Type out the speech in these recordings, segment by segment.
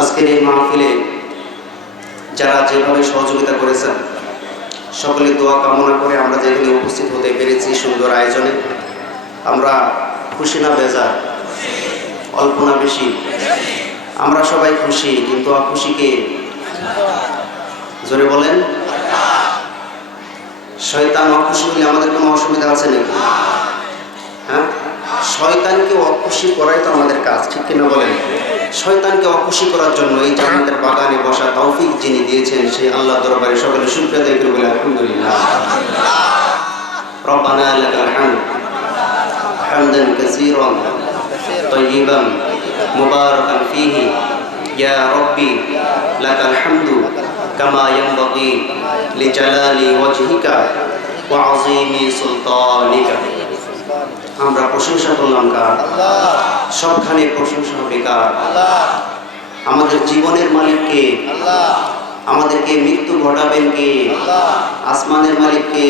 আজকের এই মাহফিলে যারা যেভাবে সহযোগিতা করেছেন সকলে দোয়া কামনা করে আমরা যেখানে উপস্থিত হতে পেরেছি সুন্দর আয়োজনে। আমরা খুশি না বেজার, অল্প না বেশি? আমরা সবাই খুশি, কিন্তু অখুশিকে জোরে বলেন। শয়তান অখুশি হলে আমাদের কোনো অসুবিধা আছে নাকি? হ্যাঁ, শয়তানকে অখুশি করাই তো আমাদের কাজ, ঠিক কিনা বলেন? শয়তানকে অখুশি করার জন্য এই জান্নাতের বাগানে বসা তৌফিক যিনি দিয়েছেন সেই আল্লাহ দরবারে সকলে শুকরিয়া আদায় করে বলে আলহামদুলিল্লাহ। রব্বানা লাকাল হামদ হামদান কাসীরান তাইয়িবান মুবারাকান ফীহি ইয়া রাব্বি লাকাল হামদু কামা ইয়ানবাগি লিজালালি ওয়াজহিকা ওয়া আযীমি সুলতানিকা। আমরা প্রশংসা করলাম কার? সবখানে প্রশংসা হবে কার? আমাদের জীবনের মালিক কে? আমাদেরকে মৃত্যু ঘটাবেন কে? আসমানের মালিক কে?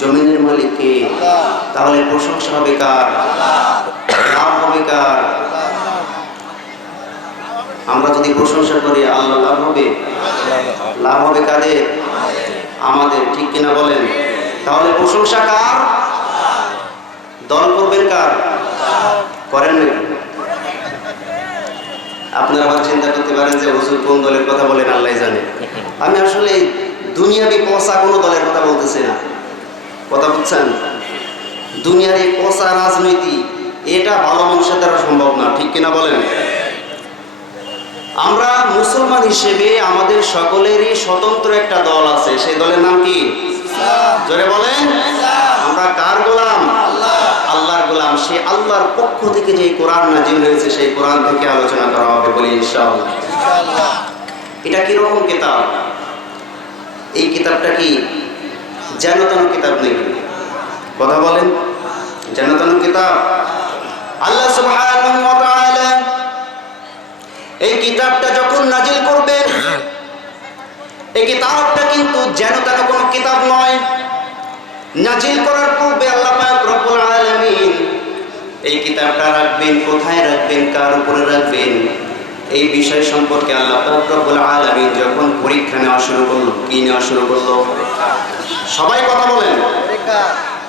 জমিনের মালিক কে? তাহলে প্রশংসা হবে কার? লাভ হবে কার? আমরা যদি প্রশংসা করি আল্লাহ লাভ হবে? লাভ হবে কাদের? আমাদের, ঠিক কিনা বলেন? তাহলে প্রশংসা কার? দল করবেন কার? করেন নাকি? আপনারা আবার চিন্তা করতে পারেন যে হুজুর কোন দলের কথা বলেন আল্লাহ জানে। আমি আসলে দুনিয়াবি পচা কোনো দলের কথা বলতেছি না, কথা বুঝছেন? দুনিয়ার এই পচা রাজনীতি এটা ভালো মানুষের দ্বারা সম্ভব না, ঠিক কিনা বলেন? আমরা মুসলমান হিসেবে আমাদের সকলেরই স্বতন্ত্র একটা দল আছে, সেই দলের নাম কি? জোরে বলেন। আমরা কার গোলাম? আল্লাহর গোলাম। সেই আল্লাহর পক্ষ থেকে যে কোরআন নাজিল হয়েছে সেই কোরআন থেকে আলোচনা করা হবে, বলি ইনশাআল্লাহ। এটা কিরকম কিতাব? এই কিতাবটা কি যেন তেন কিতাব নেই, কথা বলেন? যেন তেন কিতাব? আল্লাহ সুবহানাহু ওয়া তাআলা এই কিতাবটা যখন নাজিল করবেন, এই কিতাবটা কিন্তু যেন তেন কোনো কিতাব নয়। নাজিল করার পূর্বে আল্লাহ পাক রব্বুল আলামিন এই কিতাবটা রাখবেন, কোথায় রাখবেন, কার উপরে রাখবেন, এই বিষয় সম্পর্কে আল্লাহ পাক রব্বুল আলামিন যখন পরীক্ষা নেওয়া শুরু করলো, কি নেওয়া শুরু করলো? সবাই কথা বলেন।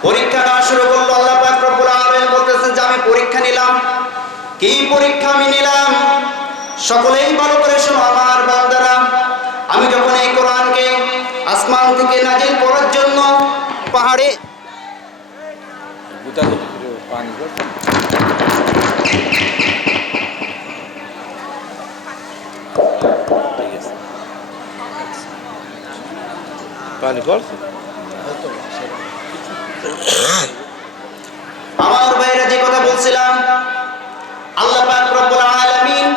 পরীক্ষা নেওয়া শুরু করলো। আল্লাহ পাক রব্বুল আলামিন বলতেছেন যে আমি পরীক্ষা নিলাম। কি পরীক্ষা আমি নিলাম? সকলেই ভালো করে শোনো আমার বান্দারা। আমি যখন এই কোরআনকে আসমান থেকে নাজিল করার জন্য পাহাড়ে আমার ভাইরা যে কথা বলছিলাম, আল্লাহ পাক রব্বুল আলামিন,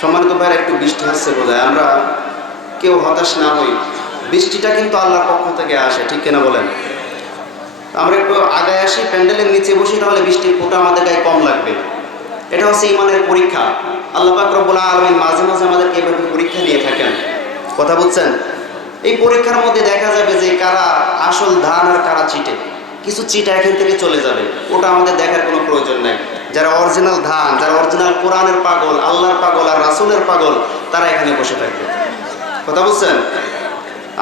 সম্মানিত ভাইরা একটু বৃষ্টি হচ্ছে বোধহয়, আমরা কেউ হতাশ না হই। বৃষ্টিটা কিন্তু আল্লাহর পক্ষ থেকে আসে, ঠিক কিনা বলেন? আমরা একটু আগায় আসি, প্যান্ডেলের নিচে বসি, তাহলে বৃষ্টির ফোঁটা আমাদের গায়ে কম লাগবে। এটা হচ্ছে ঈমানের পরীক্ষা। আল্লাহ পাক রব্বুল আলামিন মাঝে মাঝে আমাদেরকে এভাবে পরীক্ষা নিয়ে থাকেন, কথা বুঝছেন? এই পরীক্ষার মধ্যে দেখা যাবে যে কারা আসল ধান আর কারা চিটে। কিছু চিটা এখান থেকে চলে যাবে, ওটা আমাদের দেখার কোনো প্রয়োজন নাই। যারা অরিজিনাল ধান, যারা অরিজিনাল কোরআনের পাগল, আল্লাহর পাগল আর রাসূলের পাগল, তারা এখানে বসে থাকবে, কথা বুঝছেন?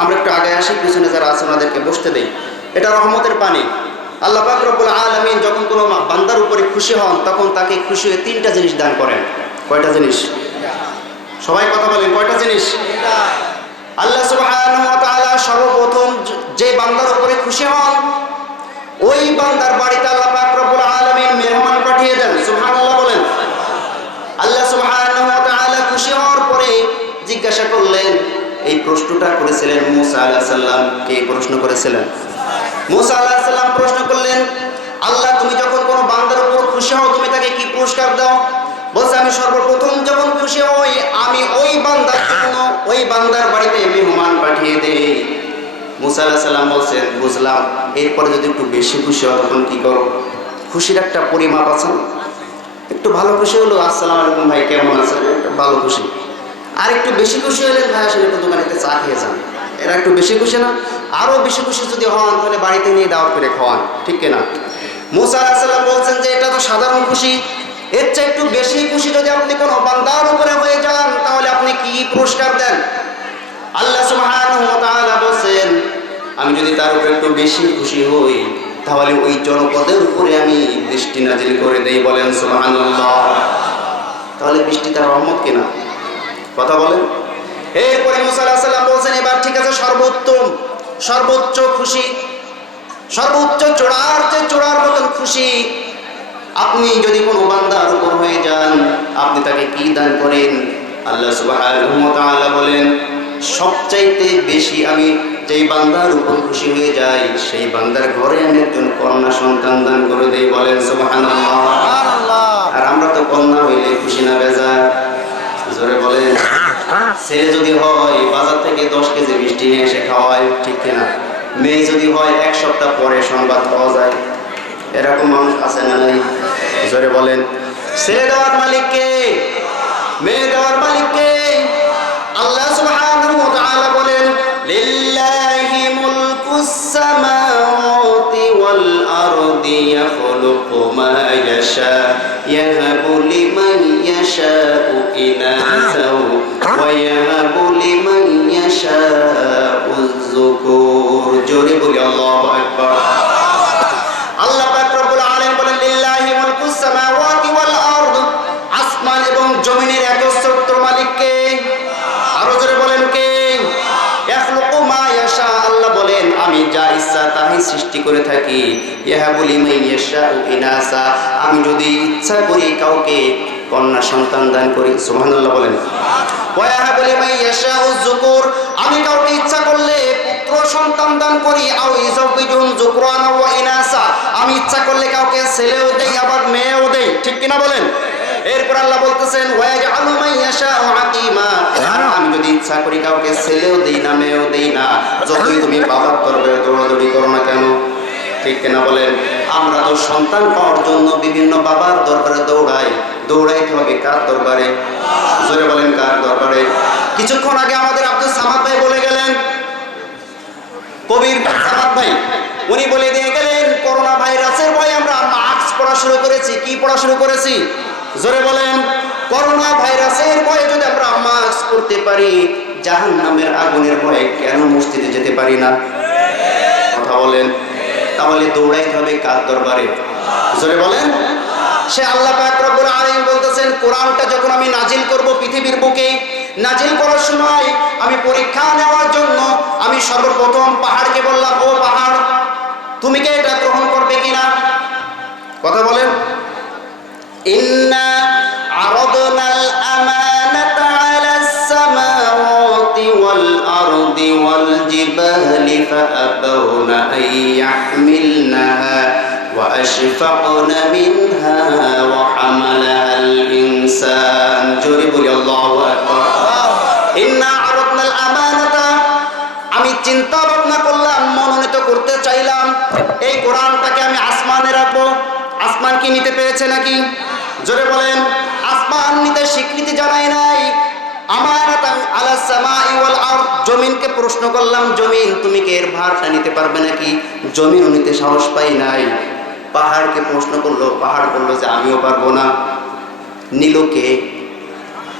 আমরা একটু আগে আসি, পিছনে যারা আছে ওনাদেরকে বসতে দেই। এটা রহমতের পানি। আল্লাহ পাক রব্বুল আলামিন যখন কোনো বান্দার উপরে খুশি হন, তখন তাকে খুশি হয়ে তিনটা জিনিস দান করেন। কয়টা জিনিস? সবাই কথা বলেন, কয়টা জিনিস? আল্লাহ সুবহানাহু ওয়া তাআলা সর্বপ্রথম যে বান্দার উপরে খুশি হন, ওই বান্দার বাড়িতে আল্লাহ পাক রব্বুল আলামিন মেহমান পাঠিয়ে দেন। সুবহানাল্লাহ বলেন। আল্লাহ সুবহানাহু ওয়া তাআলা খুশি হওয়ার পরে জিজ্ঞাসা করলেন, এই প্রশ্নটা করেছিলেন মুসা আলাইহিস সালাম। কে প্রশ্ন করেছিলেন? মুসা আলাইহিস সালাম প্রশ্ন করলেন, আল্লাহ তুমি যখন কোনো বান্দার উপর খুশি হও তুমি তাকে কি পুরস্কার দাও? বলছে আমি সর্বপ্রথম যখন খুশি হই আমি ওই বান্দার জন্য ওই বান্দার বাড়িতে মেহমান পাঠিয়ে দেই। মুসা আলাইহিস সালাম বলছেন বুঝলাম, এরপরে যদি একটু বেশি খুশি হও তখন কি করো? খুশির একটা পরিমাপ আছে, একটু ভালো খুশি হলো আসসালামু আলাইকুম ভাই কেমন আছেন, ভালো খুশি। আর একটু বেশি খুশি হলেন ভাই আসলে একটু দোকানে চা খেয়ে যান, এরা একটু বেশি খুশি না? আরো বেশি খুশি যদি হন তাহলে বাড়িতে নিয়ে দাওয়াত করে খাওয়ান, ঠিক কিনা? মুসা আলাইহিস সালাম বলছেন যে এটা তো সাধারণ খুশি, এর চেয়ে একটু বেশি খুশি যদি আপনি কোনো বান্দার উপরে হয়ে যান তাহলে আপনি কি পুরস্কার দেন? আল্লাহ সুবহানাহু ওয়া তাআলা বলেন, আমি যদি তার উপরে একটু বেশি খুশি হই তাহলে ওই জনপদের উপরে আমি বৃষ্টি নাজিল করে দেই। বলেন সুবহানাল্লাহ। তাহলে বৃষ্টি তার রহমত কিনা? কথা বলেন। এরপরে মুসা আলাইহিস সালাম বলছেন, এবার ঠিক আছে, সর্বোত্তম সর্বোচ্চ খুশি, সর্বোচ্চ চূড়ার মতন খুশি আপনি যদি কোনো বান্দার উপর হয়ে যান, আপনি তাকে কি দান করেন? আল্লাহ সুবহানাহু ওয়া তাআলা বলেন, সবচাইতে বেশি আমি যেই বান্দার উপর খুশি হয়ে যাই সেই বান্দার ঘরে আমি একজন কন্যা সন্তান দান করে দেই। বলেন সুবহানাল্লাহ। আর আমরা তো কন্যা হইলে খুশি না বেজার? জোরে বলেন। ছেলে যদি হয় বাজার থেকে 10 কেজি মিষ্টি নিয়ে এসে খাওয়ায়, ঠিক কিনা? মেয়ে যদি হয় 1 সপ্তাহ পরে সংবাদ পাওয়া যায়। এরকম মানুষ আছে না নাই? জোরে বলেন। ছেলে দেওয়ার মালিক কে? মেয়ে দেওয়ার মালিক কে? আল্লাহ সুবহানাহু ওয়া তাআলা বলেন, লিল্লাহি মুলকুস সামাওয়াতি ওয়াল আরদি ইয়াখলুকু মা ইয়াশা ইয়াহাবু লিমান ইয়াশাউ ইনাসা ওয়া ইয়াহাবু লিমান ইয়াশাউ যুকুর। জোরে বলি আল্লাহু আকবার। আল্লাহ পাক রব্বুল আলামিন বলেন, লিল্লাহি মুলকুস সামাওয়াতি ওয়াল আরদ, আসমান এবং জমিনের একচ্ছত্র মালিক কে? আরো জোরে বলেন কে? ইয়াখলুকু মা ইয়াশা, আল্লাহ বলেন আমি যা ইচ্ছা তাই সৃষ্টি করে থাকি। ইয়াহাবু লিমান ইয়াশাউ ইনাসা, আমি যদি ইচ্ছা করি কাউকে কন্যা সন্তান দান করি। সুবহানাল্লাহ বলেন। ওয়া ইয়াহাবু লিমান ইয়াশাউ যুকুর, আমি কাউকে ইচ্ছা করলে পুত্র সন্তান দান করি। আও ইযাওয়িজুহুম যুকরানা ওয়া ইনাসা, আমি ইচ্ছা করলে কাউকে ছেলেও দেই আবার মেয়েও দেই। ঠিক কিনা বলেন? এরপর আল্লাহ বলতেছেন, ওয়া ইয়াজআলু মান ইয়াশাউ আকিমা, আর আমি যদি ইচ্ছা করি কাউকে ছেলেও দেই না মেয়েও দেই না, যতই তুমি বাবার দরবারে দৌড়াদৌড়ি করো না কেন। ঠিক কিনা বলেন? আমরা তো সন্তান পাওয়ার জন্য বিভিন্ন বাবার দরবারে দৌড়াইতে হবে কার দরবারে? জোরে বলেন কার দরবারে? কিছুক্ষণ আগে আমাদের আব্দুল সামাদ ভাই বলে গেলেন, কবির সামাদ ভাই, উনি বলে দিয়ে গেলেন করোনা ভাইরাসের ভয়ে আমরা মাস্ক পড়া শুরু করেছি। কি পড়া শুরু করেছি? জোরে বলেন। করোনা ভাইরাসের ভয়ে যদি আমরা মাস্ক পড়তে পারি, জাহান্নামের আগুনের ভয়ে কেন মসজিদে যেতে পারি না? কথা বলেন। তাহলে দৌড়াইতে হবে কার দরবারে? জোরে বলেন। সে আল্লাহ পাক রব্বুল আলামিন বলতেছেন, কোরআনটা যখন আমি নাজিল করব পৃথিবীর বুকে, নাজিল করার সময় আমি পরীক্ষা নেওয়ার জন্য আমি সর্বপ্রথম পাহাড়কে বললাম, ও পাহাড়, তুমি কি এটা গ্রহণ করবে কিনা? কথা বলেন। ইন্না আরাদনাল আমানাতা আলাস সামাওয়াতি ওয়াল আরদি ওয়াল জিবালি ফাআবাউনা আন ইয়াহমিলনাহা ওয়া আশফাকনা মিনহা ওয়া হামালাহাল ইনসান। জোরে বলি আল্লাহু আকবার। ইন্না আরাদনাল আমানাতা, আমি চিন্তা ভাবনা করলাম, মনোনীত করতে চাইলাম এই কোরআনটাকে আমি আসমানে রাখবো। আসমান কি নিতে পেরেছে নাকি? জোরে বলেন। আসমান নিতে স্বীকৃতি জানাই নাই। আমানাতান আলাস সামাই ওয়াল আরদ, জমিনকে প্রশ্ন করলাম, জমিন তুমি কি এর ভারটা নিতে পারবে নাকি? জমিনও নিতে সাহস পাই নাই। পাহাড়কে প্রশ্ন করলো, পাহাড় বললো যে আমিও পারবো না। নিল কে?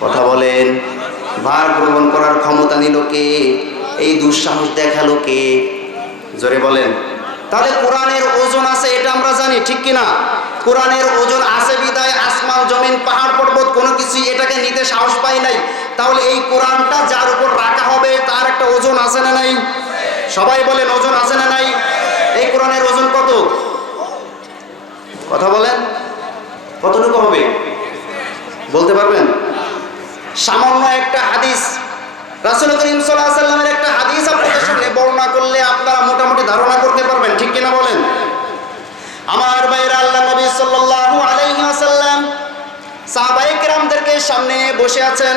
কথা বলেন। ভার গ্রহণ করার ক্ষমতা নিল কে? এই দুঃসাহস দেখালো কে? জোরে বলেন। তাহলে কোরআনের ওজন আছে, এটা আমরা জানি, ঠিক কিনা? কোরআনের ওজন আছে বিদায় আসমান জমিন পাহাড় পর্বত কোনো কিছুই এটাকে নিতে সাহস পাই নাই। তাহলে এই কোরআনটা যার উপর রাখা হবে তার একটা ওজন আছে না নাই? সবাই বলেন ওজন আছে না নাই? এই কোরআনের ওজন কত? কথা বলেন। কতটুকু হবে বলতে পারবেন? সামান্য একটা হাদিস, রাসূল করিম সাল্লাল্লাহু আলাইহি ওয়াসাল্লামের একটা হাদিস আপনাদের সামনে বর্ণনা করলে আপনারা মোটামুটি ধারণা করতে পারবেন, ঠিক কিনা বলেন? আমার ভাইরা, আল্লাহ নবী সাল্লাল্লাহু আলাইহি ওয়াসাল্লাম সাহাবায়ে কেরামদেরকে সামনে বসে আছেন।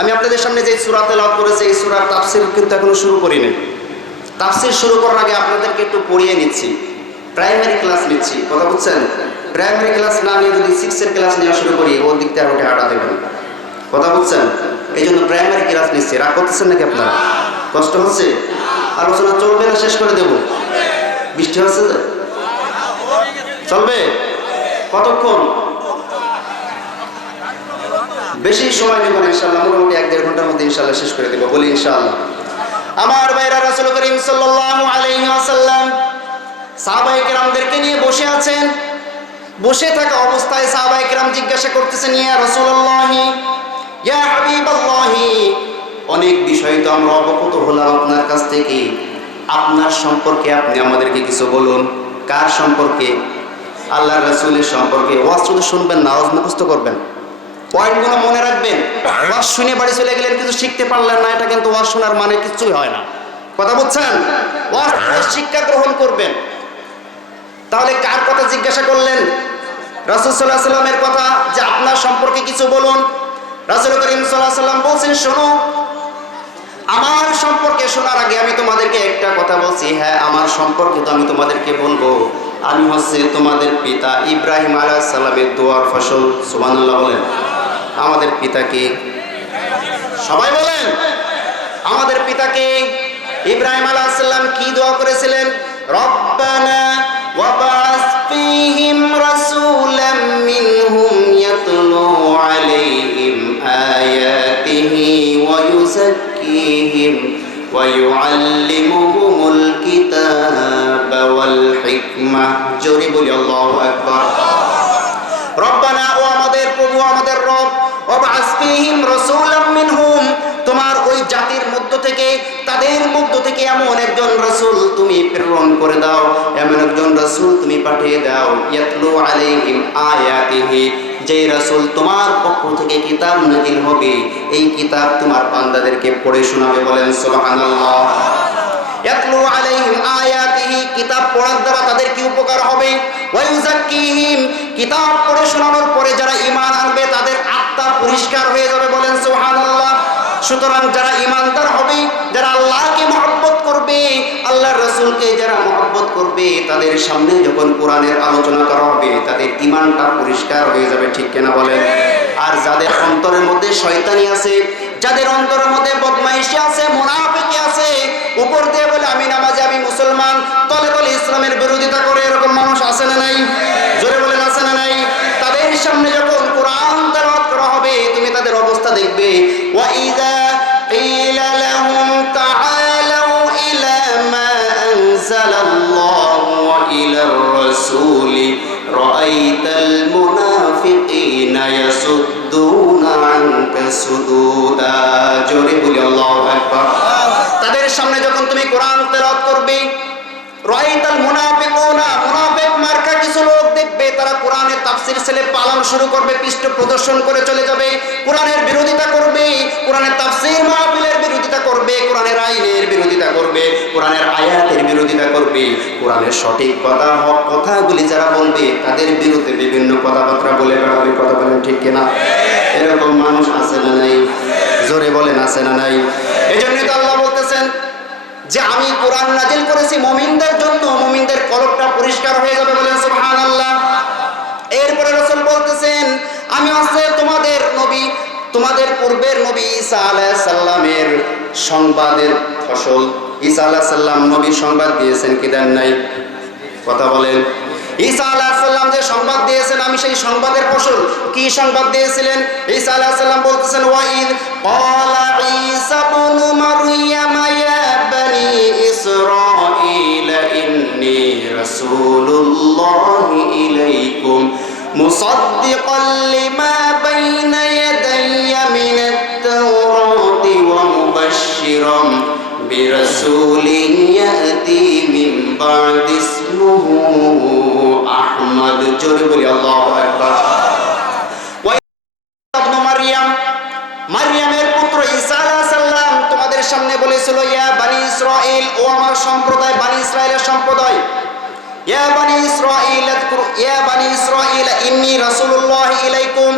আমি আপনাদের সামনে যে সূরা তেলাওয়াত করেছি এই সূরার তাফসীর কিন্তু এখনো শুরু করিনি। তাফসীর শুরু করার আগে আপনাদেরকে একটু পড়িয়ে নিচ্ছি, প্রাইমারি ক্লাস নিচ্ছি। কথা বুঝছেন? প্রাইমারি ক্লাস না নিয়ে যদি 6 এর ক্লাস নেওয়া শুরু করি ওর দিক থেকে আটা দেবেন। কথা বুঝছেন? এই জন্য প্রাইমারি ক্লাস নিচ্ছি। রাগ করতেছেন নাকি আপনারা? কষ্ট হচ্ছে? আলোচনা চলবে না শেষ করে দেব? বৃষ্টি হচ্ছে, চলবে? কতক্ষণ? বেশি সময় নেব না ইনশাআল্লাহ, মোটামুটি 1-1.5 ঘন্টার মধ্যে ইনশাআল্লাহ শেষ করে দেব, বলি ইনশাআল্লাহ। আমার ভাইরা, রাসূল করিম সাল্লাল্লাহু আলাইহি ওয়াসাল্লাম সাহাবায়ে কেরামদেরকে নিয়ে বসে আছেন। বসে থাকা অবস্থায় সাহাবায়ে কেরাম জিজ্ঞাসা করতেছেন, ইয়া রাসূলুল্লাহ, ইয়া হাবিবাল্লাহ, অনেক বিষয় তো আমরা অবগত হলাম আপনার কাছ থেকে, আপনার সম্পর্কে আপনি আমাদেরকে কিছু বলুন। কার সম্পর্কে? আল্লাহর রাসূলের সম্পর্কে। ওয়াজ শুধু শুনবেন না, ওয়াজ মুখস্থ করবেন, পয়েন্টগুলো মনে রাখবেন। ওয়াজ শুনে বাড়ি চলে গেলেন, কিছু শিখতে পারলেন না, এটা কিন্তু ওয়াজ শোনার মানে কিছুই হয় না। কথা বুঝছেন? ওয়াজ শিক্ষা গ্রহণ করবেন। তাহলে কার কথা জিজ্ঞাসা করলেন? রাসূল সাল্লাল্লাহু আলাইহি ওয়াসাল্লামের কথা, যে আপনার সম্পর্কে কিছু বলুন। রাসূল করিম সাল্লাল্লাহু আলাইহি ওয়াসাল্লাম বলছেন, শোনো, আমার সম্পর্কে শোনার আগে আমি তোমাদেরকে একটা কথা বলছি। হ্যাঁ, আমার সম্পর্কে তো আমি তোমাদেরকে বলবো, আমি হচ্ছে তোমাদের পিতা ইব্রাহিম আলাইহিস সালামের দোয়ার ফসল। সুবহানাল্লাহ বলেন। আমাদের পিতাকে, সবাই বলেন, আমাদের পিতাকে ইব্রাহিম আলাইহিস সালাম কি দোয়া করেছিলেন? রব্বানা ওয়াবাস ফীহিম রাসূলাম মিনহুম ইয়াতলু আলাইহিম আয়াতিহি ওয়া ইউযাক্কিহিম ওয়া ইউআল্লিমুহুমুল কিতাবা ওয়াল হিকমাহ। জোরে বলি আল্লাহু আকবার। রব্বানা, ও আমাদের প্রভু, আমাদের রব, ওয়াবাস ফীহিম রাসূলাম মিনহুম, তোমার ওই জাতির মধ্য থেকে, তাদের মধ্য থেকে এমন একজন রাসূল তুমি প্রেরণ করে দাও, এমন একজন রাসূল তুমি পাঠিয়ে দাও, ইয়াতলু আলাইহিম আয়াতিহি, যে রাসূল তোমার পক্ষ থেকে কিতাব নাযিল হবে, এই কিতাব তোমার বান্দাদেরকে পড়ে শোনাবে। বলেন সুবহানাল্লাহ। ইয়াতলু আলাইহিম আয়াতিহি, কিতাব পড়ার দ্বারা তাদের কি উপকার হবে? ওয়া ইউযাক্কিহিম, কিতাব পড়ে শোনানোর পরে যারা ঈমান আনবে তাদের আত্মা পরিষ্কার হয়ে যাবে। বলেন সুবহানাল্লাহ। সুতরাং যারা ঈমানদার হবে, যারা আল্লাহকে মহব্বত করবে, আল্লাহর রাসূলকে যারা মহব্বত করবে, তাদের সামনে যখন কোরআনের আলোচনা করা হবে তাদের ঈমানটা পরিষ্কার হয়ে যাবে। ঠিক কিনা বলেন? আর যাদের অন্তরের মধ্যে শয়তানি আছে, যাদের অন্তরের মধ্যে বদমাইশি আছে, মুনাফিকি আছে, উপর দিয়ে বলে আমি নামাজি, আমি মুসলমান, তলে তলে ইসলামের বিরোধিতা করে, এরকম মানুষ আছে না নাই? জোরে বলেন, আছে না নাই? তাদের সামনে যখন কোরআন তেলাওয়াত করা হবে তুমি তাদের অবস্থা দেখবে। ওয়া ইযা কিলা লাহুম তাআলাউ ইলা মা আনজালাল্লাহু ওয়া ইলার রাসূলি রাআইতাল মুনাফিকিনা ইয়াসুদ্দুনা আনকা সুদুদা। জোরে বলি আল্লাহু আকবার। তাদের সামনে যখন তুমি কোরআন তেলাওয়াত করবে, রাআইতাল মুনাফিকুনা, মুনাফিক মার্কা কিছু লোক দেখবে, তারা কোরআনের তাফসীর ছেলে পালন শুরু করবে, পৃষ্ঠ প্রদর্শন করে চলে যাবে, কোরআনের বিরোধিতা করবে, কোরআনের তাফসীর মাহফিলের বিরোধিতা করবে, কোরআনের আইনের বিরোধিতা করবে, কোরআনের আয়াতের বিরোধিতা করবে, কোরআনের সঠিক কথা, হক কথাগুলি যারা বলবে তাদের বিরুদ্ধে বিভিন্ন কথাবার্তা বলে বেড়াবে। কথা বলেন ঠিক কিনা? এরকম মানুষ আছে না নাই? জোরে বলেন, আছে না নাই? এজন্যই তো আল্লাহ বলতেছেন যে আমি কোরআন নাজিল করেছি মুমিনদের জন্য, মুমিনদের কলবটা পরিষ্কার হয়ে যাবে। বলেন সুবহানাল্লাহ। এরপরে রাসূল বলতেছেন আমি হচ্ছে তোমাদের নবী, তোমাদের পূর্বের নবী ঈসা আলাইহিস সালামের সংবাদের ফসল। ঈসা আলাইহিস সালাম নবী সংবাদ দিয়েছেন কি দেন নাই? কথা বলেন। ঈসা আলাইহিস সালাম যে সংবাদ দিয়েছেন আমি সেই সংবাদের ফসল। কি সংবাদ দিয়েছিলেন? ঈসা আলাইহিস সালাম বলতেছেন ওয়াইদ ক্বালা ঈসা ইবনু মারইয়াম ইয়া বানি ইসরাঈল ইন্নী রাসূলুল্লাহি ইলাইকুম মুসাদ্দিকান লিমা বাইনা ইয়াদাইয়া মিনাত তাওরাতি ওয়া মুবাশশিরান বিরাসূলিন ইয়াতি মিন বা'দি ইসমুহু আহমদ। জোরে বলি আল্লাহু আকবার। মারইয়ামের পুত্র ঈসা আলাইহিস সালাম তোমাদের সামনে বলেছিল ইয়া বানি ইসরাঈল, ও আমার সম্প্রদায়, বানি ইসরাঈলের সম্প্রদায়, ইয়া বানি ইসরাঈল আযকুরু ইয়া বানি ইসরাঈল ইন্নী রাসূলুল্লাহি ইলাইকুম,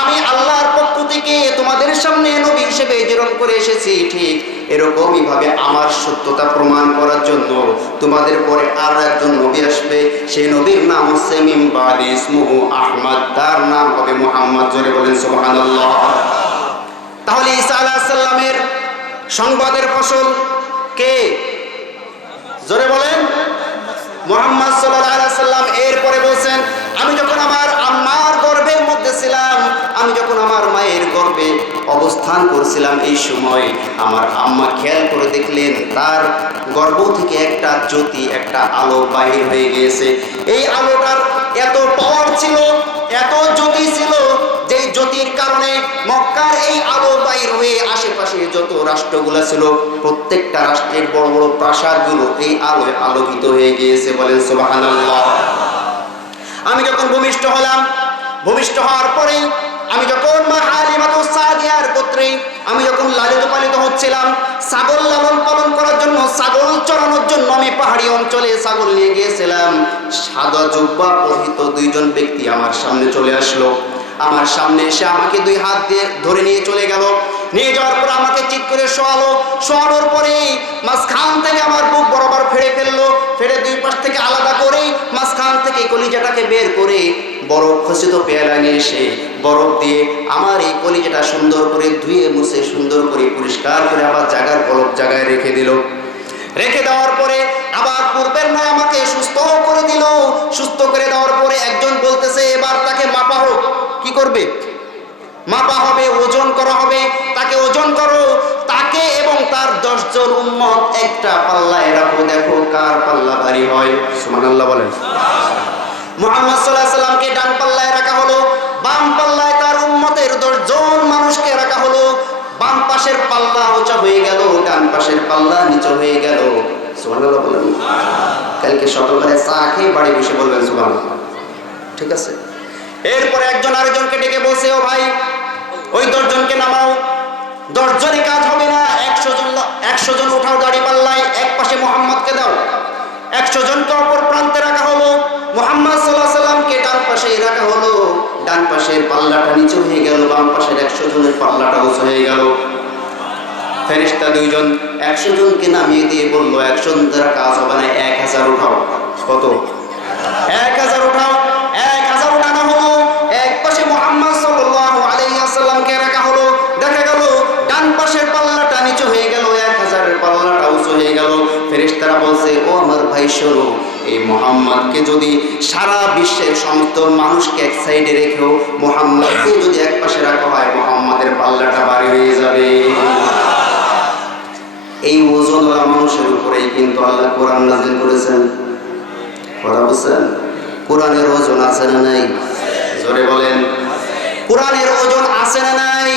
আমি আল্লাহর পক্ষ থেকে তোমাদের সামনে নবী হিসেবে প্রেরণ করে এসেছি। ঠিক এরকমই ভাবে আমার সত্যতা প্রমাণ করার জন্য তোমাদের পরে আর একজন নবী আসবে, সেই নবীর নাম হচ্ছে মিন বাদি ইসমুহু আহমদ, তার নাম হবে মুহাম্মদ। জোরে বলেন সুবহানাল্লাহ। তাহলে ঈসা আলাইহিস সালামের সংবাদের ফসল কে? জোরে বলেন মুহাম্মদ সাল্লাল্লাহু আলাইহি সাল্লাম। এরপরে বলছেন আমি যখন আমার আম্মার গর্ভের মধ্যে ছিলাম, আমি যখন আমার মায়ের বরফে অবস্থান করছিলাম, এই সময় আমার আম্মা খেয়াল করে দেখলেন তার গর্ভ থেকে একটা জ্যোতি, একটা আলো বাহির হয়ে গিয়েছে। এই আলোটার এত পাওয়ার ছিল, এত জ্যোতি ছিল, যে জ্যোতির কারণে মক্কার এই আলো বাইর হয়ে আশেপাশে যত রাষ্ট্রগুলো ছিল প্রত্যেকটা রাষ্ট্রের বড় বড় প্রাসাদগুলো এই আলোয় আলোকিত হয়ে গিয়েছে। বলেন সুবহানাল্লাহ। আমি যখন ভূমিষ্ঠ হলাম, ভূমিষ্ঠ হওয়ার পরে আমি যখন মা হালিমাতুস সাদিয়ার পুত্রী, আমি যখন লালিত পালিত হচ্ছিলাম, ছাগল লালন পালন করার জন্য, ছাগল চড়ানোর জন্য আমি পাহাড়ি অঞ্চলে ছাগল নিয়ে গিয়েছিলাম। সাদা জুব্বা পরিহিত দুইজন ব্যক্তি আমার সামনে চলে আসলো। আমার সামনে এসে আমাকে দুই হাত দিয়ে ধরে নিয়ে চলে গেল। নিয়ে যাওয়ার পর আমাকে চিৎ করে শোয়ালো। শোয়ানোর পরে মাঝখান থেকে আমার বুক বরাবর ফেড়ে ফেললো। ফেড়ে দুই পাশ থেকে আলাদা করে মাঝখান থেকে কলিজাটাকে বের করে বরফ খচিত পেয়ালা নিয়ে এসে বরফ দিয়ে আমার এই কলিজাটা সুন্দর করে ধুয়ে মুছে সুন্দর করে পরিষ্কার করে আবার জায়গার বরফ জায়গায় রেখে দিল। রেখে দেওয়ার পরে আবার পূর্বের নয় আমাকে সুস্থ করে দিল। সুস্থ করে দেওয়ার পরে একজন বলতেছে এবার তাকে মাপা হোক। কি করবে? মাপা হবে, ওজন করা হবে। তাকে ওজন করো, তাকে এবং তার 10 জন উম্মত একটা পাল্লায় রাখো, দেখো কার পাল্লা ভারী হয়। সুবহানাল্লাহ বলেন। মুহাম্মদ সাল্লাল্লাহু আলাইহি সাল্লামকে ডান পাল্লায় রাখা হলো, বাম পাল্লায় তার উম্মতের 10 জন মানুষকে রাখা হলো। বাম পাশের পাল্লা উঁচা হয়ে গেল, ডান পাশের পাল্লা নিচু হয়ে গেল। সুবহানাল্লাহ বলেন। কালকে সকালবেলায় চা খেয়ে বাড়ি বসে বলবেন সুবহানাল্লাহ। ঠিক আছে? এরপরে একজন আরেকজনকে ডেকে বলছে, ও ভাই ওই 10 জনকে নামাও। 10 জনে কাজ হবে না, 100 জন উঠাও গাড়ি পাল্লায়, এক পাশে মুহাম্মদকে দাও। 100 জনকে অপর প্রান্তে রাখা হলো। মুহাম্মদ সাল্লাল্লাহু আলাইহি সাল্লামকে ডান পাশে রাখা হলো। ডান পাশের পাল্লাটা নিচু হয়ে গেল, বাম পাশের 100 জনের পাল্লাটা উঁচু হয়ে গেল। ফেরেশতা 2 জন 100 জনকে নামিয়ে দিয়ে বলল, 100 জন দ্বারা কাজ হবে না, 1000 উঠাও। কত? 1000 উঠাও। 1000 উঠানো হলো। এক পাশে মুহাম্মদ সাল্লাল্লাহু আলাইহি ওয়াসাল্লামকে রাখা হলো। দেখা গেল ডান পাশের পাল্লাটা নিচু হয়ে গেল, 1000 এর পাল্লাটা উঁচু হয়ে গেল। ফেরেশতারা বলছে, ও আমার ভাই শোনো, এই মুহাম্মদকে যদি সারা বিশ্বের সমস্ত মানুষকে এক সাইডে রেখেও মুহাম্মদকে যদি এক পাশে রাখা হয়, মুহাম্মাদের পাল্লাটা ভারী হয়ে যাবে। এই ওজনওয়ালা মানুষের উপরেই কিন্তু আল্লাহ কোরআন নাযিল করেছেন। কথা বুঝছেন? কোরআনের ওজন আছে না নাই? জোরে বলেন। কোরআনের ওজন আছে না নাই?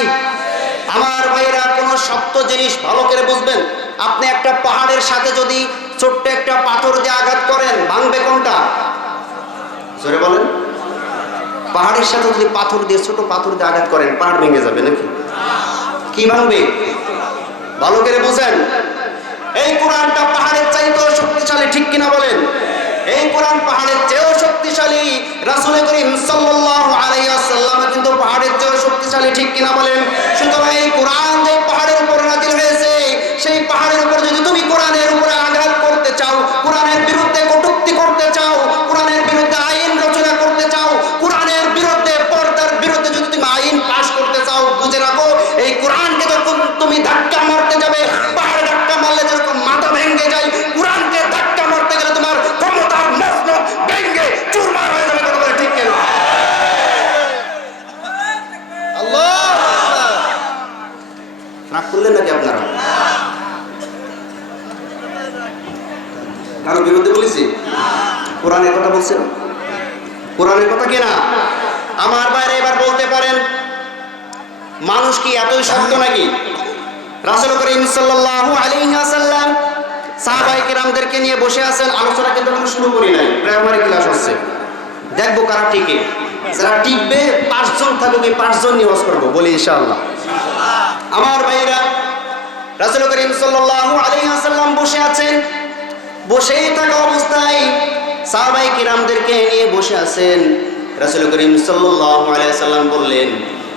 আমার ভাইরা, কোন শক্ত জিনিস ভালো করে বুঝবেন। আপনি একটা পাহাড়ের সাথে যদি ছোট্ট একটা পাথর দিয়ে আঘাত করেন, ভাঙবে কোনটা? জোরে বলেন। পাহাড়ের সাথে যদি পাথর দিয়ে, ছোট পাথর দিয়ে আঘাত করেন, পাহাড় ভেঙে যাবে নাকি? কি ভাঙবে? ভালো করে বুঝেন। এই কোরআনটা পাহাড়ের চাইতেও শক্তিশালী, ঠিক কিনা বলেন? এই কোরআন পাহাড়ের চেয়েও শক্তিশালী। রাসূল করিম সাল্লাল্লাহু আলাইহি ওয়াসাল্লাম কিন্তু পাহাড়ের চেয়েও শক্তিশালী, ঠিক কিনা বলেন? সুতরাং এই কোরআন যে পাহাড়ের উপর নাযিল হয়েছে, সেই পাহাড়ের উপর যদি তুমি কোরআনের উপরে আঘাত করতে চাও, কোরআনের বিরুদ্ধে কটূক্তি করতে চাও, কোরআনের বিরুদ্ধে আইন রচনা করতে চাও, কোরআনের বিরুদ্ধে, পর্দার বিরুদ্ধে যদি তুমি আইন পাশ করতে চাও, বুঝে রাখো এই কোরআনকে যখন তুমি ধাক্কা মারতে যাবে, পাহাড়ে ধাক্কা মারলে যেরকম মাথা ভেঙে যায়, কোরআনকে ধাক্কা মারতে গেলে তোমার ক্ষমতার মসনদ ভেঙে চুরমার হয়ে যাবে। কথা বলে ঠিক কিনা? আল্লাহ রাগ করলেন নাকি আপনারা? কারো বিরুদ্ধে বলেছি? কোরআনের কথা বলছেন। কোরআনের কথা কিনা? আমার বাইরে এবার বলতে পারেন, মানুষ কি এতই শক্ত নাকি? রাসূল করিম সাল্লাল্লাহু আলাইহি ওয়াসাল্লাম সাহাবায়ে কেরামদেরকে নিয়ে বসে আছেন। আলোচনা কিন্তু এখনো শুরু করি নাই, প্রাইমারি ক্লাস হচ্ছে। দেখবো কারা টিকে। যারা টিকবে 5 জন থাকবে, 5 জন নিয়ে ওয়াজ করবো, বলি ইনশাআল্লাহ। আমার ভাইরা, রাসূল করিম সাল্লাল্লাহু আলাইহি ওয়াসাল্লাম বসে আছেন। বসেই থাকা অবস্থায় সাহাবায়ে কিরামদেরকে নিয়ে বসে আছেন। রাসূল করিম সাল্লাল্লাহু আলাইহি ওয়াসাল্লাম বললেন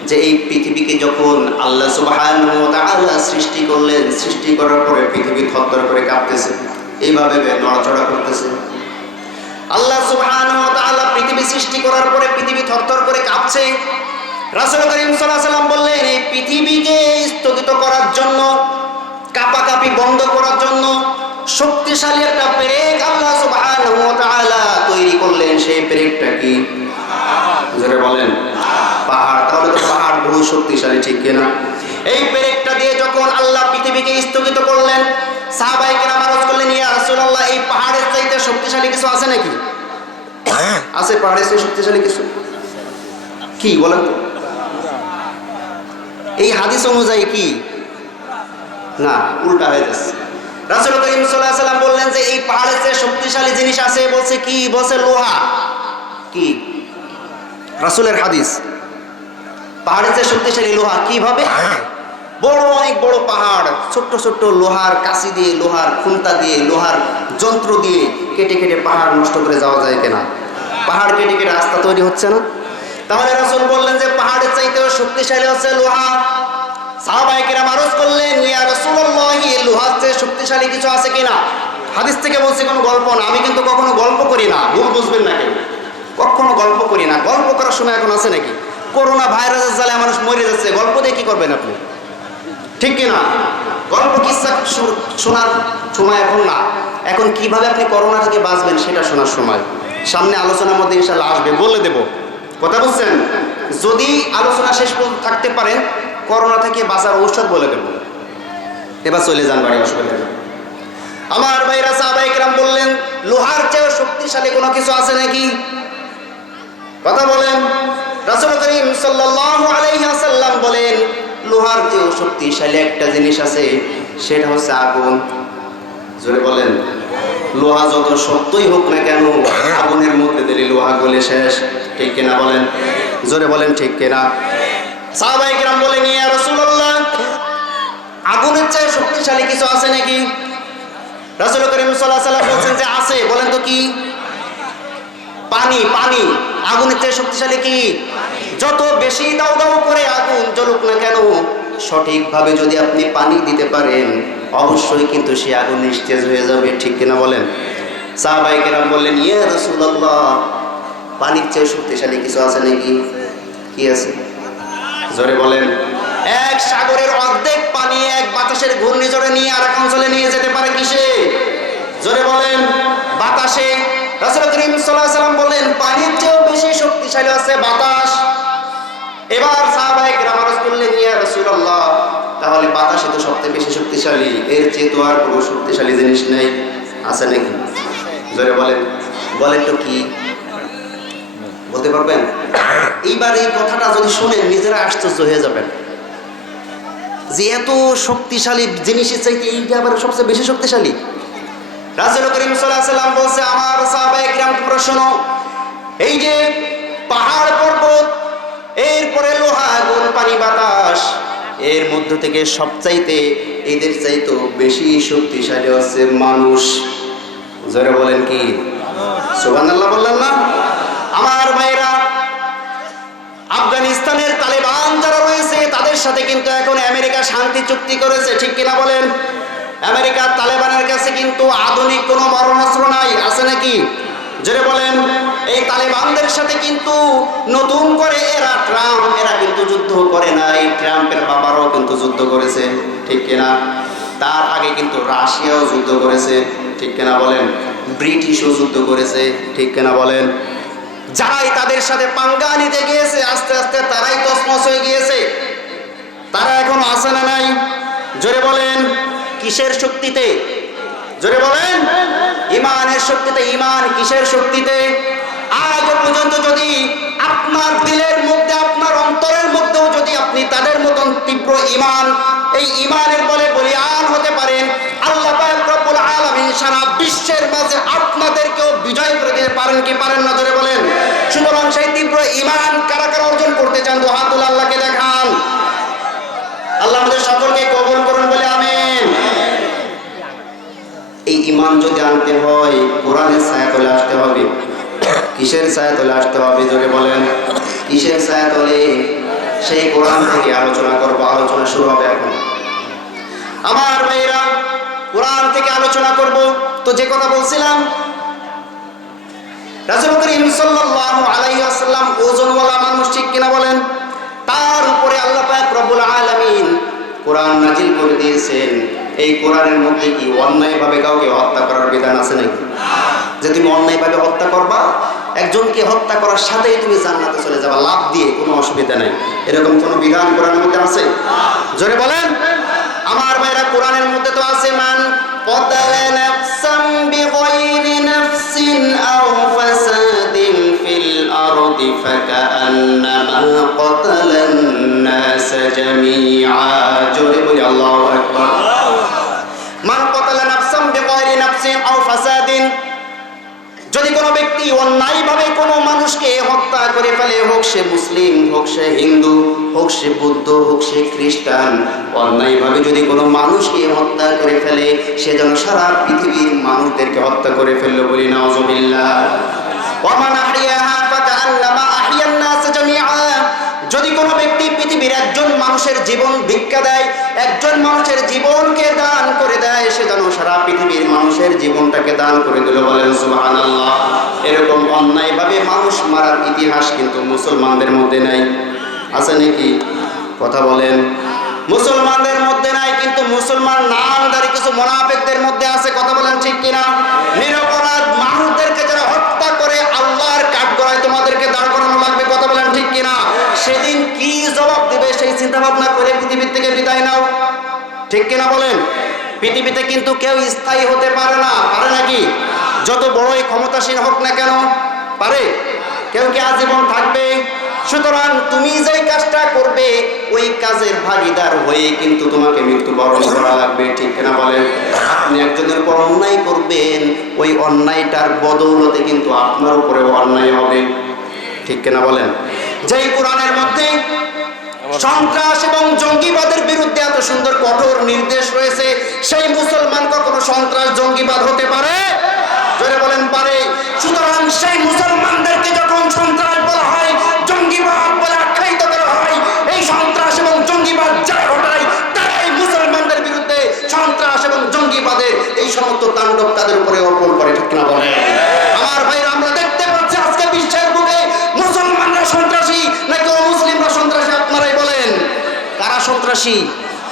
যে এই পৃথিবীকে যখন আল্লাহ সুবহানাহু ওয়া তাআলা সৃষ্টি করলেন, সৃষ্টি করার পরে পৃথিবী থরথর করে কাঁপতেছে, এইভাবে নড়াচড়া করতেছে। আল্লাহ সুবহানাহু ওয়া তাআলা পৃথিবী সৃষ্টি করার পরে পৃথিবী থরথর করে কাঁপছে। রাসূল করিম সাল্লাল্লাহু আলাইহি ওয়াসাল্লাম বললেন, এই পৃথিবীকে স্থগিত করার জন্য, কাঁপাকাঁপি বন্ধ করার জন্য শক্তিশালী একটা পেরেক আল্লাহ সুবহানাহু ওয়া তাআলা তৈরি করলেন। সেই পেরেকটা কি? জোরে বলেন। পাহাড়। তাহলে তো পাহাড় বহু শক্তিশালী, ঠিক কিনা? এই পেরেকটা দিয়ে যখন আল্লাহ পৃথিবীকে স্থগিত করলেন, সাহাবায়ে কেরাম আরজ করলেন, ইয়া রাসূলুল্লাহ, এই পাহাড়ের চাইতে শক্তিশালী কিছু আছে নাকি? আছে পাহাড়ের চেয়ে শক্তিশালী কিছু? কি বলেন তো? এই হাদিস অনুযায়ী কি না, উল্টা হয়ে যাচ্ছে। রাসূল করিম সাল্লাল্লাহু আলাইহি ওয়াসাল্লাম বললেন যে এই পাহাড়ের চেয়ে শক্তিশালী জিনিস আছে। বলছে কি? বলছে লোহা। কি? রাসূলের হাদিস, পাহাড়ের চেয়ে শক্তিশালী লোহা। কিভাবে? বড়, অনেক বড় পাহাড়, ছোট্ট ছোট্ট লোহার কাঁচি দিয়ে, লোহার খুন্তা দিয়ে, লোহার যন্ত্র দিয়ে কেটে কেটে পাহাড় নষ্ট করে যাওয়া যায় কিনা? পাহাড় কেটে কেটে রাস্তা তৈরি হচ্ছে না? তাহলে রাসূল বললেন যে পাহাড়ের চাইতেও শক্তিশালী হচ্ছে লোহা। সাহাবায়ে কেরাম আরজ করলেন, ইয়া রাসূলুল্লাহ, এই লোহার চেয়ে শক্তিশালী কিছু আছে কিনা? হাদিস থেকে বলছি, কোনো গল্প না। আমি কিন্তু কখনো গল্প করি না, ভুল বুঝবেন না কেউ। কখনো গল্প করি না। গল্প করার সময় এখন আছে নাকি? করোনা ভাইরাসের জ্বালে মানুষ মরে যাচ্ছে, গল্প দিয়ে কি করবেন আপনি? ঠিক কিনা? গল্প কিচ্ছা শোনার সময় এখন না। এখন কিভাবে আপনি করোনা থেকে বাঁচবেন সেটা শোনার সময়। সামনে আলোচনার মধ্যে ইনশাআল্লাহ আসবে, বলে দেব। কথা বলছেন? যদি আলোচনা শেষ পর্যন্ত থাকতে পারেন, করোনা থেকে বাঁচার ঔষধ বলে দেব। এবার চলে যান বাড়ি, অসুবিধা নেই। আমার ভাইরা, সাহাবায়ে কেরাম বললেন, লোহার চেয়ে শক্তিশালী কোনো কিছু আছে নাকি? কথা বলেন। রাসূল করিম সাল্লাল্লাহু আলাইহি ওয়াসাল্লাম বলেন, লোহার চেয়ে শক্তিশালী একটা জিনিস আছে, সেটা হচ্ছে আগুন। জোরে বলেন। লোহা যত শক্তই হোক না কেন, আগুনের মধ্যে দিলে লোহা গলে শেষ, ঠিক কিনা বলেন? জোরে বলেন, ঠিক কিনা? সাহাবায়ে কেরাম বলেন, ইয়া রাসূলুল্লাহ, আগুনের চেয়ে শক্তিশালী কিছু আছে নাকি? রাসূল করিম সাল্লাল্লাহু আলাইহি ওয়াসাল্লাম বলেন যে আছে। বলেন তো কি? পানি। পানি আগুনের চেয়ে শক্তিশালী কি? যত বেশি দাও দাও করে আগুন জ্বলুক না কেন, সঠিকভাবে যদি আপনি পানি দিতে পারেন, অবশ্যই কিন্তু সে আগুন নিস্তেজ হয়ে যাবে, ঠিক কিনা বলেন? সাহাবায়ে কেরাম বললেন, ইয়া রাসূলুল্লাহ, পানির চেয়ে শক্তিশালী কিছু আছে নাকি? কি আছে? জোরে বলেন। এক সাগরের অর্ধেক পানি এক বাতাসের ঘূর্ণিঝড়ে নিয়ে আরেক অঞ্চলে নিয়ে যেতে পারে কিসে? জোরে বলেন। বাতাসে। রাসূল করিম সাল্লাল্লাহু আলাইহি ওয়াসাল্লাম বললেন, পানির চেয়েও বেশি শক্তিশালী আছে বাতাস। এবার সাহাবায়ে কেরাম আরজ করলেন, ইয়া রাসূলুল্লাহ, তাহলে বাতাসই তো সবচেয়ে বেশি শক্তিশালী, এর চেয়ে তো আর কোনো শক্তিশালী জিনিস নেই, আছে নাকি? জোরে বলেন। বলেন তো কি? বলতে পারবেন? এইবার এই কথাটা যদি শুনেন, নিজেরা আশ্চর্য হয়ে যাবেন যে এত শক্তিশালী জিনিসের চাইতে এইটা আবার সবচেয়ে বেশি শক্তিশালী। রাসূল করিম সাল্লাল্লাহু আলাইহি ওয়াসাল্লাম বলছে, আমার সাহাবায়ে কেরাম তোমরা শোনো, এই যে পাহাড় পর্বত, এরপরে লোহা, আগুন, পানি, বাতাস, এর মধ্য থেকে সবচাইতে এদের চাইতে বেশি শক্তিশালী হচ্ছে মানুষ। জোরে বলেন কি? সুবহানাল্লাহ বললেন না? আমার ভাইরা, আফগানিস্তানের তালেবান যারা রয়েছে, তাদের সাথে কিন্তু এখন আমেরিকা শান্তি চুক্তি করেছে, ঠিক কিনা বলেন? আমেরিকার তালেবানের কাছে কিন্তু আধুনিক কোনো মারণাস্ত্র নাই, আছে নাকি? জোরে বলেন। এই তালেবানদের সাথে কিন্তু নতুন করে এরা কিন্তু যুদ্ধ করে নাই। ট্রাম্পের বাবারাও কিন্তু যুদ্ধ করেছে, ঠিক কিনা? তার আগে কিন্তু রাশিয়াও যুদ্ধ করেছে, ঠিক কিনা বলেন? ব্রিটিশও যুদ্ধ করেছে, ঠিক কিনা বলেন? যারাই তাদের সাথে পাঙ্গা নিতে গিয়েছে, আস্তে আস্তে তারাই তছনছ হয়ে গিয়েছে। তারা এখন আছে না নাই? জোরে বলেন। কিসের শক্তিতে? জোরে বলেন। ঈমানের শক্তিতে। ঈমান কিসের শক্তিতে? আজ পর্যন্ত যদি আপনার দিলের মধ্যে, আপনার অন্তরের মধ্যেও যদি আপনি তাদের মতন তীব্র ঈমান, এই ঈমানের বলে বলিয়ান হতে পারেন, আল্লাহ পাক রব্বুল আলামিন সারা বিশ্বের মাঝে আপনাদেরকেও বিজয় করে দিতে পারেন কি পারেন না? জোরে বলেন। সুতরাং সেই তীব্র ঈমান কারা কারা অর্জন করতে চান, তো হাত তুলে আল্লাহকে দেখান। আল্লাহ আমাদের সকলকে কবুল করুন বলে আমিন। এই ঈমান যদি আনতে হয়, কোরআনের ছায়াতলে আসতে হবে। কিসের ছায়াতলে আসতে হবে? জোরে বলেন। কিসের ছায়াতলে? সেই কোরআন থেকে আলোচনা করব। আলোচনা শুরু হবে এখন। আমার ভাইরা, কোরআন থেকে আলোচনা করব। তো যে কথা বলছিলাম, রাসূল করিম সাল্লাল্লাহু আলাইহি ওয়াসাল্লাম ওজনওয়ালা মানুষ, ঠিক কিনা বলেন? তার উপরে আল্লাহ পাক রব্বুল আলামিন কোরআন নাজিল করে দিয়েছেন। এই কোরআনের মধ্যে কি অন্যায়ভাবে কাউকে হত্যা করার বিধান আছে নাকি? যে তুমি অন্যায়ভাবে হত্যা করবা, একজনকে হত্যা করার সাথেই তুমি জান্নাতে চলে যাবে লাভ দিয়ে, কোনো অসুবিধা নাই। এরকম কোনো বিধান কোরআনের মধ্যে আছে? জোরে বলেন। আমার ভাইরা, কোরআনের মধ্যে তো আছে মান ক্বাতালা নাফসান বিগাইরি নাফসিন আও ফাসাদিন ফিল আরদি ফাকান্নামা ক্বাতালান নাস জামিআ। জোরে বলি আল্লাহু আকবার। মান ক্বাতালা নাফসান বিগাইরি নাফসিন আও ফাসাদিন, যদি কোনো ব্যক্তি অন্যায়ভাবে কোনো মানুষকে হত্যা করে ফেলে, হোক সে মুসলিম, হোক সে হিন্দু, হোক সে বৌদ্ধ, হোক সে খ্রিস্টান, অন্যায়ভাবে যদি কোনো মানুষকে হত্যা করে ফেলে, সে যেন সারা পৃথিবীর মানুষদেরকে হত্যা করে ফেললো, বলি নাউযুবিল্লাহ। ওয়া মান আহইয়াহা ফাকান্নামা আহইয়ান নাস জামিআ, যদি কোনো ব্যক্তি পৃথিবীর একজন মানুষের জীবন ভিক্ষা দেয়, একজন মানুষের জীবনকে দান করে দেয়, সে যেন সারা পৃথিবীর মানুষের জীবনটাকে দান করে দিল, বলেন সুবহানাল্লাহ। এরকম অন্যায়ভাবে মানুষ মারার ইতিহাস কিন্তু মুসলমানদের মধ্যে নাই। আছে নাকি? কথা বলেন। মুসলমানদের মধ্যে নাই, কিন্তু মুসলমান নামধারী কিছু মুনাফিকদের মধ্যে আছে। কথা বলেন ঠিক কিনা? নিরপরাধ মানুষদেরকে যারা হত্যা করে আল্লাহর কাঠগড়ায় তোমাদেরকে দাঁড় করানো লাগবে। কথা বলেন ঠিক কিনা? সেদিন কি জবাব দিবে সেই চিন্তা ভাবনা করে পৃথিবীর থেকে বিদায় নাও। ঠিক কিনা বলেন? পৃথিবীতে কিন্তু কেউ স্থায়ী হতে পারে না। পারে নাকি? যত বড়ই ক্ষমতাসীন হোক না কেন, পারে? কেউ কি আজীবন থাকবে? সুতরাং তুমি যেই কাজটা করবে ওই কাজের ভাগীদার হয়ে কিন্তু তোমাকে মৃত্যুবরণ করা লাগবে। ঠিক কিনা বলেন? আপনি একজনের উপর অন্যায় করবেন, ওই অন্যায়টার বদৌলতে কিন্তু আপনার উপরেও অন্যায় হবে। ঠিক কিনা বলেন? যেই কোরআনের মধ্যে সন্ত্রাস এবং জঙ্গিবাদের বিরুদ্ধে এত সুন্দর কঠোর নির্দেশ রয়েছে, সেই মুসলমান কখনো সন্ত্রাস জঙ্গিবাদ হতে পারে? জোরে বলেন পারে। সুতরাং সেই মুসলমানদেরকে যখন সন্ত্রাস বলা হয়, জঙ্গিবাদ বলে আখ্যায়িত করা হয়, এই সন্ত্রাস এবং জঙ্গিবাদ যারা ঘটায় তারাই মুসলমানদের বিরুদ্ধে সন্ত্রাস এবং জঙ্গিবাদের এই সমস্ত তাণ্ডব তাদের উপরে অর্পণ করে। ঠিক না বলেন? আমার ভাইরা, আমরা দেখতে পাচ্ছি আজকে বিশ্বের বুকে মুসলমানরা সন্ত্রাসী নাকি অমুসলিমরা সন্ত্রাসী? আপনারাই বলেন কারা সন্ত্রাসী?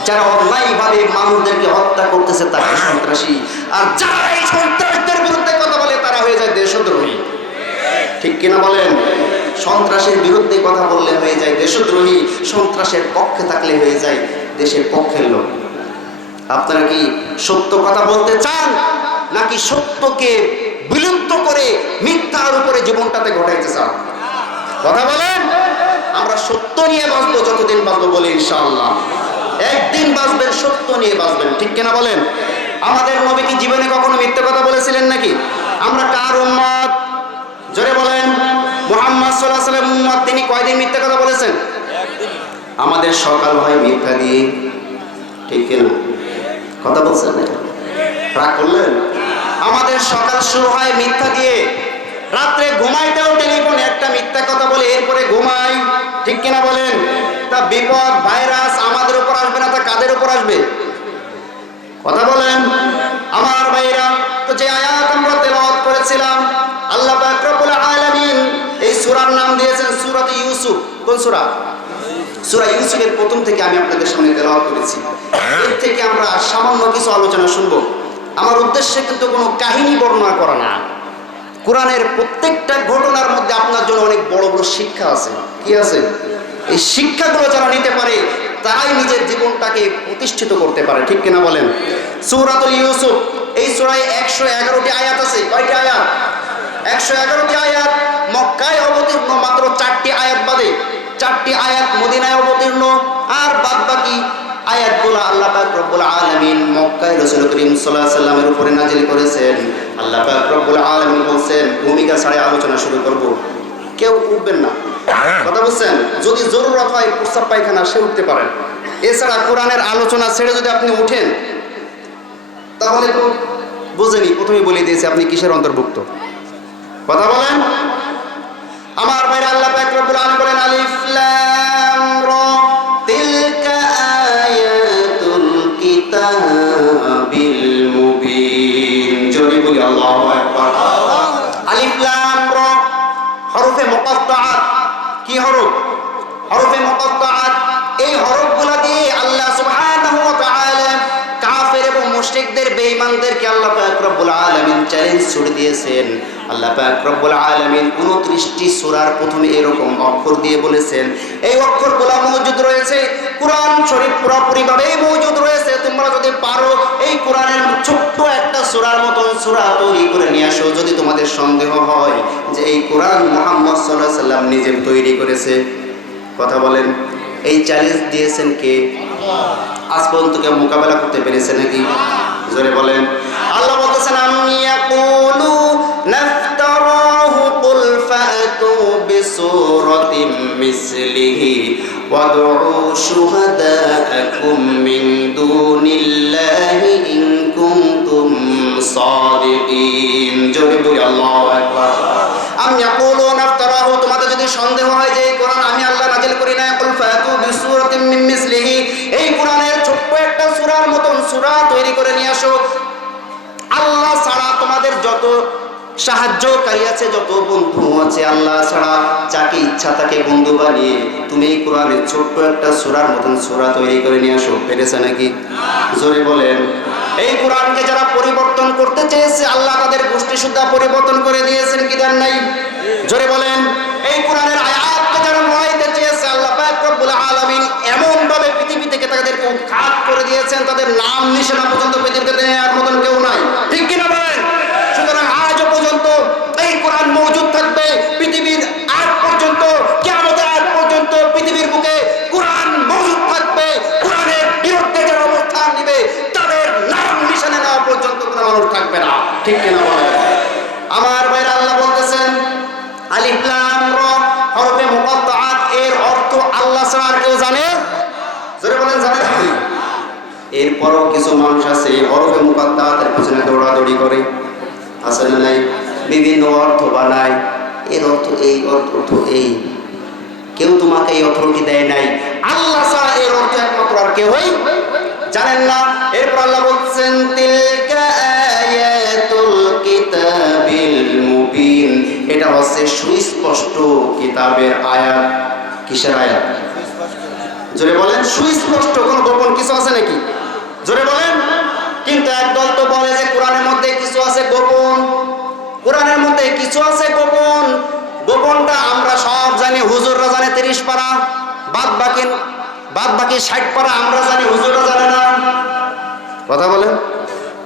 যারা অন্যায়ভাবে মানুষদেরকে হত্যা করতেছে তারা সন্ত্রাসী, আর যারা এই সন্ত্রাসদের বিরুদ্ধে কথা বলে তারা হয়ে যায় দেশদ্রোহী। ঠিক কিনা বলেন? সন্ত্রাসের বিরুদ্ধে কথা বললে হয়ে যায় দেশদ্রোহী, সন্ত্রাসের পক্ষে থাকলে হয়ে যায় দেশের পক্ষের লোক। আপনারা কি সত্য কথা বলতে চান নাকি সত্যকে বিলুপ্ত করে মিথ্যার উপরে জীবনটাতে ঘটাইতে চান? কথা বলেন। আমরা সত্য নিয়ে বাঁচবো, যতদিন বাঁচবো বলে ইনশাআল্লাহ। একদিন বাঁচবেন, সত্য নিয়ে বাঁচবেন। ঠিক কিনা বলেন? আমাদের নবী কি জীবনে কখনো মিথ্যা কথা বলেছিলেন নাকি? আমরা কার উম্মত? জোরে বলেন। মুহাম্মদ সাল্লাল্লাহু আলাইহি ওয়াসাল্লাম উম্মত। তিনি কয়দিন মিথ্যা কথা বলেছেন? আমাদের সকাল হয় মিথ্যা দিয়ে। ঠিক কিনা? কথা বলছেন না? রাগ করলেন? আমাদের সকাল শুরু হয় মিথ্যা দিয়ে, রাত্রে ঘুমাইতেও টেলিফোনে একটা মিথ্যা কথা বলে এরপরে ঘুমাই। ঠিক কিনা বলেন? তা বিপদ ভাইরাস আমাদের উপর আসবে না, তা কাদের উপর আসবে? কথা বলেন। আমার ভাইরা, তো যে আয়াত আমরা তেলাওয়াত করেছিলাম, আল্লাহ পাক রব্বুল আলামিন এই সূরার নাম দিয়েছেন সূরাত ইউসুফ। কোন সূরা? সূরা ইউসুফের প্রথম থেকে আমি আপনাদের সামনে তেলাওয়াত করেছি। এর থেকে আমরা সামান্য কিছু আলোচনা শুনব। আমার উদ্দেশ্যে কিন্তু কোনো কাহিনী বর্ণনা করা না। কোরআনের প্রত্যেকটা ঘটনার মধ্যে আপনার জন্য অনেক বড় বড় শিক্ষা আছে। কি আছে? এই শিক্ষাগুলো যারা নিতে পারে তারাই নিজের জীবনটাকে প্রতিষ্ঠিত করতে পারে। ঠিক কিনা বলেন? সূরাতুল ইউসুফ, এই সূরায় 111টি আয়াত আছে। কয়টি আয়াত? 111টি আয়াত। মক্কায় অবতীর্ণ মাত্র 4টি আয়াত বাদে 4টি আয়াত মদিনায় অবতীর্ণ, আর বাদবাকি আয়াতগুলো আল্লাহ পাক রব্বুল আলামিন মক্কায় রাসূল করিম সাল্লাল্লাহু আলাইহি ওয়াসাল্লামের উপরে নাযিল করেছেন। আল্লাহ পাক রব্বুল আলামিন বলেন, ভূমিকা ছাড়া আলোচনা শুরু করব, কেউ উঠবেন না। কথা বলছেন? যদি জরুরত হয় প্রস্তাব পায়খানা সে উঠতে পারেন, এছাড়া কোরআনের আলোচনা ছেড়ে যদি আপনি উঠেন তাহলে তো বুঝেনি। প্রথমে বলে দিয়েছি আপনি কিসের অন্তর্ভুক্ত। কথা বলেন। আমার ভাইরা, আল্লাহ পাক রব্বুল আলামিন বলেন, আলিফ লাম রা তিলকা আয়াতুল কিতাবিল মুবিন। জোরে বলি আল্লাহু আকবার। আলিফ লাম রা হরফে মুকাত্তাআত। কি হরফ? হরফে মুকাত্তাআত। এই হরফগুলো দিয়ে আল্লাহ সুবহানাহু ওয়া তাআলা কাফের এবং মুশরিক মুশরিকদের বেঈমানদেরকে আল্লাহ পাক রব্বুল আলামিন চ্যালেঞ্জ ছুড়ে দিয়েছেন। আল্লাহ পাক রব্বুল আলামিন 29টি সূরার প্রথমে এরকম অক্ষর দিয়ে বলেছেন, এই অক্ষরগুলো মওজুদ রয়েছে কুরআন শরীফ পুরোপুরিভাবে মওজুদ রয়েছে। তোমরা যদি পারো এই কোরআনের ছোট্ট একটা সূরার মতন সূরা তৈরি করে নিয়ে আসো। যদি তোমাদের সন্দেহ হয় যে এই কোরআন মুহাম্মদ সাল্লাল্লাহু আলাইহি সাল্লাম নিজে তৈরি করেছে, কথা বলেন, এই চ্যালেঞ্জ দিয়েছেন কে? আজ পর্যন্ত কেউ মোকাবেলা করতে পেরেছে নাকি? জোরে বলেন। আল্লাহ বলতেছেন, আম ইয়াকুলু নাফতারাহু কুল ফাতু বিসূরাতিন মিসলিহি ওয়াদউ শুহাদাআকুম মিন দুনিল্লাহি ইন কুনতুম সাদিকিন। জোরে বলি আল্লাহু আকবার। আম ইয়াকুলু নাফতারাহু, তোমাদের যদি সন্দেহ হয় যে এই কোরআন আমি আল্লাহ নাযিল করি না, কুল ফাতু বিসূরাতিন মিন মিসলিহি, এই কোরআনের ছোট্ট একটা সূরার মতন সূরা তৈরি করে নিয়ে আসো। আল্লাহ ছাড়া তোমাদের যত সাহায্যকারী আছে, যত বন্ধু আছে, আল্লাহ ছাড়া যাকে ইচ্ছা তাকে বন্ধু বানিয়ে তুমি এই কোরআনের ছোট্ট একটা সূরার মতন সূরা তৈরি করে নিয়ে আসো। পেরেছে নাকি? জোরে বলেন। এই কোরআনকে যারা পরিবর্তন করতে চেয়েছে আল্লাহ তাদের গোষ্ঠী সুদ্ধা পরিবর্তন করে দিয়েছেন কি দেন নাই? জোরে বলেন। এই কোরআনের আয়াতকে যারা নড়াইতে চেয়েছে আল্লাহ পাক রব্বুল আলামিন এমন ভাবে পৃথিবী থেকে তাদেরকে উৎখাত করে দিয়েছেন, তাদের নাম নিশানা পর্যন্ত পৃথিবীতে নেওয়ার মতন কেউ নাই। ঠিক কিনা বলেন? সুতরাং আজও পর্যন্ত এই কোরআন মওজুদ থাকবে পৃথিবীর আগ পর্যন্ত, কিয়ামতের আগ পর্যন্ত পৃথিবীর বুকে কোরআন মওজুদ থাকবে। কোরআনের বিরুদ্ধে যারা অবস্থান নেবে তাদের নাম নিশানা নেওয়া পর্যন্ত কোনো মানুষ থাকবে না। ঠিক কিনা বলেন? আমার ভাইরা, আল্লাহ বলতেছেন আলিফ লাম র হরফে মুকাত্তাআত, এর অর্থ আল্লাহ ছাড়া আর কেউ জানে? জোরে বলেন, জানে না? এরপরও কিছু মানুষ আছে এই হরফে মুকাত্তাআতের পিছনে দৌড়াদৌড়ি করে, আছে না নাই? বিভিন্ন অর্থ বানায়, এর অর্থ এই, অর্থ এই। কেউ তোমাকে এই অর্থটি দেয় নাই, আল্লাহ ছাড়া এর অর্থ একমাত্র আর কেউই জানেন না। এরপর আল্লাহ বলছেন তিলকা আয়াতুল কিতাবিল মুবিন, এটা হচ্ছে সুস্পষ্ট কিতাবের আয়াত। কিসের আয়াত? জোরে বলেন। সুস্পষ্ট, কোনো গোপন কিছু আছে নাকি? জোরে বলেন। কিন্তু একদল তো বলে যে কোরআনের মধ্যে কিছু আছে গোপন, কোরআনের মধ্যে কিছু আছে গোপন। গোপনটা আমরা সব জানি, হুজুররা জানে 30 পারা, বাদ বাকি 60 পারা আমরা জানি, হুজুররা জানে না। কথা বলেন।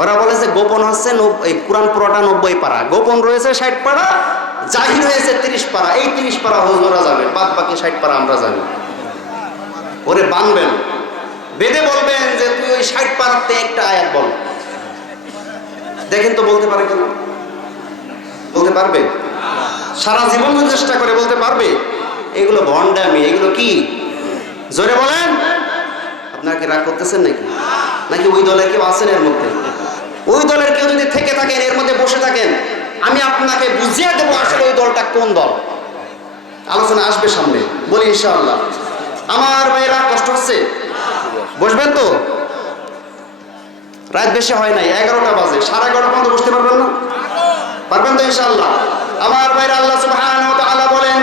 ওরা বলে যে গোপন হচ্ছে এই কোরআন পুরোটা 90 পারা, গোপন রয়েছে 60 পারা, জাহির হয়েছে 30 পারা। এই 30 পারা হুজুররা জানে, বাদ বাকি 60 পারা আমরা জানি। ওরে বানবেন, বেদে বলবেন যে তুই ওই 60 পারাতে একটা আয়াত বল। দেখেন তো বলতে পারে কেন? বলতে পারবে? সারা জীবন চেষ্টা করে বলতে পারবে? এগুলো ভণ্ডামি, এগুলো কি? জোরে বলেন। আপনারা কি রাগ করতেছেন নাকি? নাকি ওই দলের কেউ আছেন এর মধ্যে? ওই দলের কেউ যদি থেকে থাকেন, এর মধ্যে বসে থাকেন, আমি আপনাকে বুঝিয়ে দেবো আসলে ওই দলটা কোন দল। আলোচনা আসবে সামনে, বলি ইনশাআল্লাহ। আমার ভাইরা, কষ্ট হচ্ছে? বসবেন তো? রাত বেশি হয় নাই, 11টা বাজে, 11:30 পর্যন্ত বসতে পারবেন না? পারবেন তো ইনশাআল্লাহ? আমার ভাইরা, আল্লাহ সুবহানাহু ওয়া তাআলা বলেন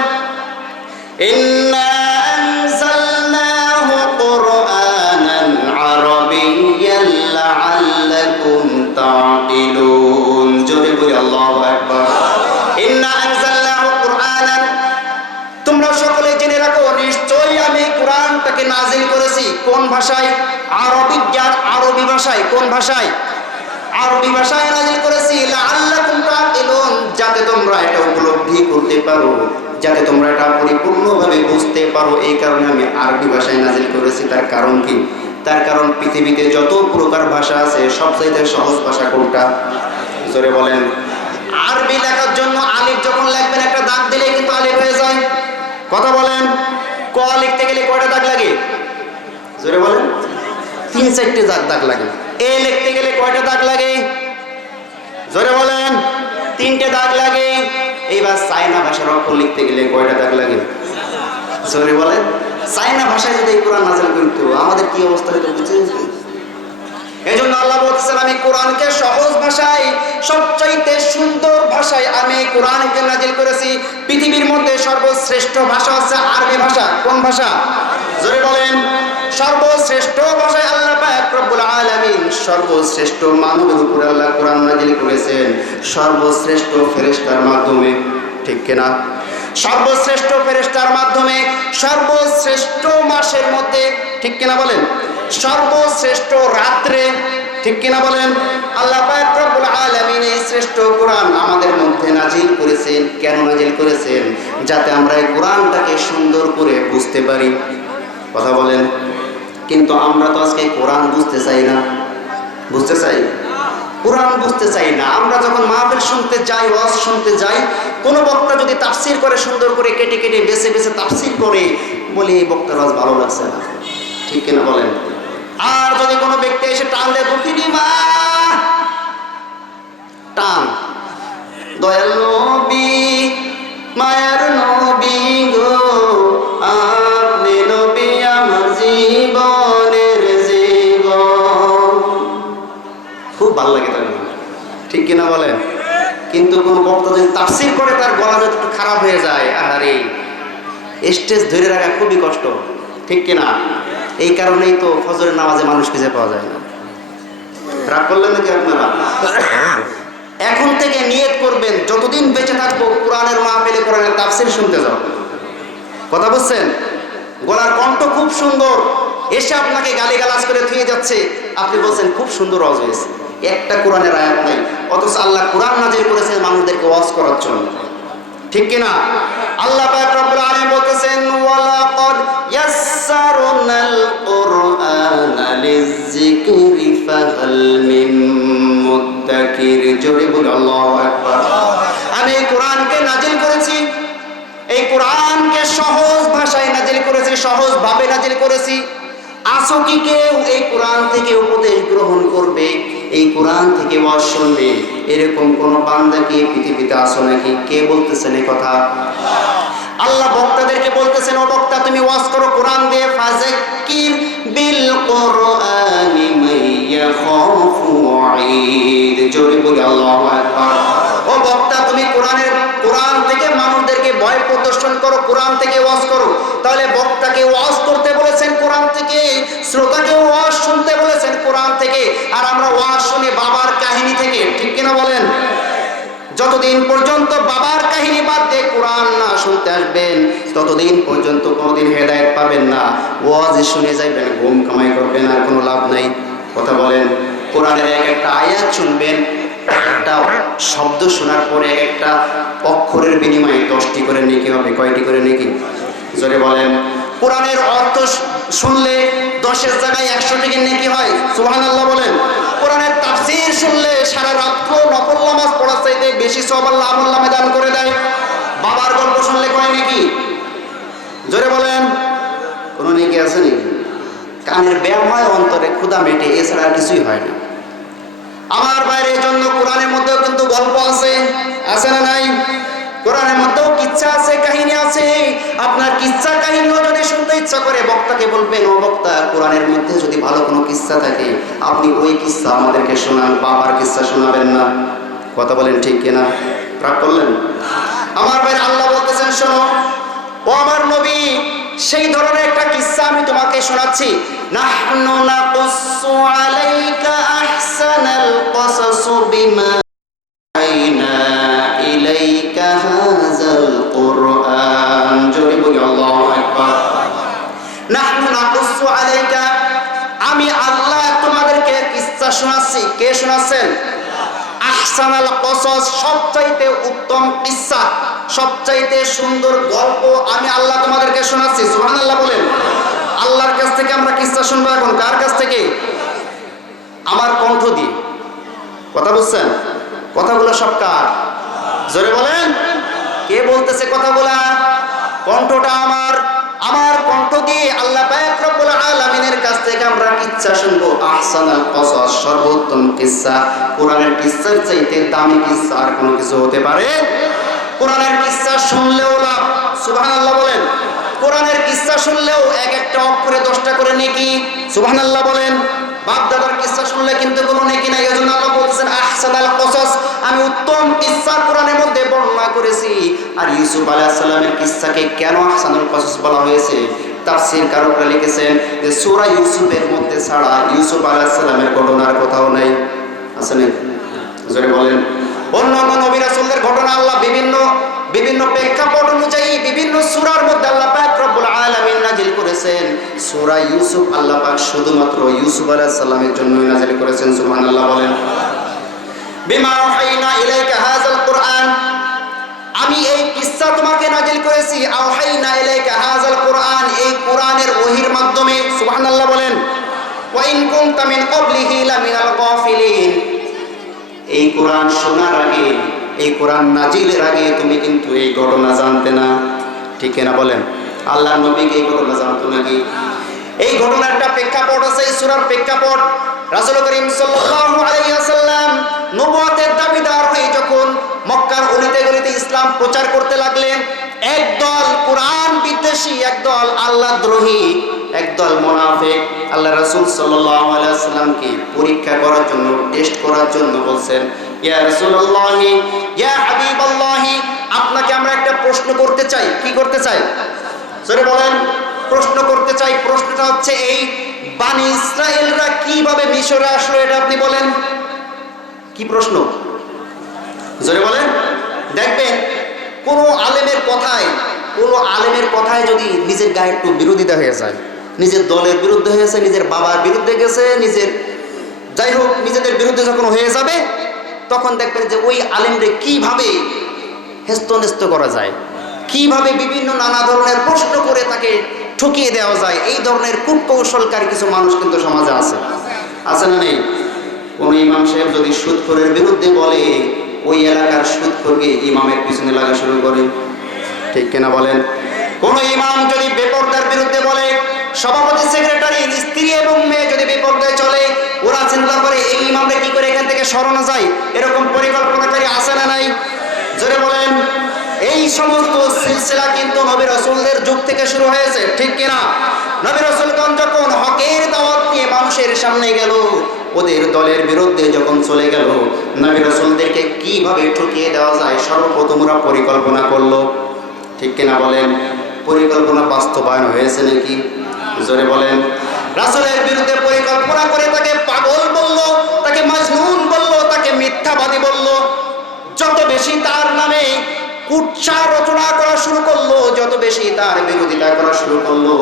ইন্না আনজালনাহু কুরআনান আরাবিয়্যান লাআল্লাকুম তা'কিলুন। জোরে বলি আল্লাহু আকবার। ইন্না আনজালনাহু কুরআনান, তোমরা সকলে জেনে রাখো নিশ্চয়ই আমি কোরআনটাকে নাজিল করেছি। কোন ভাষায়? আরবি জ্ঞান, আরবি ভাষায়। কোন ভাষায়? আরবি ভাষায় নাজিল করেছি। লাআল্লাকুম তা'কিলুন, যাতে তোমরা এটা উপলব্ধি করতে পারো, যাতে তোমরা এটা পরিপূর্ণভাবে বুঝতে পারো। এই কারণে আমি আরবি ভাষায় নাজিল করেছি। তার কারণ কি? তার কারণ পৃথিবীতে যত প্রকার ভাষা আছে সবচেয়ে সহজ ভাষা কোনটা? জোরে বলেন। আরবি লেখার জন্য আলিফ যখন লিখবেন একটা দাগ দিলেই কিন্তু আলিফ হয়ে যায়। কথা বলেন। ক লিখতে গেলে কয়টা দাগ লাগে? জোরে বলেন। 3-4টে দাগ লাগে। এ লিখতে গেলে কয়টা দাগ লাগে? জোরে বলেন। 3টে দাগ লাগে। এইবার চায়না ভাষার অক্ষর লিখতে গেলে কয়টা দাগ লাগে? জোরে বলেন। চায়না ভাষায় যদি এই কোরআন নাযিল করতো আমাদের কি অবস্থা হতো বুঝছেন? এজন্য আল্লাহ বলছেন আমি কোরআনকে সহজ ভাষায়, সবচাইতে সুন্দর ভাষায় আমি কোরআনকে নাযিল করেছি। পৃথিবীর মধ্যে সর্বশ্রেষ্ঠ ভাষা হচ্ছে আরবি ভাষা। কোন ভাষা? জোরে বলেন। সর্বশ্রেষ্ঠ ভাষায় আল্লাহ পাক রব্বুল আলামিন সর্বশ্রেষ্ঠ মানবের উপরে আল্লাহ কোরআন নাযিল করেছেন সর্বশ্রেষ্ঠ ফেরেশতার মাধ্যমে, ঠিক কিনা? সর্বশ্রেষ্ঠ ফেরেশতার মাধ্যমে, সর্বশ্রেষ্ঠ মাসের মধ্যে, ঠিক কিনা বলেন? সর্বশ্রেষ্ঠ রাত্রে, ঠিক কিনা বলেন? আল্লাহ পাক রব্বুল আলামিন এই শ্রেষ্ঠ কোরআন আমাদের মধ্যে নাযিল করেছেন। কেন নাযিল করেছেন? যাতে আমরা এই কোরআনটাকে সুন্দর করে বুঝতে পারি। কথা বলেন। কিন্তু আমরা তো আজকে কোরআন বুঝতে চাই না। বুঝতে চাই? কোরআন বুঝতে চাই না। আমরা যখন মাহফিল শুনতে যাই, ওয়াজ শুনতে যাই, কোনো বক্তা যদি তাফসীর করে সুন্দর করে কেটে কেটে বেছে বেছে তাফসীর করে, বলি এই বক্তার ওয়াজ ভালো লাগছে না, ঠিক কিনা বলেন? আর যদি কোনো ব্যক্তি এসে টান দেয়, বুঝিনি মা টান, দয়াল নবী মায়ার নবী গো আপনি নবী আমার জীবনের জীবন, খুব ভালো লাগে তার, ঠিক কিনা বলেন? কিন্তু কোন বক্তা যদি তাফসীর করে তার গলা যদি একটু খারাপ হয়ে যায়, আরে স্টেজ ধরে রাখা খুবই কষ্ট, ঠিক কিনা? এই কারণেই তো ফজরের নামাজে মানুষ খুঁজে পাওয়া যায় না। রাগ করলেন নাকি আপনারা? এখন থেকে নিয়ত করবেন যতদিন বেঁচে থাকবো কোরআনের মাহফিলে কোরআনের তাফসীর শুনতে যাব। কথা বুঝছেন? গলার কণ্ঠ খুব সুন্দর, এসে আপনাকে গালিগালাজ করে থুয়ে যাচ্ছে, আপনি বলছেন খুব সুন্দর ওয়াজ হয়েছে, একটা কোরআনের আয়াত নাই, অথচ আল্লাহ কোরআন নাযিল করেছেন মানুষদেরকে ওয়াজ করার জন্য, ঠিক কিনা? আল্লাহ পাক রব্বুল আলামিন বলতেছেন ওয়ালাকাদ ইয়াসসারনাল কুরআনা লিযিকরি ফাহাল মিন মুদ্দাকির। জোরে বলি আল্লাহু আকবার। আমি এই কোরআনকে নাযিল করেছি, এই কোরআনকে সহজ ভাষায় নাযিল করেছি, সহজ ভাবে নাযিল করেছি। আসো কি কেউ এই কোরআন থেকে উপদেশ গ্রহণ করবে, এই কোরআন থেকে ওয়াজ শুনবে, এরকম কোন বান্দা কি পৃথিবীতে আসো নাকি? কে বলতেছেন এই কথা? আল্লাহ বক্তাদেরকে বলতেছেন, ও বক্তা তুমি ওয়াজ করো কোরআন দিয়ে, ফাযাক্কির বিল কুরআনি মাইয়াখাফু ওয়াঈদ। জোরে বলি আল্লাহু আকবার। ও বক্তা তুমি কোরআন থেকে মানুষদেরকে ভয় প্রদর্শন করো, কোরআন থেকে ওয়াজ করো। তাহলে বক্তাকে ওয়াজ করতে বলেছেন কোরআন থেকে, শ্রোতাকে ওয়াজ শুনতে বলেছেন কোরআন থেকে, আর আমরা ওয়াজ শুনি বাবার কাহিনী থেকে, ঠিক কিনা বলেন? যতদিন পর্যন্ত বাবার কাহিনী বাদ দিয়ে কোরআন না শুনতে আসবেন ততদিন পর্যন্ত কোনোদিন হেদায়েত পাবেন না। ওয়াজ শুনে যাইবেন, ঘুম কামাই করবেন, আর কোনো লাভ নাই। কথা বলেন। কোরআনের এক একটা আয়াত শুনবেন, একটা শব্দ শোনার পরে একটা অক্ষরের বিনিময়ে 10টি করে নেকি হবে। কয়টি করে নেকি? জোরে বলেন। কোরআনের অর্থ শুনলে 10-এর জায়গায় 100টি নেকি হয়। সুবহানাল্লাহ বলেন। কোরআনের তাফসীর শুনলে সারা রাত্র নফল নামাজ পড়ার চাইতে বেশি সওয়াব আল্লাহ আমল নামে দান করে দেয়। বাবার গল্প শুনলে কয় নেকি? জোরে বলেন। কোনো নেকি আছে নাকি? কানের ব্যায়াম হয়, অন্তরে ক্ষুধা মেটে, এছাড়া আর কিছুই হয় না। আমার বাইরে জন্য কোরআনের মধ্যেও কিন্তু গল্প আছে, আছে না নাই? কোরআনের মধ্যেও কিচ্ছা আছে, কাহিনী আছে। আপনার কিচ্ছা কাহিনীও যদি শুনতে ইচ্ছা করে, বক্তাকে বলবেন, ও বক্তা কোরআনের মধ্যে যদি ভালো কোনো কিচ্ছা থাকে আপনি ওই কিচ্ছা আমাদেরকে শোনান, বাবার কিচ্ছা শোনাবেন না। কথা বলেন, ঠিক কিনা? রাগ করলেন? আমার ভাই আল্লাহ বলতেছেন, শোনো ও আমার নবী, সেই ধরনের একটা কিচ্ছা আমি তোমাকে শোনাচ্ছি। নাহনু নাকুসসু আলাইকা আহসানাল কসাসু বিমা আইনা ইলাইকা হাযাল কুরআন। জোরে বলি আল্লাহু আকবার। নাহনু নাকুসসু আলাইকা, আমি আল্লাহ তোমাদেরকে কিচ্ছা শোনাচ্ছি। কে শোনাচ্ছেন? আহসানাল কসাস, সবচাইতে উত্তম কিচ্ছা, সবচাইতে সুন্দর গল্প আমি আল্লাহ তোমাদেরকে শোনাচ্ছি। সুবহানাল্লাহ বলেন। আল্লাহর কাছ থেকে আমরা কিচ্ছা শুনবো। এখন কার কাছ থেকে? আমার কণ্ঠ দিয়ে। কথা বুঝছেন? কথাগুলো সব কার? জোরে বলেন। কে বলতেছে কথাগুলা? কণ্ঠটা আমার। আমার কণ্ঠ দিয়ে আল্লাহ পাক রব্বুল আলামিনের কাছ থেকে আমরা কিচ্ছা শুনবো। আহসানাল কসাস, সর্বোত্তম কিচ্ছা। কোরআনের কিচ্ছার চাইতে দামি কিচ্ছা আর কোনো কিছু হতে পারে? কোরআনের কিচ্ছা শুনলেও লাভ। সুবহানাল্লাহ বলেন। কোরআনের কিচ্ছা শুনলেও এক একটা অক্ষরে 10টা করে নেকি। সুবহানাল্লাহ বলেন। বাপ দাদার কিচ্ছা শুনলে কিন্তু কোনো নেকি নাই। এজন্য আল্লাহ বলতেছেন আহসানাল কসাস, আমি উত্তম কিচ্ছা কোরআনের মধ্যে বর্ণনা করেছি। আর ইউসুফ আলাইহিস সালামের কিচ্ছাকে কেন আহসানুল কসাস বলা হয়েছে? তাফসীর কারকরা লিখেছেন যে সূরা ইউসুফের মধ্যে ছাড়া ইউসুফ আলাইহিস সালামের ঘটনার কোথাও নাই। আছে নাকি? জোরে বলেন। অন্য নবী রাসূলদের ঘটনা আল্লাহ বিভিন্ন প্রেক্ষাপট অনুযায়ী বিভিন্ন সূরার মধ্যে আল্লাহ পাক রব্বুল আলামিন নাযিল করেছেন। সূরা ইউসুফ আল্লাহ পাক শুধুমাত্র ইউসুফ আলাইহিস সালামের জন্যই নাযিল করেছেন। সুবহানাল্লাহ বলেন। বিমা আওহাইনা ইলাইকা হাযাল কুরআন, আমি এই কিসসা তোমাকে নাযিল করেছি। আওহাইনা ইলাইকা হাযাল কুরআন, এই কোরআনের ওহীর মাধ্যমে। সুবহানাল্লাহ বলেন। ওয়া ইন কুনতা মিন ক্বাবলিহি লামিনাল গাফিলিন, এই কোরআন শোনার আগে, এই কোরআন নাজিলের আগে তুমি কিন্তু এই ঘটনা জানতে না। ঠিক না বলেন? আল্লাহর নবীকে এই ঘটনা জানতো নাকি? এই ঘটনার একটা প্রেক্ষাপট আছে, এই সূরার প্রেক্ষাপট। রাসূল করিম সাল্লাল্লাহু আলাইহি ওয়াসাল্লাম নবুয়তের দাবিদার হয়ে যখন মক্কার অলিতে গলিতে ইসলাম প্রচার করতে লাগলেন, একদল কোরআন বিদ্বেষী, একদল আল্লাহদ্রোহী, একদল মুনাফিক আল্লাহ রাসূল সাল্লাল্লাহু আলাইহি ওয়াসাল্লামকে পরীক্ষা করার জন্য, টেস্ট করার জন্য বলছেন, ইয়া রাসূলুল্লাহ, ইয়া হাবিবাল্লাহ, আপনাকে আমরা একটা প্রশ্ন করতে চাই। কি করতে চাই? জোরে বলেন। প্রশ্ন করতে চাই। প্রশ্নটা হচ্ছে এই, বনি ইসরাঈলরা কিভাবে মিশরে আসলো এটা আপনি বলেন। কি প্রশ্ন? জোরে বলেন। দেখবেন কোন আলেমের কথায় যদি নিজের গায়ে একটু বিরোধিতা হয়ে যায়, নিজের দলের বিরুদ্ধে হয়েছে, নিজের বাবার বিরুদ্ধে গেছে, নিজের যাই হোক নিজেদের বিরুদ্ধে যখন হয়ে যাবে, তখন দেখবেন যে ওই আলেমরে কিভাবে হেস্তনেস্ত করা যায়, কিভাবে বিভিন্ন নানা ধরনের প্রশ্ন করে তাকে ঠকিয়ে দেওয়া যায়, এই ধরনের কূটকৌশলকারী কিছু মানুষ কিন্তু সমাজে আছে। আছে না নেই? কোন ইমাম সাহেব যদি সুদখোরের বিরুদ্ধে বলে, ওই এলাকার সুদখোরকে ইমামের পিছনে লাগা শুরু করে। ঠিক কিনা বলেন? কোন ইমাম যদি বেপরদার বিরুদ্ধে বলে, সভাপতি সেক্রেটারি স্ত্রী এবং মেয়ে যদি বেপরদায় চলে, ওরা চিন্তা করে এই ইমামরা কি করে এখান থেকে সরানো যায়। এরকম পরিকল্পনাকারী আছে না নাই? জোরে বলেন। এই সমস্ত সিলসিলা কিন্তু নবী রাসূলদের যুগ থেকে শুরু হয়েছে। ঠিক কিনা? নবী রাসূলগণ যখন হকের দাওয়াত নিয়ে মানুষের সামনে গেল, ওদের দলের বিরুদ্ধে যখন চলে গেল, নবী রাসূলদেরকে কিভাবে ঠকিয়ে দেওয়া যায় সর্বপ্রথম ওরা পরিকল্পনা করলো। ঠিক কিনা বলেন? পরিকল্পনা বাস্তবায়ন হয়েছে নাকি? জোরে বলেন। রাসূলের বিরুদ্ধে পরিকল্পনা করে তাকে পাগল বলল, তাকে মাজনুন বলল, তাকে মিথ্যাবাদী বলল। যত বেশি তার নামে কুৎসা রচনা করা শুরু করলো, যত বেশি তার বিরোধিতা করা শুরু করলো,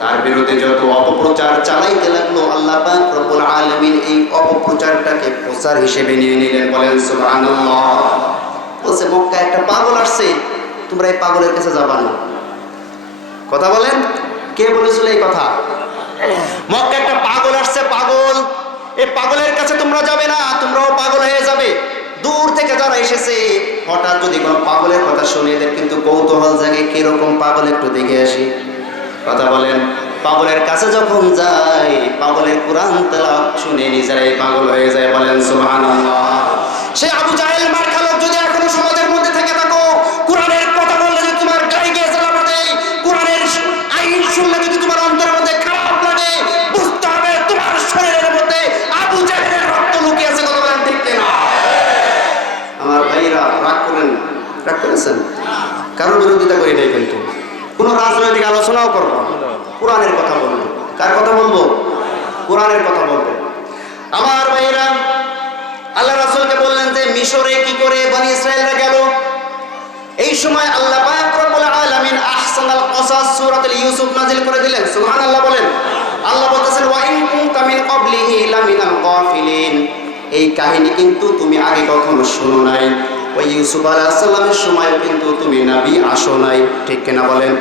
তার বিরুদ্ধে যত অপপ্রচার চালাইতে লাগলো, আল্লাহ পাক রব্বুল আলামিন এই অপপ্রচারটাকে প্রচার হিসেবে নিয়ে নিলেন। বলেন সুবহানাল্লাহ। বলছে মক্কায় একটা পাগল আসছে, তোমরা এই পাগলের কাছে যাবা না। কথা বলেন। কে বলেছিল এই কথা? মক্কায় একটা পাগল আসছে, পাগল, এই পাগলের কাছে তোমরা যাবে না, তোমরাও পাগল হয়ে যাবে। দূর থেকে যারা এসেছে, হঠাৎ যদি কোনো পাগলের কথা শুনে এদের কিন্তু কৌতূহল জাগে, কিরকম পাগল একটু দেখে আসি। কথা বলেন। পাগলের কাছে যখন যায়, পাগলের কোরআন তেলাওয়াত শুনে নিজেরাই পাগল হয়ে যায়। বলেন সুবহানাল্লাহ। সে আবু জাহেল মার খালক যদি এখনো সমাজের মধ্যে থেকে থাকো, কোরআনের কথা বললে যদি তোমার গায়ে গিয়ে জ্বালা দেয়, কোরআনের আইন শুনলে যদি তোমার অন্তরের মধ্যে খারাপ লাগে, বুঝতে হবে তোমার শরীরের মধ্যে আবু জাহেলের রক্ত লুকিয়ে আছে। কথা বলেন ঠিক কিনা? আমার ভাইরা রাগ করেছেন? কারো বিরোধিতা করি নাই, কিন্তু কোনো রাজনৈতিক আলোচনাও করবো না। কোরআনের কথা বলবো। কার কথা বলবো? কোরআনের কথা বলবো। আমার ভাইরা, আল্লাহ রাসূলকে বললেন যে মিশরে কি করে বনি ইসরাঈলরা গেল। এই সময় আল্লাহ পাক রব্বুল আলামিন আহসানাল কসাস সূরাতুল ইউসুফ নাযিল করে দিলেন। সুবহানাল্লাহ বলেন। আল্লাহ বলতেছেন ওয়া ইন কুনতা মিন ক্বাবলিহি লামিনাল গাফিলিন, এই কাহিনী কিন্তু তুমি আগে কখনো শোনো নাই। ওই ইউসুফ আলাইহিস সালামের সময় কিন্তু তুমি নবী আসো নাই। ঠিক কিনা বলেন?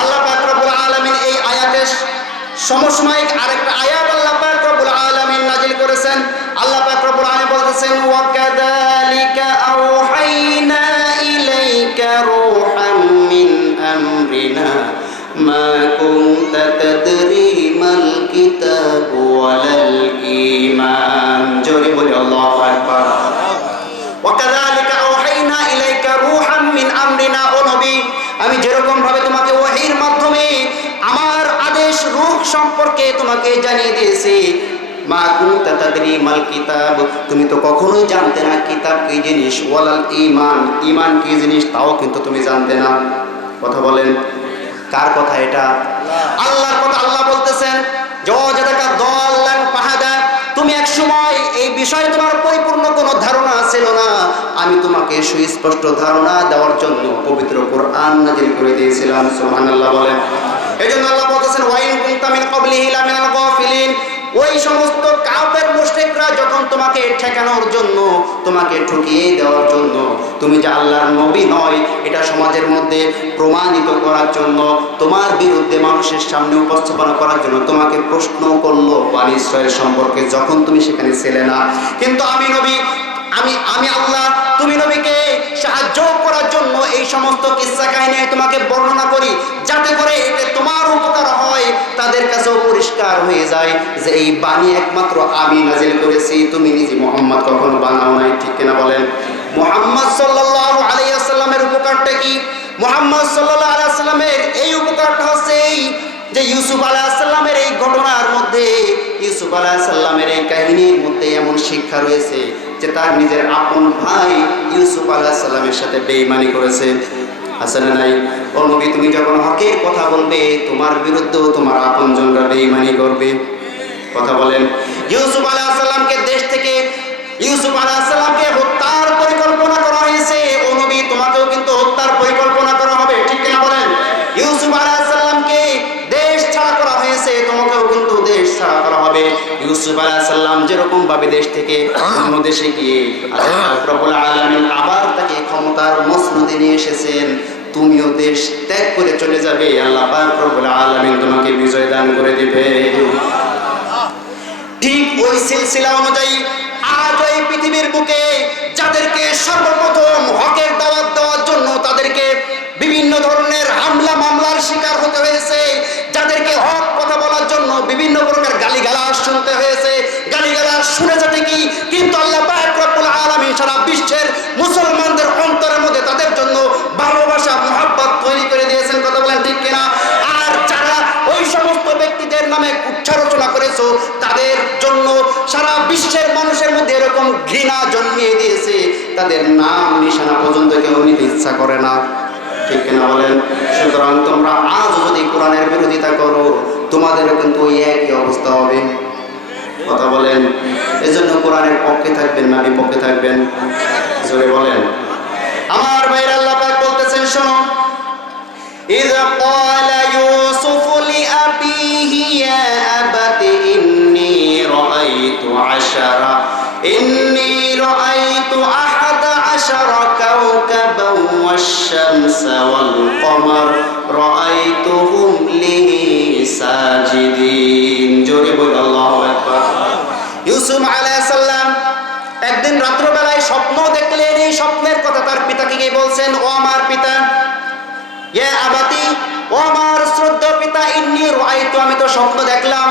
আল্লাহ পাক রব্বুল আলামিন এই আয়াতের সমসাময়িক আরেকটা আয়াত আল্লাহ পাক রব্বুল আলামিন নাযিল করেছেন। আল্লাহ পাক রব্বুল আলামিন বলতেছেন ওয়া কাযালিকা আওহাইনা ইলাইকা রূহাম মিন আমরিনা মা কুনতা তাদরি মাল কিতাবু ওয়ালাল ঈমান। জোরে বলি আল্লাহু আকবার। ওয়া কাযালিকা আওহাইনা ইলাইকা রূহাম মিন আমরিনা, ও নবী, আমি যেরকম ভাবে তোমাকে ওহীর মাধ্যমে আমার আদেশ রূহ সম্পর্কে তোমাকে জানিয়ে দিয়েছি, মা কুনতা তাদরি মাল কিতাব, তুমি তো কখনোই জানতে না কিতাব কি জিনিস, ওয়ালাল ঈমান, ঈমান কি জিনিস তাও কিন্তু তুমি জানতে না। কথা বলেন। কার কথা এটা? আল্লাহর কথা আল্লাহ বলতেছেন ওয়াজাদাকা দাল্লান ফাহাদা, তুমি এক সময় এই বিষয়ে তোমার পরিপূর্ণ কোনো ধারণা ছিল না, আমি তোমাকে সুস্পষ্ট ধারণা দেওয়ার জন্য পবিত্র কোরআন নাযিল করে দিয়েছিলাম। সুবহানাল্লাহ বলেন। এজন্য আল্লাহ বলতেছেন ওয়াইন কুনতা মিন ক্বাবলিহি লামিনাল গাফিলিন, ওই সমস্ত কাফের মুশরিকরা যখন তোমাকে ঠেকানোর জন্য, তোমাকে ঠকিয়ে দেওয়ার জন্য, তুমি যে আল্লাহর নবী নয় এটা সমাজের মধ্যে প্রমাণিত করার জন্য, তোমার বিরুদ্ধে মানুষের সামনে উপস্থাপনা করার জন্য তোমাকে প্রশ্ন করলো বনী ইসরাইল সম্পর্কে, যখন তুমি সেখানে ছিলে না। কিন্তু আমি নবী, আমি আল্লাহ তুমি নবীকে সাহায্য করার জন্য এই সমস্ত কিসসা কাহিনী তোমাকে বর্ণনা করি, যাতে করে এতে তোমার উপকার হয়, তাদের কাছেও পরিষ্কার হয়ে যায় যে এই বাণী একমাত্র আমি নাজিল করেছি, তুমি নিজে মুহাম্মদ কখনো বানাও নাই। ঠিক কিনা বলেন? মুহাম্মদ সাল্লাল্লাহু আলাইহি ওয়াসাল্লামের উপকারটা কি? মুহাম্মদ সাল্লাল্লাহু আলাইহি ওয়াসাল্লামের এই উপকারটা হচ্ছে এই যে ইউসুফ আলাইহিস সালামের এই ঘটনার মধ্যে, ইউসুফ আলাইহিস সালামের এই কাহিনীর মধ্যে এমন শিক্ষা রয়েছে যে তার নিজের আপন ভাই ইউসুফ আলাইহিস সালামের সাথে বেঈমানি করেছে। আছে না নাই? ও নবী, তুমি যখন হকের কথা বলবে তোমার বিরুদ্ধেও তোমার আপনজনরা বেঈমানি করবে। কথা বলেন। ইউসুফ আলাইহিস সালামকে দেশ থেকে, ইউসুফ আলাইহিস সালামকে হত্যার পরিকল্পনা করা হয়েছে। ও নবী, তোমাকেও কিন্তু হত্যার পরিকল্পনা করা হবে। ঠিক কিনা বলেন? ইউসুফ আলাইহিস সালামকে দেশ ছাড়া করা হয়েছে, তোমাকেও কিন্তু দেশ ছাড়া করা হবে। ইউসুফ আলাইহিস সালাম যেরকম ভাবে দেশ থেকে অন্য দেশে গিয়ে আল্লাহ রব্বুল আলামিন আবার তাকে ক্ষমতার মসনদে নিয়ে এসেছেন, তুমিও দেশ ত্যাগ করে চলে যাবে, আল্লাহ পাক রব্বুল আলামিন তোমাকে বিজয় দান করে দিবে। ঠিক ওই সিলসিলা অনুযায়ী আজ এই পৃথিবীর বুকে যাদেরকে সর্বপ্রথম হকের দাওয়াত দেওয়ার জন্য তাদেরকে বিভিন্ন ধরনের হামলা মামলার শিকার হতে হয়েছে, যাদেরকে হক কথা বলার জন্য বিভিন্ন প্রকার গালিগালাজ শুনতে হয়েছে, গালিগালাজ শুনেছে ঠিকই, কিন্তু আল্লাহ পাক রব্বুল আলামিন সারা বিশ্বের মুসলমানদের অন্তরের মধ্যে তাদের জন্য ভালোবাসা মহব্বত তৈরি করে দিয়েছেন। কথা বলেন ঠিক কিনা? আর যারা ওই সমস্ত ব্যক্তিদের নামে কুচ্ছারচনা করেছো, তাদের জন্য সারা বিশ্বের মানুষের মধ্যে এরকম ঘৃণা জন্মিয়ে দিয়েছে, তাদের নাম নিশানা পর্যন্ত কেউ নিতে ইচ্ছা করে না। ঠিক কিনা বলেন? সুতরাং তোমরা আজ যদি কোরআনের বিরোধিতা করো, তোমাদেরও কিন্তু ওই একই অবস্থা হবে। কথা বলেন। এজন্য কোরআনের পক্ষে থাকবেন না বিপক্ষে থাকবেন? জোরে বলেন। আমার ভাইরা, আল্লাহ পাক বলতেছেন, শোনো, ইযা ক্বালা ইউসুফু লিআবিহি ইয়া আবাতি ইন্নী রাআইতু আহাদা আশারা কাওকাবান ওয়াশ-শামসা ওয়াল-কমার রাআইতুহুম লি সাজিদিন। জোরে বল আল্লাহু আকবার। ইউসুফ আলাইহিস সালাম একদিন রাত্রবেলায় স্বপ্ন দেখলেন। এই স্বপ্নের কথা তার পিতাকে গিয়ে বলছেন, ও আমার পিতা, ইয়া আবাতি, ও আমার শ্রদ্ধেয় পিতা, ইন্নী রাআইতু, আমি তো স্বপ্ন দেখলাম,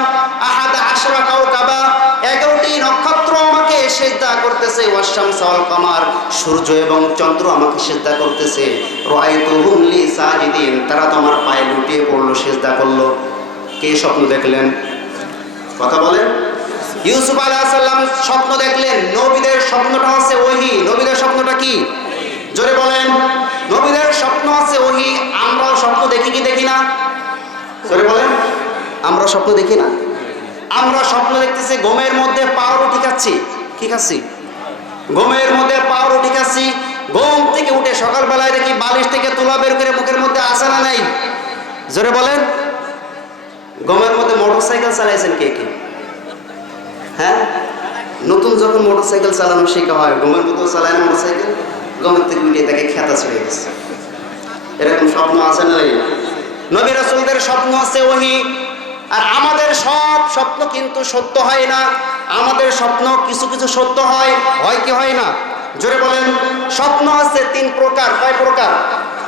আহাদা আশরা কাওকাবা, 11টি নক্ষত্র আমাকে সিজদা করতেছে, ওয়াশ-শামসা ওয়াল-কমার, সূর্য এবং চন্দ্র আমাকে সিজদা করতেছে, রাআইতুহুম লি সাজিদিন, তারা তো আমার পায়ে লুটিয়ে পড়লো, সিজদা করলো। কে স্বপ্ন দেখলেন? কথা বলেন। ইউসুফ আলাইহিস সালাম স্বপ্ন দেখলেন। নবীদের স্বপ্নটা হচ্ছে ওহী। নবীদের স্বপ্নটা কি? জোরে বলেন। নবীদের স্বপ্ন হচ্ছে ওহী। আমরাও স্বপ্ন দেখি কি দেখি না? জোরে বলেন। আমরা স্বপ্ন দেখি না? আমরা স্বপ্ন দেখতেছি ঘুমের মধ্যে পাউরুটি খাচ্ছি। কি খাচ্ছি? ঘুমের মধ্যে পাউরুটি খাচ্ছি। ঘুম থেকে উঠে সকালবেলায় দেখি বালিশ থেকে তুলা বের করে মুখের মধ্যে আসে না নাই? জোরে বলেন। ঘুমের মধ্যে মোটরসাইকেল চালাইছেন কে কে? হ্যাঁ, নতুন যখন মোটরসাইকেল চালানো শেখা হয়, ঘুমের মধ্যে চালায় মোটরসাইকেল, ঘুমের থেকে উঠে তাকে খেতা ছেড়ে গেছে। এরকম স্বপ্ন আছে না? নবী রাসূলদের স্বপ্ন আছে ওহী। আর আমাদের সব স্বপ্ন কিন্তু সত্য হয় না। আমাদের স্বপ্ন কিছু কিছু সত্য হয়, হয় কি হয় না? জোরে বলেন। স্বপ্ন আছে 3 প্রকার। কয় প্রকার?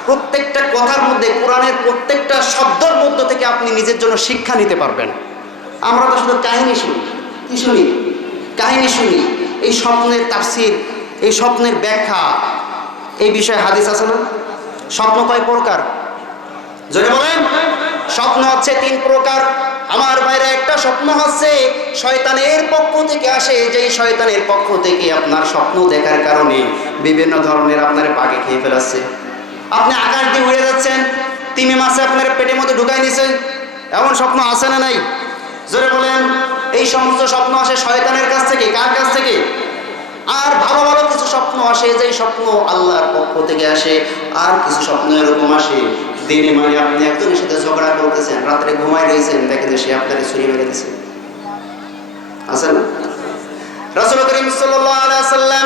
প্রত্যেকটা কথার মধ্যে, কোরআনের প্রত্যেকটা শব্দের মধ্য থেকে আপনি নিজের জন্য শিক্ষা নিতে পারবেন। আমরা তো শুধু কাহিনী শুনি। কি শুনি? কাহিনী শুনি। এই স্বপ্নের তাফসীর, এই স্বপ্নের ব্যাখ্যা, এই বিষয়ে হাদিস আছে না? স্বপ্ন কয় প্রকার? জোরে বলেন। স্বপ্ন হচ্ছে 3 প্রকার। আমার ভাইরা, একটা স্বপ্ন হচ্ছে শয়তানের পক্ষ থেকে আসে, যেই শয়তানের পক্ষ থেকে আপনার স্বপ্ন দেখার কারণে বিভিন্ন ধরনের আপনার বাগে খেয়ে ফেলাচ্ছে। আপনি আকাশ দিয়ে উড়ে যাচ্ছেন, তিমি মাছে আপনার পেটের মধ্যে ঢুকাই নিছে, এমন স্বপ্ন আসে না নাই? জোরে বলেন। এই সমস্ত স্বপ্ন আসে শয়তানের কাছ থেকে। কার কাছ থেকে? আর ভালো ভালো কিছু স্বপ্ন আসে, যেই স্বপ্ন আল্লাহর পক্ষ থেকে আসে। আর কিছু স্বপ্ন এরকম আসে, দিনে মানে আপনি একজনের সাথে ঝগড়া করতেছেন, রাত্রে ঘুমায় রয়েছেন, দেখেন যে সে আপনাকে ছুরি মেরে দিছে। আছে না? রাসূল করিম সাল্লাল্লাহু আলাইহি ওয়াসাল্লাম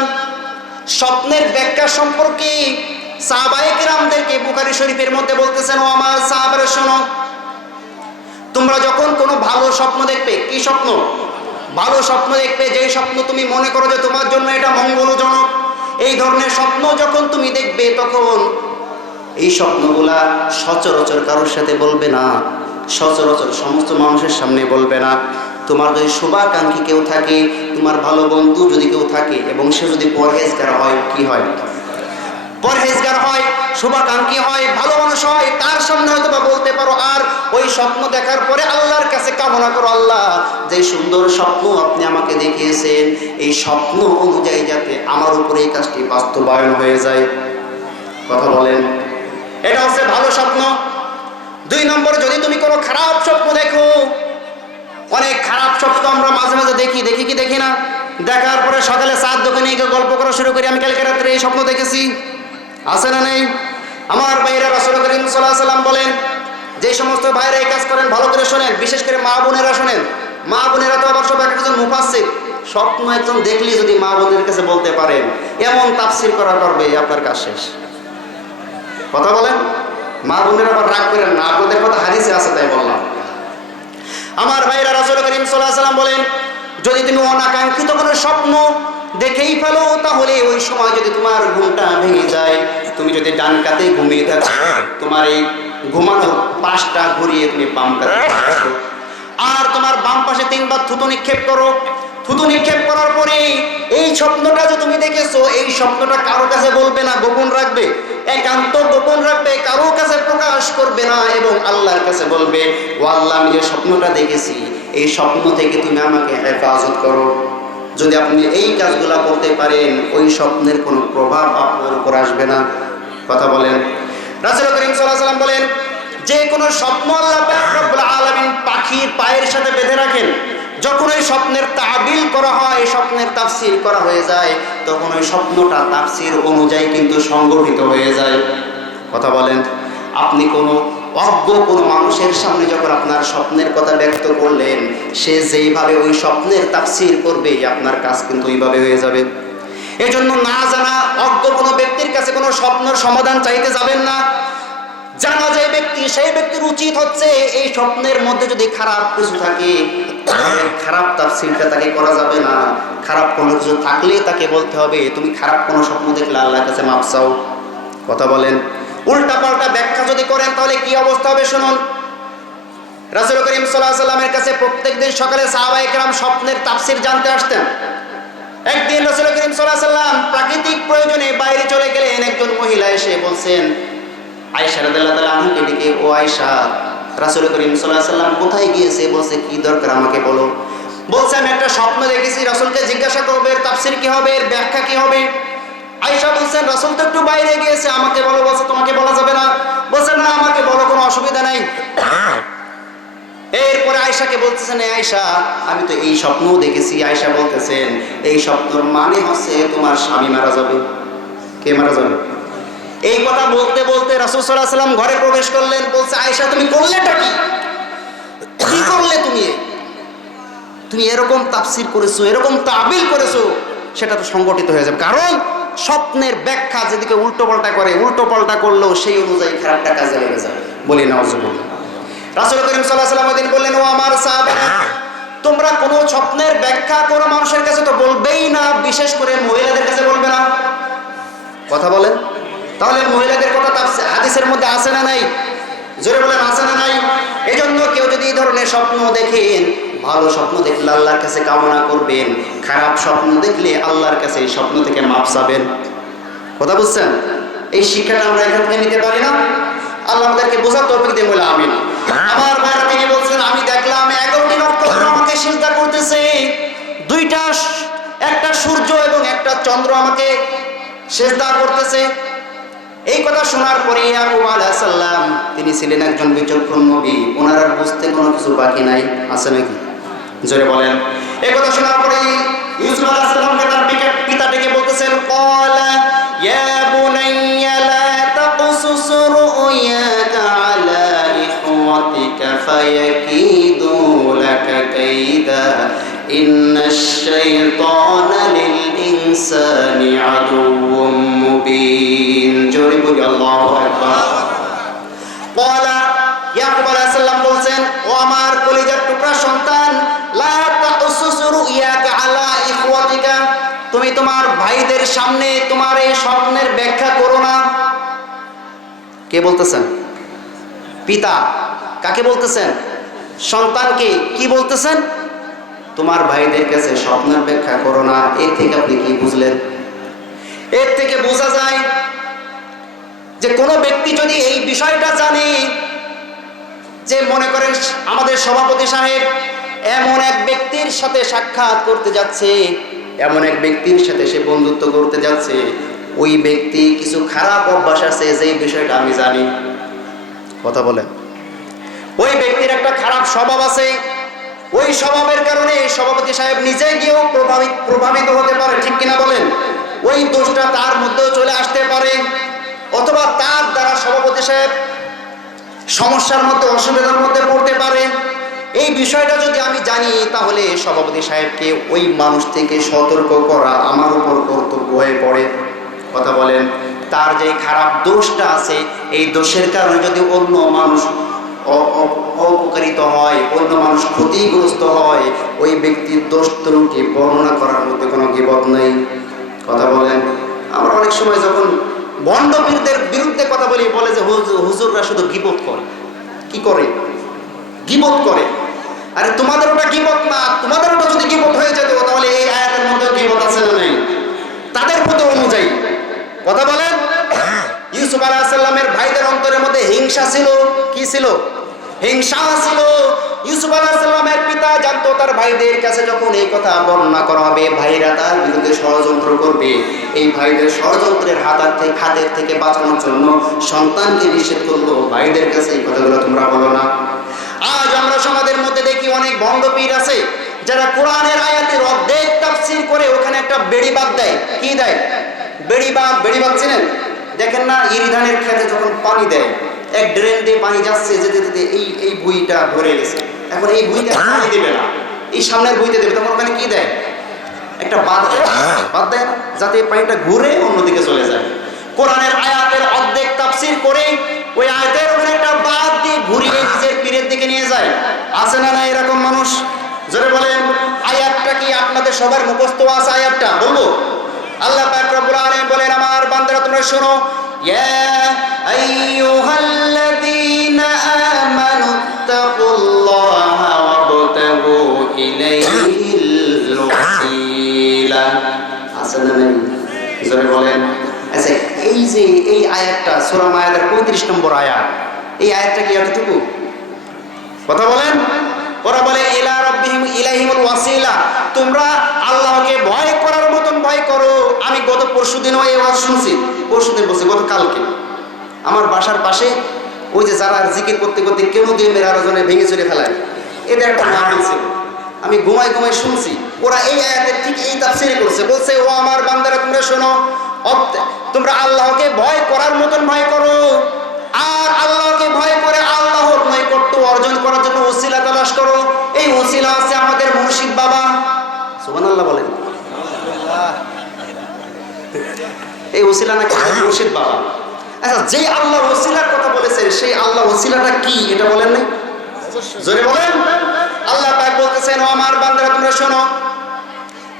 স্বপ্নের ব্যাখ্যা সম্পর্কে সাহাবায়ে কিরামদেরকে বুখারী শরীফের মধ্যে বলতেছেন, ও আমার সাহাবারা শোনো, তোমরা যখন কোনো ভালো স্বপ্ন দেখবে, কি স্বপ্ন? ভালো স্বপ্ন দেখবে, যেই স্বপ্ন তুমি মনে করো যে তোমার জন্য এটা মঙ্গলজনক, এই ধরনের স্বপ্ন যখন তুমি দেখবে, তখন এই স্বপ্নগুলা সচরাচর কারোর সাথে বলবে না, সচরাচর সমস্ত মানুষের সামনে বলবে না। তোমার যদি শুভাকাঙ্ক্ষী কেউ থাকে, তোমার ভালো বন্ধু যদি কেউ থাকে, এবং সে যদি পরহেজগার হয়, কি হয়? পরহেজগার হয়, শুভাকাঙ্ক্ষী হয়, ভালো মানুষ হয়, তার সামনে হয়তো বা বলতে পারো। আর ওই স্বপ্ন দেখার পরে আল্লাহর কাছে কামনা করো, আল্লাহ যে সুন্দর স্বপ্ন আপনি আমাকে দেখিয়েছেন, এই স্বপ্ন অনুযায়ী যাতে আমার উপরে এই কাজটি বাস্তবায়ন হয়ে যায়। কথা বলেন। এটা হচ্ছে ভালো স্বপ্ন। 2 নম্বর, যদি তুমি কোনো খারাপ স্বপ্ন দেখো, অনেক খারাপ স্বপ্ন আমরা মাঝে মাঝে দেখি কি দেখি না? দেখার পরে সকালে চার দোকানে গিয়ে গল্প করা শুরু করি, আমি কালকে রাত্রে এই স্বপ্ন দেখেছি। আছে না নেই? আমার ভাইরা, রাসূল করিম সাল্লাল্লাহু আলাইহি ওয়াসাল্লাম বলেন, যে সমস্ত ভাইরা এই কাজ করেন ভালো করে শোনেন, বিশেষ করে মা বোনেরা শোনেন। মা বোনেরা তো আবার সব একজন মুফাসসির, স্বপ্ন একজন দেখলি যদি মা বোনের কাছে বলতে পারেন, এমন তাফসীর করা করবে আপনার কাজ শেষ। কথা বলেন। মা বোনেরা আবার রাগ করেন না, আপনাদের কথা হাদিসে আছে তাই বললাম। আমার ভাইরা, রাসূল করিম সাল্লাল্লাহু আলাইহি ওয়াসাল্লাম বলেন, যদি তুমি অনাকাঙ্ক্ষিত কোনো স্বপ্ন দেখেই ফেলো, তাহলে ওই সময় যদি তোমার ঘুমটা ভেঙে যায়, তুমি যদি ডান কাতে ঘুমিয়ে থাকো, তোমার এই ঘুমানোর পাশটা ঘুরিয়ে তুমি বাম কাতে, আর তোমার বাম পাশে 3 বার থুতু নিক্ষেপ করো। থুতু নিক্ষেপ করার পরে এই স্বপ্নটা যে তুমি দেখেছো, এই স্বপ্নটা কারো কাছে বলবে না, গোপন রাখবে, একান্ত গোপন রাখবে, কারো কাছে প্রকাশ করবে না, এবং আল্লাহর কাছে বলবে, ও আল্লাহ, আমি যে স্বপ্নটা দেখেছি, এই স্বপ্ন থেকে তুমি আমাকে হেফাজত করো। যদি আপনি এই কাজগুলা করতে পারেন, ওই স্বপ্নের কোনো প্রভাব আপনার উপর আসবে না। কথা বলেন। রাসূল করিম সাল্লাল্লাহু আলাইহি ওয়াসাল্লাম বলেন, যে কোনো স্বপ্ন আল্লাহ পাক রব্বুল আলামিন পাখির পায়ের সাথে বেঁধে রাখেন। যখন ওই স্বপ্নের তাবিল করা হয়, স্বপ্নের তাফসীর করা হয়ে যায়, তখন ওই স্বপ্নটা তাফসীর অনুযায়ী কিন্তু সংগঠিত হয়ে যায়। কথা বলেন। আপনি কোনো অজ্ঞ কোনো মানুষের সামনে যখন আপনার স্বপ্নের কথা ব্যক্ত করলেন, সে যেইভাবে ওই স্বপ্নের তাফসীর করবে, আপনার কাজ কিন্তু ওইভাবে হয়ে যাবে। এজন্য না জানা অজ্ঞ কোনো ব্যক্তির কাছে কোনো স্বপ্নের সমাধান চাইতে যাবেন না। জানা যে ব্যক্তি, সেই ব্যক্তির উচিত হচ্ছে এই স্বপ্নের মধ্যে যদি খারাপ কিছু থাকে, খারাপ তাফসীরটা তাকে করা যাবে না। খারাপ কোনো কিছু থাকলে তাকে বলতে হবে, তুমি খারাপ কোনো স্বপ্ন দেখলে আল্লাহর কাছে মাপ চাও। কথা বলেন। উল্টা পাল্টা ব্যাখ্যা যদি করেন, তাহলে কি অবস্থা হবে শুনুন। রাসূল করিম সাল্লাল্লাহু আলাইহি ওয়াসাল্লামের কাছে প্রত্যেকদিন সকালে সাহাবায়ে কেরাম স্বপ্নের তাফসীর জানতে আসতেন। একদিন রাসূল করিম সাল্লাল্লাহু আলাইহি ওয়াসাল্লাম প্রাকৃতিক প্রয়োজনে বাইরে চলে গেলেন। একজন মহিলা এসে বলছেন আয়েশা রাদিয়াল্লাহু তাআলা আনহাকে ডেকে, ও আয়েশা, রাসূল করিম সাল্লাল্লাহু আলাইহি ওয়াসাল্লাম কোথায় গিয়েছে? বলছে, কি দরকার আমাকে বলো। বলছে, আমি একটা স্বপ্ন দেখেছি, রাসূলকে জিজ্ঞাসা করবে এর তাফসীর কি হবে, এর ব্যাখ্যা কি হবে। আয়েশা বলছেন, রাসূল তো একটু বাইরে গিয়েছে, আমাকে বলো। বলছে, তোমাকে বলা যাবে না। বলছে, না, আমাকে বলো, কোনো অসুবিধা নাই। এরপরে আয়েশাকে বলতেছেন, আয়েশা, আমি তো এই স্বপ্নও দেখেছি। আয়েশা বলতেছেন, এই স্বপ্নের মানে হচ্ছে তোমার স্বামী মারা যাবে। কে মারা যাবে? এই কথা বলতে বলতে রাসূল সাল্লাল্লাহু আলাইহি ওয়াসাল্লাম ঘরে প্রবেশ করলেন। বলছে, আয়েশা, তুমি করলেটা কি? কি করলে তুমি এরকম তাফসীর করেছো, এরকম তাবিল করেছো, সেটা তো সংগঠিত হয়ে যাবে। কারণ স্বপ্নের ব্যাখ্যা যেদিকে উল্টো পাল্টা করে, উল্টো পাল্টা করলেও সেই অনুযায়ী খারাপটা কাজে লেগে যাবে। বলি নাউজুবিল্লাহ। রাসূল করিম সাল্লাল্লাহু আলাইহি ওয়াসাল্লাম ওদিন বললেন, ও আমার সাহাবারা, তোমরা কোনো স্বপ্নের ব্যাখ্যা কোনো মানুষের কাছে তো বলবেই না, বিশেষ করে মহিলাদের কাছে বলবে না। কথা বলেন। তাহলে মহিলাদের কথা তাফসীর হাদিসের মধ্যে আছে না নাই? জোরে বলেন, আছে না নাই? এজন্য কেউ যদি এই ধরনের স্বপ্ন দেখেন, ভালো স্বপ্ন দেখলে আল্লাহর কাছে কামনা করবেন, খারাপ স্বপ্ন দেখলে আল্লাহর কাছে এই স্বপ্ন থেকে মাপ চাবেন। কথা বুঝছেন? এই শিক্ষাটা আমরা এখান থেকে নিতে পারি না? আল্লাহ আমাদেরকে বোঝার তৌফিক দেন, বলে আমিন। আমার ভাইরা, তিনি বলছেন, আমি দেখলাম 11টি নক্ষত্র আমাকে সিজদা করতেছে, একটা সূর্য এবং একটা চন্দ্র আমাকে সিজদা করতেছে। এই কথা শোনার পরে ইয়াকুব আলাইহিস সালাম তিনি ছিলেন একজন বিচক্ষণ নবী, ওনার আর বুঝতে কোনো কিছু বাকি নাই, আছে নাকি? জোরে বলেন। এই কথা শোনার পরে ইউসুফ আলাইহিস সালামকে তার পিতা ডেকে বলতেছেন, ক্বালা ইয়া বুনাইয়া লা তাকসুস রুয়াকা আলা ইখওয়াতিকা ফায়াকিদু লাকা কাইদা ইন্নাশ শাইতানা লিল ইনসানি আদুউম মুবিন। জোরে বলি আল্লাহু আকবার। ক্বালা ইয়াকুব আলাইহিস সালাম বলছেন, ও আমার কলিজার টুকরা সন্তান, লা তাকসুস রুয়াকা আলা ইখওয়াতিকা, তুমি তোমার ভাইদের সামনে তোমার এই স্বপ্নের ব্যাখ্যা করো না। কে বলতেছেন? পিতা। কাকে বলতেছেন? সন্তানকে। কি বলতেছেন? তোমার ভাইদের কাছে স্বপ্নের ব্যাখ্যা করো না। এর থেকে আপনি কি বুঝলেন? এর থেকে বোঝা যায় যে কোনো ব্যক্তি যদি এই বিষয়টা জানে যে মনে করেন আমাদের সভাপতি সাহেব এমন এক ব্যক্তির সাথে সাক্ষাৎ করতে যাচ্ছে, এমন এক ব্যক্তির সাথে সে বন্ধুত্ব করতে যাচ্ছে, ওই ব্যক্তি কিছু খারাপ অভ্যাস আছে যেই বিষয়টা আমি জানি। কথা বলেন। ওই ব্যক্তির একটা খারাপ স্বভাব আছে, ওই স্বভাবের কারণে সভাপতি সাহেব নিজে গিয়েও প্রভাবিত হতে পারে, ঠিক কিনা বলেন? ওই দোষটা তার মধ্যেও চলে আসতে পারে, অথবা তার দ্বারা সভাপতি সাহেব সমস্যার মধ্যে অসুবিধার মধ্যে পড়তে পারে। এই বিষয়টা যদি আমি জানি তাহলে সভাপতি সাহেবকে ওই মানুষ থেকে সতর্ক করা আমার উপর কর্তব্য হয়ে পড়ে। কথা বলেন। তার যে খারাপ দোষটা আছে এই দোষের কারণে যদি অন্য মানুষ অপকারিত হয়, অন্য মানুষ ক্ষতিগ্রস্ত হয়, ওই ব্যক্তির দোষ ত্রুটি বর্ণনা করার মধ্যে কোনো গীবত নেই। কথা বলেন। আমরা অনেক সময় যখন ভণ্ড পীরদের বিরুদ্ধে কথা বলি, বলে যে হুজুররা শুধু গীবত করে। কি করে? গীবত করে। আরে তোমাদের ওটা গীবত না, তোমাদের ওটা যদি গীবত হয়ে যেত তাহলে এই আয়াতের মধ্যে গীবত আছে না নেই? তাদের প্রতি অনুযায়ী। কথা বলেন। ইউসুফ আলাইহিস সালামের ভাইদের অন্তরের মধ্যে হিংসা ছিল। কি ছিল? হিংসা ছিল। ইউসুফ আলাইহিস সালামের পিতা জানতো তার ভাইদের কাছে যখন এই কথা বর্ণনা করা হবে ভাইরা তার বিরুদ্ধে ষড়যন্ত্র করবে, এই ভাইদের ষড়যন্ত্রের হাতের থেকে বাঁচানোর জন্য সন্তানকে নিষেধ করলো, ভাইদের কাছে এই কথাগুলো তোমরা বলো না। আজ আমরা সমাজের মধ্যে দেখি অনেক ভণ্ড পীর আছে যারা কোরআনের আয়াতের অর্ধেক তাফসীর করে ওখানে একটা বেড়ি বাদ দেয়। কি দেয়? বেড়ি বাদ ছিলেন দেখেন না, ইরিধানের খেতে যখন পানি দেয়, এক ড্রেন দিয়ে পানি যাচ্ছে, যেতে যেতে এই ভুঁইটা ভরে গেছে, এখন এই ভুঁইটা পানি দেবে না, এই সামনের ভুঁইতে দেবে, তখন ওখানে কি দেয়? একটা বাদ দেয় না, যাতে পানিটা ঘুরে অন্যদিকে চলে যায়। কোরআনের আয়াতের অর্ধেক তাফসীর করে ওই আয়াতের ওখানে একটা বাদ দিয়ে ঘুরিয়ে নিজের পীরের দিকে নিয়ে যায়। আছে না না এরকম মানুষ? জোরে বলেন। আয়াতটা কি আপনাদের সবার মুখস্থ আছে? আয়াতটা বলবো। আল্লাহ পাক রব্বুল আলামিন বলেন, আমার বান্দারা তোমরা শোনো, ইয়া আইয়ুহাল্লাযীনা আমানুত্তাকুল্লাহা ওয়াবতাগু ইলাইহিল ওয়াসিলা। আসলে নাই? জোরে বলেন। আচ্ছা, এই যে এই আয়াতটা সূরা মায়েদার 35 নম্বর আয়াত, এই আয়াতটা কি এতটুকু? কথা বলেন। ওরা বলে ইলা রাব্বিহিম ইলাইহিমুল ওয়াসিলা, তোমরা আল্লাহকে ভয় করার মতন ভয় করো। আমি গত পরশুদিনও এই ওয়াজ শুনছি, পরশুদিন বলছি গত কালকে, আমার বাসার পাশে ওই যে যারা জিকির করতে করতে কেউ দিয়ে মেরে আরো জনে ভেঙে চুরে ফেলায়, এদের একটা মাহফিল ছিল, আমি ঘুমায় শুনছি। ওরা এই আয়াতের ঠিক এই তাফসীর করছে, বলছে ও আমার বান্দারা তোমরা শোনো, তোমরা আল্লাহকে ভয় করার মতন ভয় করো, আর আল্লাহকে ভয় করে আল্লাহর নৈকট্য অর্জন করার জন্য ওসিলা তালাশ করো। এই ওসিলা আছে আমাদের মুর্শিদ বাবা। সুবহানাল্লাহ বলেন। এই ওসিলা নাকি মুর্শিদ বাবা। আচ্ছা, যেই আল্লাহ ওসিলার কথা বলেছেন সেই আল্লাহ ওসিলাটা কি এটা বলেন নাই? জোরে বলেন। আল্লাহ পাক বলতেছেন, ও আমার বান্দারা তোমরা শোনো,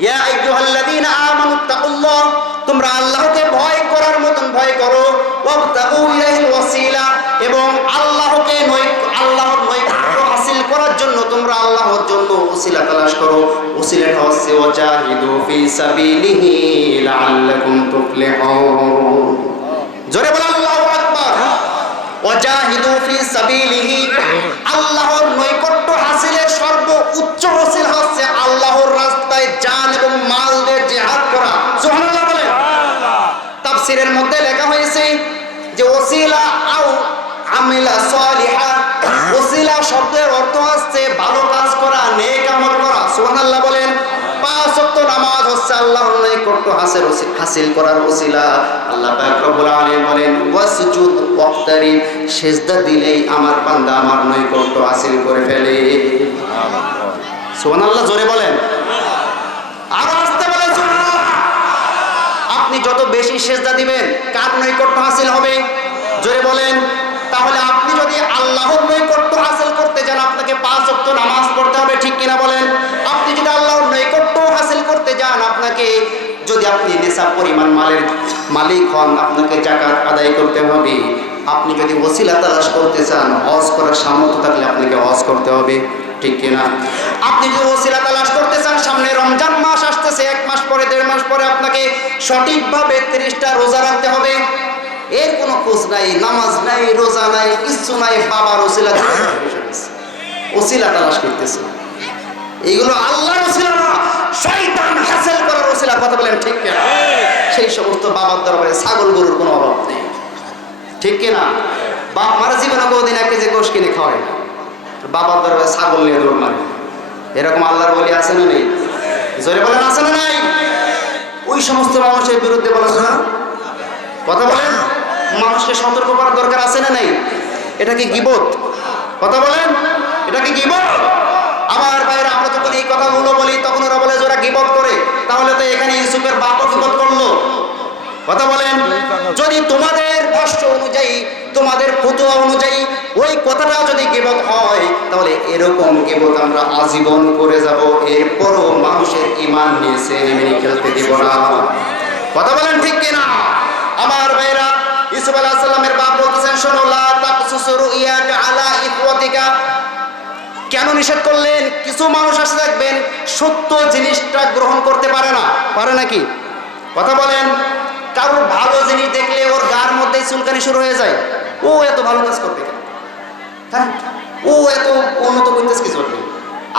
ইয়া আইয়ুহাল্লাযীনা আমানুত্তাকুল্লাহ, তোমরা আল্লাহকে ভয় করার মতন ভয় করো, ওয়াবতাগু ইলাইহিল ওয়াসিলা, এবং আল্লাহর নৈকট্য হাসিল করার জন্য তোমরা আল্লাহর জন্য ওসিলা তালাশ করো। ওসিলাটা হচ্ছে ওয়াজাহিদু ফি সাবিলিহি লাআল্লাকুম তুফলিহুন। জোরে বলেন আল্লাহু আকবার। ওয়াজাহিদু ফি সাবিলিহি, আল্লাহর নৈকট্য হাসিলের সর্বোচ্চ ওসিলা হচ্ছে আল্লাহর রাস্তায় জান এবং মাল দিয়ে জিহাদ করা। সুবহানাল্লাহ বলেন। তাফসীরের মধ্যে লেখা হয়েছে যে ওসিলা আও আমিলা সালিহা, ওসিলা শব্দের অর্থ হচ্ছে ভালো কাজ করা, নেক আমল করা। সুবহানাল্লাহ বলেন। 5 ওয়াক্ত নামাজ হচ্ছে আল্লাহর নৈকট্য হাসিল করার ওসিলা। আল্লাহ পাক রব্বুল আলামিন বলেন ওয়াসজুদ ওয়াক্তারিব, সিজদা দিলেই আমার বান্দা আমার নৈকট্য হাসিল করে ফেলে। সুবহানাল্লাহ জোরে বলেন, আর আস্তে বলেন সুবহানাল্লাহ। আপনি যত বেশি সিজদা দিবেন কার নৈকট্য হাসিল হবে? জোরে বলেন। তাহলে আপনি যদি আল্লাহর নৈকট্য হাসিল করতে চান আপনাকে 5 ওয়াক্ত নামাজ পড়তে হবে, ঠিক কিনা বলেন? আপনি যদি আল্লাহর নৈকট্য হাসিল করতে চান আপনাকে, যদি আপনি নেশা পরিমাণ মালের মালিক হন আপনাকে যাকাত আদায় করতে হবে। আপনি যদি ওসিলা তালাশ করতে চান, হজ করার সামর্থ্য থাকলে আপনাকে হজ করতে হবে, ঠিক কিনা? আপনি যদি ওসিলা তালাশ করতে চান, সামনে রমজান মাস আসতেছে, 1 মাস পরে 1.5 মাস পরে আপনাকে সঠিকভাবে 30টা রোজা রাখতে হবে। এর কোনো খোঁজ নাই, নামাজ নাই, রোজা নাই, কিচ্ছু নাই, বাবার ওসিলা ওসিলা তালাশ করতেছে। এইগুলো আল্লাহর ওসিলা না, শয়তান হাসিল করার ওসিলা। কথা বলেন ঠিক কিনা? সেই সমস্ত বাবার দরবারে ছাগল গরুর কোনো অভাব নেই, ঠিক কিনা? বাপ মারা জীবনে কোনোদিন 1 কেজি গোশ কিনে খাওয়ায় না, বাবার দরবারে ছাগল নিয়ে দৌড় মারে। এরকম আল্লাহর বলি আছে না নেই? জোরে বলেন আছে না নাই? ওই সমস্ত মানুষের বিরুদ্ধে বলেন না, কথা বলেন। মানুষকে সতর্ক করার দরকার আছে না নাই? এটা কি গীবত? কথা বলেন, এটা কি গীবত? আমার ভাইরা, আমরা যখন এই কথাগুলো বলি তখন ওরা বলে যে ওরা গীবত করে, তাহলে তো এখানে ইউসুফের বাপও গীবত করলো। কথা বলেন। যদি তোমাদের ভাষ্য অনুযায়ী, তোমাদের ফতোয়া অনুযায়ী ওই কথাটা যদি গীবত হয়, তাহলে এরকম গীবত আমরা আজীবন করে যাব, এরপরও মানুষের ঈমান নিয়ে সেরেমনি খেলতে দিব না। কথা বলেন ঠিক কিনা? আমার ভাইরা, ইউসুফ আলাইহিস সালামের বাপ বলতেছেন, শোনো, লা তাকসুসু রুইয়াকা আলা ইখওয়াতিকা। কেন নিষেধ করলেন? কিছু মানুষ আসে দেখবেন সত্য জিনিসটা গ্রহণ করতে পারে না, পারে নাকি? কথা বলেন। কারোর ভালো জিনিস দেখলে ওর গার মধ্যে চুলকানি শুরু হয়ে যায়। ও এত ভালো কাজ করবে কেন? হ্যাঁ, ও এত উন্নত করতেছে কিছু নেই।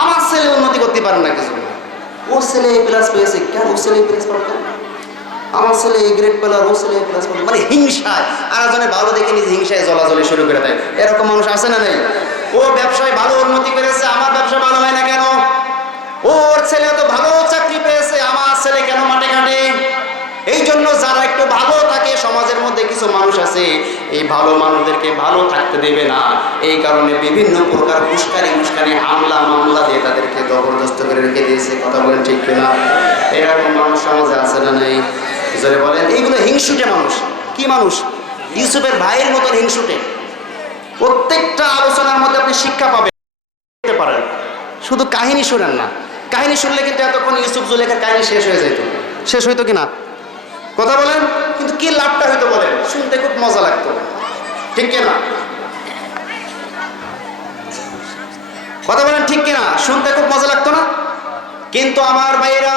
আমার ছেলে উন্নতি করতে পারে না কিছু, ও ছেলে এ প্লাস পেয়েছে কেন, ও ছেলে এ প্লাস পাবে কেন, আমার ছেলে এই গ্রেড পেলার, ও ছেলে প্লাস পেল, মানে হিংসায় আর একজনে ভালো দেখে নিজে হিংসায় জ্বলাজ্বলি শুরু করে দেয়। এরকম মানুষ আছে না নেই? ও ব্যবসায় ভালো উন্নতি করেছে, আমার ব্যবসা ভালো হয় না কেন? ওর ছেলে তো ভালো চাকরি পেয়েছে, আমার ছেলে কেন মাঠে ঘাটে? এই জন্য যারা একটু ভালো থাকে সমাজের মধ্যে কিছু মানুষ আছে, এই ভালো মানুষদেরকে ভালো থাকতে দেবে না। এই কারণে বিভিন্ন প্রকার উস্কানি হামলা মামলা দিয়ে তাদেরকে জবরদস্ত করে রেখে দিয়েছে। কথা বলেন ঠিক কিনা? এরকম মানুষ সমাজে আছে না নাই? জোরে বলেন। এইগুলো হিংসুটে মানুষ। কি মানুষ? ইউসুফের ভাইয়ের মতন হিংসুটে। প্রত্যেকটা আলোচনার মধ্যে আপনি শিক্ষা পাবেন পারেন, শুধু কাহিনী শুনেন না। কাহিনী শুনলে কিন্তু এতক্ষণ ইউসুফ জুলেখার কাহিনী শেষ হয়ে যেত, শেষ হইতো কিনা? কথা বলেন। কিন্তু কি লাভটা হইতো বলেন? শুনতে খুব মজা লাগতো, ঠিক কিনা? কথা বলেন ঠিক কিনা? শুনতে খুব মজা লাগতো না? কিন্তু আমার ভাইয়েরা,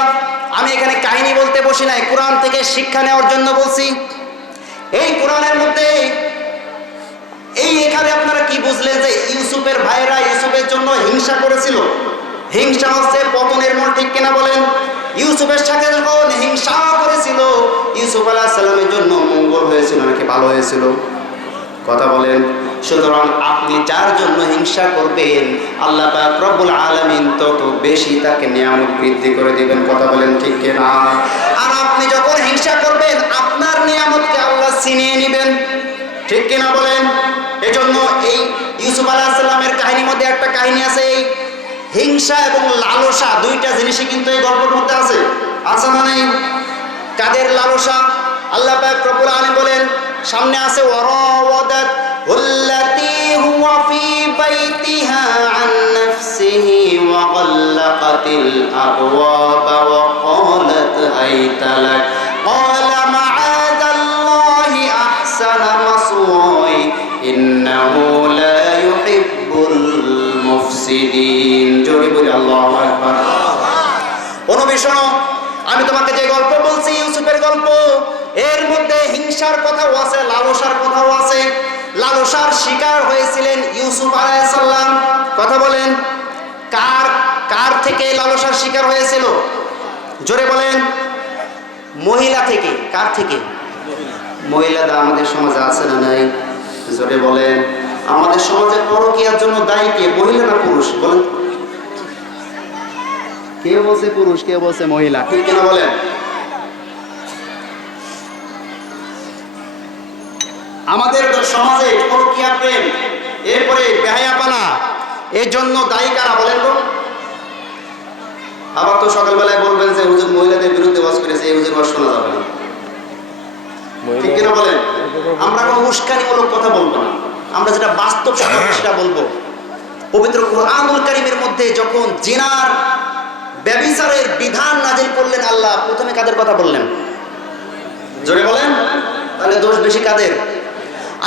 আমি এখানে কাহিনী বলতে বসি নাই, কোরআন থেকে শিক্ষা নেওয়ার জন্য বলছি। এই কোরআনের মধ্যে এখানে আপনারা কি বুঝলেন যে ইউসুফের ভাইরা ইউসুফের জন্য হিংসা করেছিল? হিংসা হচ্ছে পতনের মূল, ঠিক কিনা বলেন? ইউসুফের সাথে যখন হিংসা করেছিল, ইউসুফ আলাইহিস সালামের জন্য মঙ্গল হয়েছিল নাকি ভালো হয়েছিল? কথা বলেন। সুতরাং আপনি যার জন্য হিংসা করবেন, আল্লাহ পাক রব্বুল আলামিন তত বেশি তাকে নিয়ামত বৃদ্ধি করে দিবেন। কথা বলেন ঠিক কিনা? আর আপনি যখন হিংসা করবেন আপনার নিয়ামতকে আল্লাহ ছিনিয়ে নেবেন, ঠিক কিনা বলেন? এজন্য এই ইউসুফ আলাইহিস সালামের কাহিনীর মধ্যে একটা কাহিনী আছে, এই হিংসা এবং লালসা দুইটা জিনিসই কিন্তু এই গল্পের মধ্যে আছে। আছে না নেই? কাদের লালসা? আল্লাহ পাক রব্বুল আলামিন বলেন, সামনে আছে ওয়ারাওয়াদাত উল্লাতী হুয়া ফি বাইতিহা আন নাফসিহি ওয়া গাল্লাকাতিল আবওয়াবা ওয়া ক্বালাত হাইতা লাক ক্বালা মাআযাল্লাহি আহসানা মাসওয়াই ইন্নাহু লা ইউহিব্বুল মুফসিদিন। জোরে বলি আল্লাহু আকবার। অনুবিষণ, আমি তোমাকে যে গল্প বলছি ইউসুফের গল্প, এর মধ্যে হিংসার কথাও আছে, লালসার কথাও আছে। লালসার শিকার হয়েছিলেন ইউসুফ আলাইহিস সালাম। কথা বলেন। কার থেকে লালসার শিকার হয়েছিল? জোরে বলেন। মহিলা থেকে। কার থেকে? মহিলারা আমাদের সমাজে আছে না নাই? জোরে বলেন। আমাদের সমাজে পরকীয়ার জন্য দায়ী কে, মহিলা না পুরুষ? বলেন। কেউ বলছে পুরুষ, কেউ বলছে মহিলা, ঠিক কিনা বলেন? আমাদের সমাজে পরকীয়া প্রেম, এরপরে বেহায়াপনা, এর জন্য দায়ী কারা বলেন তো? আবার তো সকালবেলায় বলবেন যে হুজুর মহিলাদের বিরুদ্ধে ওয়াজ করেছে, এই হুজুর ওয়াজ শোনা যাবে না, ঠিক কিনা বলেন? আমরা কোনো উস্কানিমূলক কথা বলবো না, আমরা যেটা বাস্তব সেটা বলবো। পবিত্র কুরআনুল কারীমের মধ্যে যখন জিনার ব্যভিচারের বিধান নাযিল করলেন আল্লাহ, প্রথমে কাদের কথা বললেন? জোরে বলেন। তাহলে দোষ বেশি কাদের?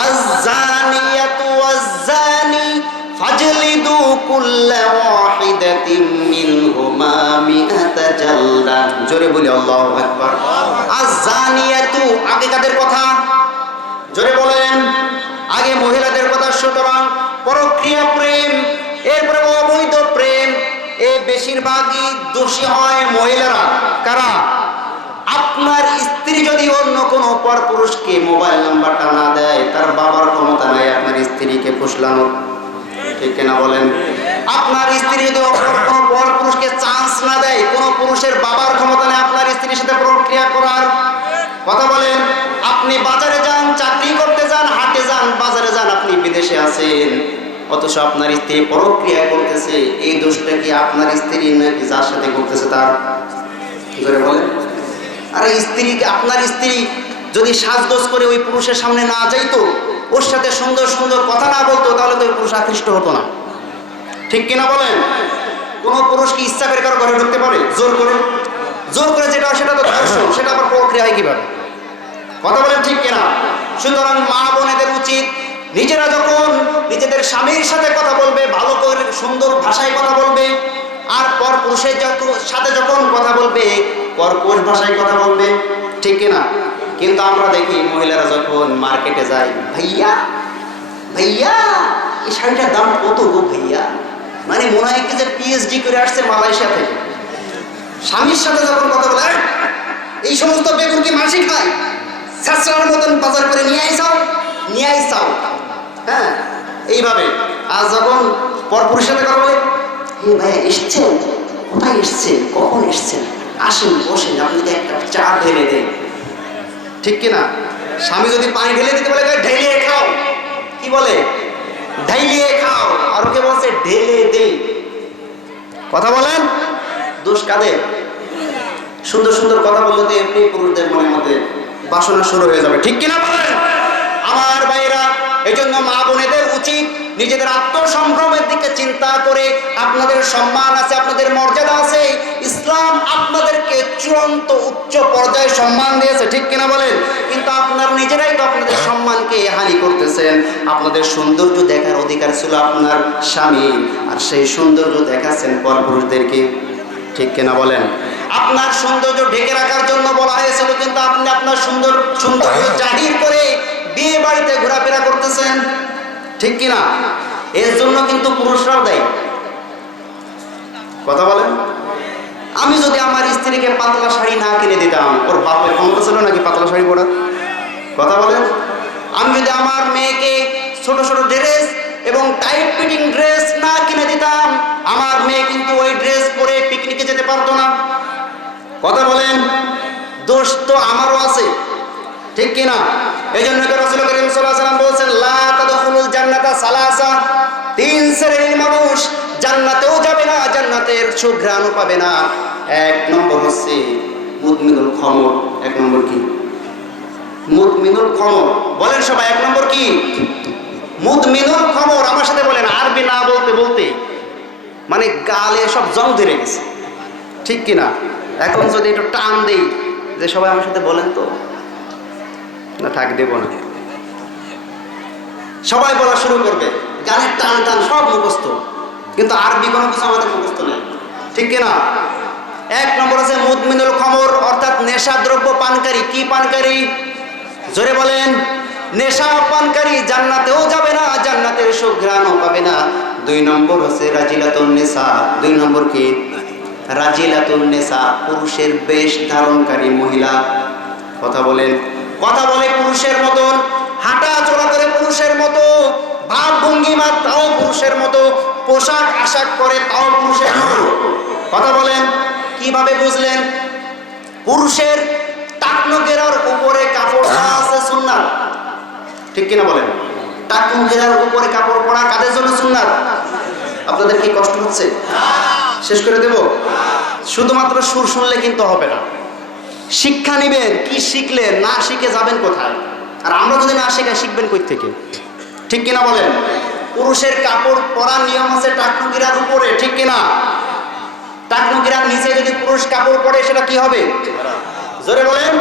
আয-যানিয়াতু ওয়াজ-যানি ফাজলিদু কুল্লা ওয়াহিদাতিন মিনহুমা মিআতা জালদা। জোরে বলি আল্লাহু আকবার। আয-যানিয়াতু, আগে কাদের কথা? জোরে বলেন। আগে মহিলাদের কথা। সুতরাং পরকীয়া প্রেম, এরপরে অবৈধ প্রেম, এই বেশিরভাগই দোষী হয় মহিলারা। কারা? আপনার স্ত্রী যদি অন্য কোনো পরপুরুষকে মোবাইল নাম্বারটা না দেয়, তার বাবার ক্ষমতা নাই আপনার স্ত্রীকে ফুসলানোর, ঠিক কিনা বলেন? আপনার স্ত্রী যদি কোনো পরপুরুষকে চান্স না দেয়, কোনো পুরুষের বাবার ক্ষমতা নেই আপনার স্ত্রীর সাথে প্রক্রিয়া করার। কথা বলেন। আপনি বাজারে যান, চাকরি করতে যান, হাটে যান, বাজারে যান, আপনি বিদেশে আছেন, অথচ আপনার স্ত্রী প্রক্রিয়া করতেছে, এই দোষটা কি আপনার স্ত্রী নাকি যার সাথে করতেছে তার? জোরে বলেন। আরে স্ত্রীকে, আপনার স্ত্রী যদি সাজগোজ করে ওই পুরুষের সামনে না যাইতো, ওর সাথে সুন্দর সুন্দর কথা না বলতো, তাহলে তো ওই পুরুষ আকৃষ্ট হতো না, ঠিক কিনা বলেন? কোনো পুরুষ কি ইচ্ছা করে কারো ঘরে ঢুকতে পারে জোর করে? জোর করে যেটা সেটা তো ধর্ষণ, সেটা আবার প্রক্রিয়া হয় কিভাবে? কথা বলেন, ঠিক কিনা? সুতরাং মা বোনেদের উচিত নিজেরা যখন নিজেদের স্বামীর সাথে কথা বলবে, ভালো করে সুন্দর ভাষায় কথা বলবে, আর পর পুরুষের সাথে যখন কথা বলবে, পরপুরুষ ভাষায় কথা বলবে, ঠিক কিনা? কিন্তু আমরা দেখি মহিলারা যখন মার্কেটে যায়, ভাইয়া ভাইয়া এই শাড়িটার দাম কত গো ভাইয়া, মানে মনে হয় কি যে পিএইচডি করে আসছে মালয়েশিয়া থেকে। স্বামীর সাথে যখন কথা বলে, এই সমস্ত বেগুন কি মাসি খায়, ছাত্রার মতন বাজার করে নিয়ে আইসাও, নিয়ে আইসাও, হ্যাঁ এইভাবে। আর যখন পরপুরুষের সাথে কথা বলে, হে ভাইয়া এসছেন, কোথায় এসছেন, কখন এসছেন, আসেন বসেন, আপনাকে একটা চা ঢেলে দেন, ঠিক কিনা? স্বামী যদি পানি ঢেলে দিতে বলে, ঢেলে খাও, কি বলে? ঢেলিয়ে খাও। আর ওকে বলছে ঢেলে দে। কথা বলেন। দোষ কাদের? সুন্দর সুন্দর কথা বললে তো এমনি পুরুষদের মনের মধ্যে বাসনা শুরু হয়ে যাবে, ঠিক কিনা বলেন? আমার ভাইরা, এই জন্য মা বোনেদের উচিত নিজেদের আত্মসম্ভ্রমের দিকে চিন্তা করে, আপনাদের সম্মান আছে, আপনাদের মর্যাদা আছে, ইসলাম আপনাদেরকে চূড়ান্ত উচ্চ পর্যায়ে সম্মান দিয়েছে, ঠিক কিনা বলেন? কিন্তু আপনারা নিজেরাই তো আপনাদের সম্মানকে হানি করতেছেন। আপনাদের সৌন্দর্য দেখার অধিকার ছিল আপনার স্বামী, আর সেই সৌন্দর্য দেখাচ্ছেন পরপুরুষদেরকে, ঠিক কিনা বলেন? আপনার সৌন্দর্য ঢেকে রাখার জন্য বলা হয়েছিল, কিন্তু আপনি আপনার সৌন্দর্য জাহির করে বিয়ে বাড়িতে ঘোরাফেরা করতেছেন, ঠিক কিনা? এর জন্য কিন্তু পুরুষরাও দেয়। কথা বলেন। আমি যদি আমার স্ত্রীকে পাতলা শাড়ি না কিনে দিতাম, ওর বাপের ক্ষমতা ছিল নাকি পাতলা শাড়ি পরা? কথা বলেন। আমি যদি আমার মেয়েকে ছোট ছোট ড্রেস এবং টাইট ফিটিং ড্রেস না কিনে দিতাম, আমার মেয়ে কিন্তু ওই ড্রেস পরে পিকনিকে যেতে পারতো না। কথা বলেন। দোষ তো আমারও আছে, ঠিক কিনা? এই জন্য রাসূল করিম সাল্লাল্লাহু আলাইহি ওয়াসাল্লাম বলেছেন, লা তাদখুলুল জান্নাতা সালাসা, তিন শ্রেণীর মানুষ জান্নাতেও যাবে না, জান্নাতের সুঘ্রাণও পাবে না। এক নম্বর হচ্ছে মুদমিনুল খমর। এক নম্বর কি? মুদমিনুল খমর। বলেন সবাই, এক নম্বর কি? মুদমিনুল খমর। আমার সাথে বলেন, আরবি না বলতে বলতে মানে গালে সব জং ধরে গেছে, ঠিক কিনা? এখন যদি একটু টান দেই যে সবাই আমার সাথে বলেন তো, না থাক দেব না, সবাই বলা শুরু করবে, গানের টান টান সব মুখস্থ, কিন্তু আরবি কোনো কিছু আমাদের মুখস্থ নেই, ঠিক কিনা? এক নম্বর আছে মুদমিনুল খমর, অর্থাৎ নেশা দ্রব্য পানকারী। কি পানকারী? জোরে বলেন। নেশা পানকারী জান্নাতেও যাবে না, জান্নাতের সুঘ্রাণও পাবে না। দুই নম্বর হচ্ছে রাজিলাতুন নিসা। দুই নম্বর কি? রাজিলাতুন নিসা, পুরুষের বেশ ধারণকারী মহিলা। কথা বলেন। কথা বলে পুরুষের মতন, হাঁটা চলা করে পুরুষের মতো, ভাব ভঙ্গিমা তাও পুরুষের মতো, পোশাক আশাক করে তাও পুরুষের মতো। কথা বলেন, কিভাবে বুঝলেন? পুরুষের টাকনো ঘেরার উপরে কাপড় পরা আছে সুন্নাত, ঠিক কিনা বলেন? টাকনো ঘেরার উপরে কাপড় পরা কাদের জন্য সুন্নাত? আপনাদের কি কষ্ট হচ্ছে? শেষ করে দেব? শুধুমাত্র সুর শুনলে কিন্তু হবে না, শিক্ষা নেবেন। কি শিখলেন? না শিখে যাবেন কোথায়? আর আমরা যদি না শিখে শিখবেন কই থেকে? ঠিক কিনা বলেন? পুরুষের কাপড় পরার নিয়ম আছে টাকনো ঘেরার উপরে, ঠিক কিনা? টাকনো ঘেরার নিচে যদি পুরুষ কাপড় পরে সেটা কি হবে? জোরে বলেন।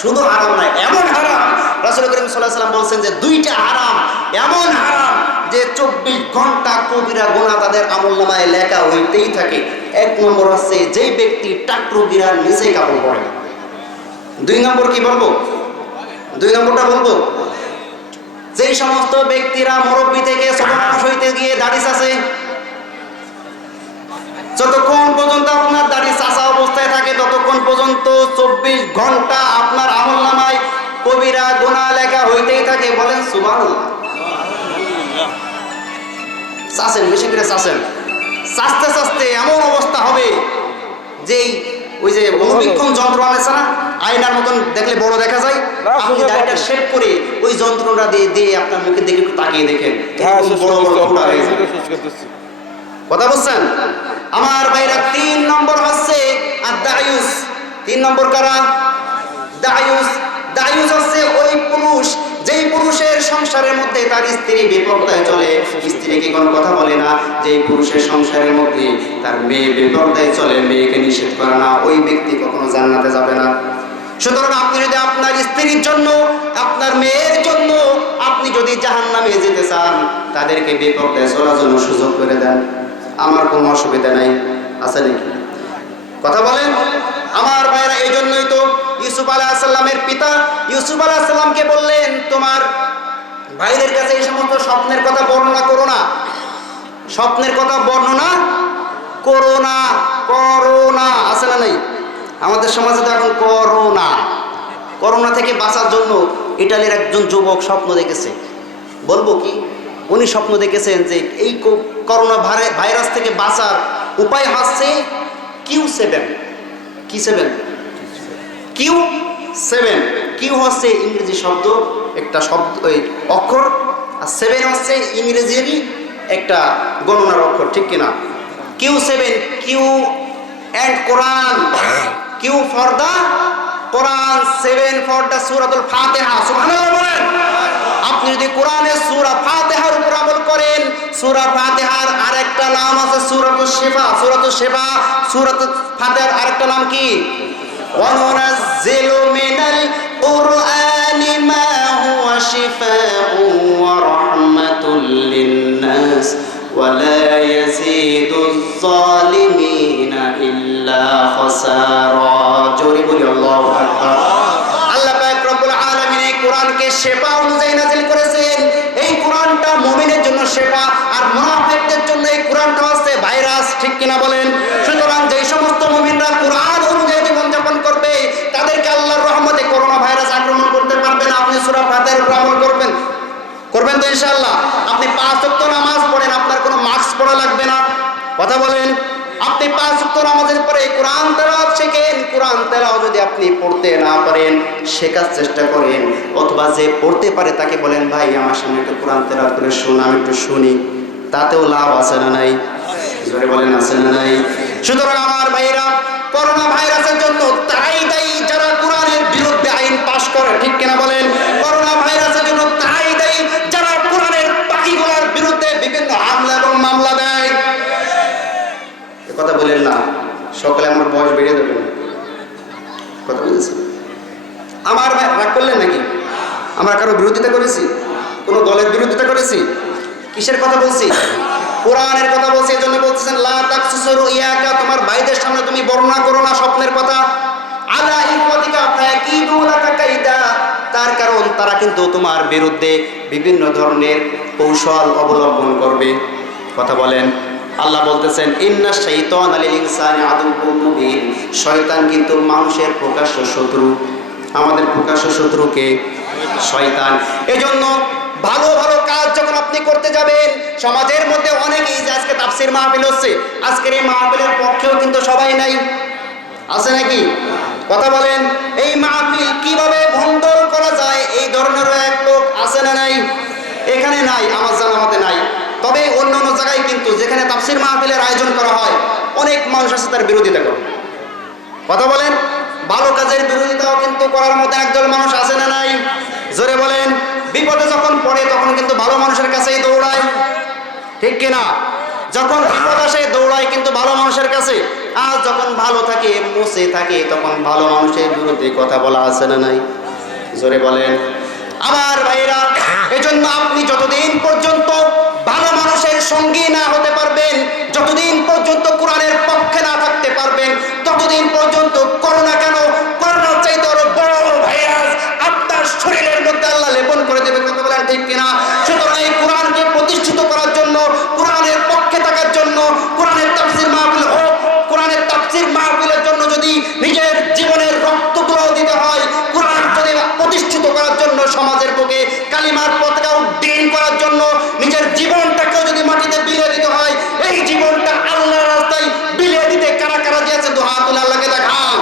শুধু হারাম নয়, এমন হারাম, রাসূল করিম সাল্লাল্লাহু আলাইহি ওয়াসাল্লাম বলছেন যে দুইটা হারাম, এমন হারাম যে 24 ঘন্টা কবিরা গুনাহ তাদের আমলনামায় লেখা হইতেই থাকে। এক নম্বর আছে যেই ব্যক্তি টাকনো ঘেরার নিচে কাপড় পরে। দুই নম্বর কি বলবো? দুই নম্বরটা বলবো, যেই সমস্ত ব্যক্তিরা মুরব্বি থেকে ছোট মানুষ হইতে গিয়ে দাড়ি চাচে, যতক্ষণ পর্যন্ত আপনার দাড়ি চাচা অবস্থায় থাকে ততক্ষণ পর্যন্ত 24 ঘন্টা আপনার আমলনামায় কবিরা গুনাহ লেখা হইতেই থাকে। বলেন সুবহানাল্লাহ। চাচেন, বেশি করে চাচেন, চাচতে চাচতে এমন অবস্থা হবে যে ওই যে অনুবীক্ষণ যন্ত্র আছে না, আয়নার মতন দেখলে বড় দেখা যায়, আপনি দাড়িটা শেভ করে ওই যন্ত্রটা দিয়ে দিয়ে আপনার মুখের দিকে একটু তাকিয়ে দেখেন, বড় বড় ফোঁটা হয়ে যায়। কথা বলছেন আমার ভাইরা? 3 নম্বর হচ্ছে আদ-দায়ুস। 3 নম্বর কারা? দায়ুস। দায়ুস হচ্ছে ওই পুরুষ যেই পুরুষের সংসারের মধ্যে তার স্ত্রী বেপরদায় চলে, স্ত্রীকে কোনো কথা বলে না, যেই পুরুষের সংসারের মধ্যে তার মেয়ে বেপরদায় চলে, মেয়েকে নিষেধ করে না, ওই ব্যক্তি কখনো জান্নাতে যাবে না। সুতরাং আপনি যদি আপনার স্ত্রীর জন্য, আপনার মেয়ের জন্য আপনি যদি জাহান্নামে যেতে চান, তাদেরকে বেপরদায় চলার জন্য সুযোগ করে দেন, আমার কোনো অসুবিধা নাই। আছে নাকি? কথা বলেন আমার ভাইরা। এই জন্যই তো ইউসুফ আলাইহিস সালামের পিতা ইউসুফ আলাইহিস সালামকে বললেন, তোমার ভাইদের কাছে এই সমস্ত স্বপ্নের কথা বর্ণনা করো না, স্বপ্নের কথা বর্ণনা করো না। করোনা আছে না নাই? আমাদের সমাজে তো এখন করোনা, করোনা থেকে বাঁচার জন্য ইটালির একজন যুবক স্বপ্ন দেখেছে। বলবো কি? উনি স্বপ্ন দেখেছেন যে এই করোনা ভাইরাস থেকে বাঁচার উপায় হচ্ছে Q7। কি 7? Q7। কিউ হচ্ছে ইংরেজি শব্দ, একটা শব্দ, ওই অক্ষর, আর 7 হচ্ছে ইংরেজিরই একটা গণনার অক্ষর, ঠিক কিনা? Q7, Q and Quran. Q for the Quran, 7 for the সূরাতুল ফাতিহা। সুবহানাল্লাহ বলেন। আপনি যদি কোরআনের সূরা ফাতিহার উপর আমল করেন, সূরা ফাতিহার আরেকটা নাম আছে সূরাতুশ শিফা। সূরাতুশ শিফা, সূরাতুল ফাতিহার আরেকটা নাম কি? ওয়া নুনাজ্জিলু মিনাল কুরআনি মা হুয়া শিফাউ ওয়া রাহমাতুল লিন-নাস ওয়া লা ইয়াজিদুজ যালিমিনা ইল্লা খাসারা। জোরে বলি আল্লাহু আকবার। আল্লাহ পাক রব্বুল আলামিন এই কোরআনকে শিফা অনুযায়ী নাযিল করেছেন। এই কোরআনটা মুমিনের জন্য শিফা, আর মুনাফিকদের জন্য এই কোরআনটা হচ্ছে ভাইরাস, ঠিক কিনা বলেন? সুতরাং যেই সমস্ত মুমিনরা কোরআন অনুযায়ী জীবনযাপন করবে তাদেরকে আল্লাহর রহমতে করোনা ভাইরাস আক্রমণ করতে পারবে না। আপনি সূরা ফাতিহার উপর আমল করবেন তো ইনশাআল্লাহ। আপনি 5 ওয়াক্ত নামাজ পড়েন, আপনার কোনো মাস্ক পড়া লাগবে না। কথা বলেন। আপনি 5 ওয়াক্ত নামাজের পরে কোরআন তেলাওয়াত শিখেন। কোরআন তেলাওয়াত যদি আপনি পড়তে না পারেন, শেখার চেষ্টা করেন, অথবা যে পড়তে পারে তাকে বলেন, ভাই আমার সামনে একটু কোরআন তেলাওয়াত করে শোন, আমি একটু শুনি। তাতেও লাভ আছে না নাই? জোরে বলেন, আছে না নাই? সুতরাং আমার ভাইরা, করোনা ভাইরাসের জন্য তাই দায়ী যারা কোরআনের বিরুদ্ধে আইন পাশ করে, ঠিক কিনা বলেন? করোনা ভাইরাসের জন্য তাই দায়ী যারা কোরআনের পাখিগুলোর বিরুদ্ধে বিভিন্ন হামলা এবং মামলা দেয়। এ কথা বলেন না, সকালে আমার বয়স বেড়ে যাবে। কথা বুঝেছেন? আমার ভাই রাগ করলেন নাকি? আমরা কারো বিরোধিতা করেছি? কোনো দলের বিরোধিতা করেছি? কিসের কথা বলছি? কোরআনের কথা বলছি। এই জন্য বলতেছেন লা তাকসুসু ইয়াকা, তোমার ভাইদের সামনে তুমি বর্ণনা করো না স্বপ্নের কথা। আলা ইফতিকা ফাকিদু লাকা কাইদা, তার কারণ তারা কিন্তু তোমার বিরুদ্ধে বিভিন্ন ধরনের কৌশল অবলম্বন করবে। কথা বলেন। আল্লাহ বলতেছেন ইন্নাশ শাইতানা লিল ইনসানি আদুউম মুবিন, শয়তান কিন্তু মানুষের প্রকাশ্য শত্রু। আমাদের প্রকাশ্য শত্রুকে শয়তান। এজন্য ভালো ভালো কাজ যখন আপনি করতে যাবেন, সমাজের মধ্যে অনেকেই যে আজকে তাফসীর মাহফিল হচ্ছে, আজকের এই মাহফিলের পক্ষেও কিন্তু সবাই নাই, আছে নাকি? কথা বলেন, এই মাহফিল কিভাবে ভণ্ডল করা যায় এই ধরনেরও এক লোক আছে না নাই? এখানে নাই, আমার জানা মতে নাই। তবে অন্য অন্য জায়গায় কিন্তু যেখানে তাফসীর মাহফিলের আয়োজন করা হয়, অনেক মানুষ আছে তার বিরোধিতা করে। কথা বলেন, ভালো কাজের বিরোধিতাও কিন্তু করার মতো একদল মানুষ আছে না নাই? জোরে বলেন। বিপদে যখন পড়ে তখন কিন্তু ভালো মানুষের কাছেই দৌড়ায়, ঠিক কিনা? যখন বিপদ আসে দৌড়ায় কিন্তু ভালো মানুষের কাছে। আর যখন ভালো থাকে, মুছে থাকে, তখন ভালো মানুষের বিরুদ্ধে কথা বলা আছে না নাই? জোরে বলেন। আমার ভাইরা, এজন্য আপনি যতদিন পর্যন্ত ভালো মানুষের সঙ্গী না হতে পারবেন, যতদিন পর্যন্ত কোরআনের পক্ষে না থাকতে পারবেন, ততদিন পর্যন্ত করোনা কেন, করোনার চাইতে আরো বড় ভাইরাস আপনার শরীরের মধ্যে আল্লাহ লেপন করে দেবে। কথা বলেন ঠিক কিনা? সুতরাং এই কোরআনকে প্রতিষ্ঠিত করার জন্য, কোরআনের পক্ষে থাকার জন্য, কোরআনের তাফসীর মাহফিল হোক, কোরআনের তাফসীর মাহফিলের জন্য যদি নিজের জীবনের রক্তগুলো দিতে হয়, কোরআন যদি প্রতিষ্ঠিত করার জন্য, সমাজের বুকে কালিমার পতাকা উড্ডীন করার জন্য নিজের জীবনটাকেও যদি মাটিতে বিলিয়ে দিতে হয়, এই জীবনটা আল্লাহর রাস্তায় বিলিয়ে দিতে কারা কারা দিয়েছে? দু হাত তুলে আল্লাহকে দেখান।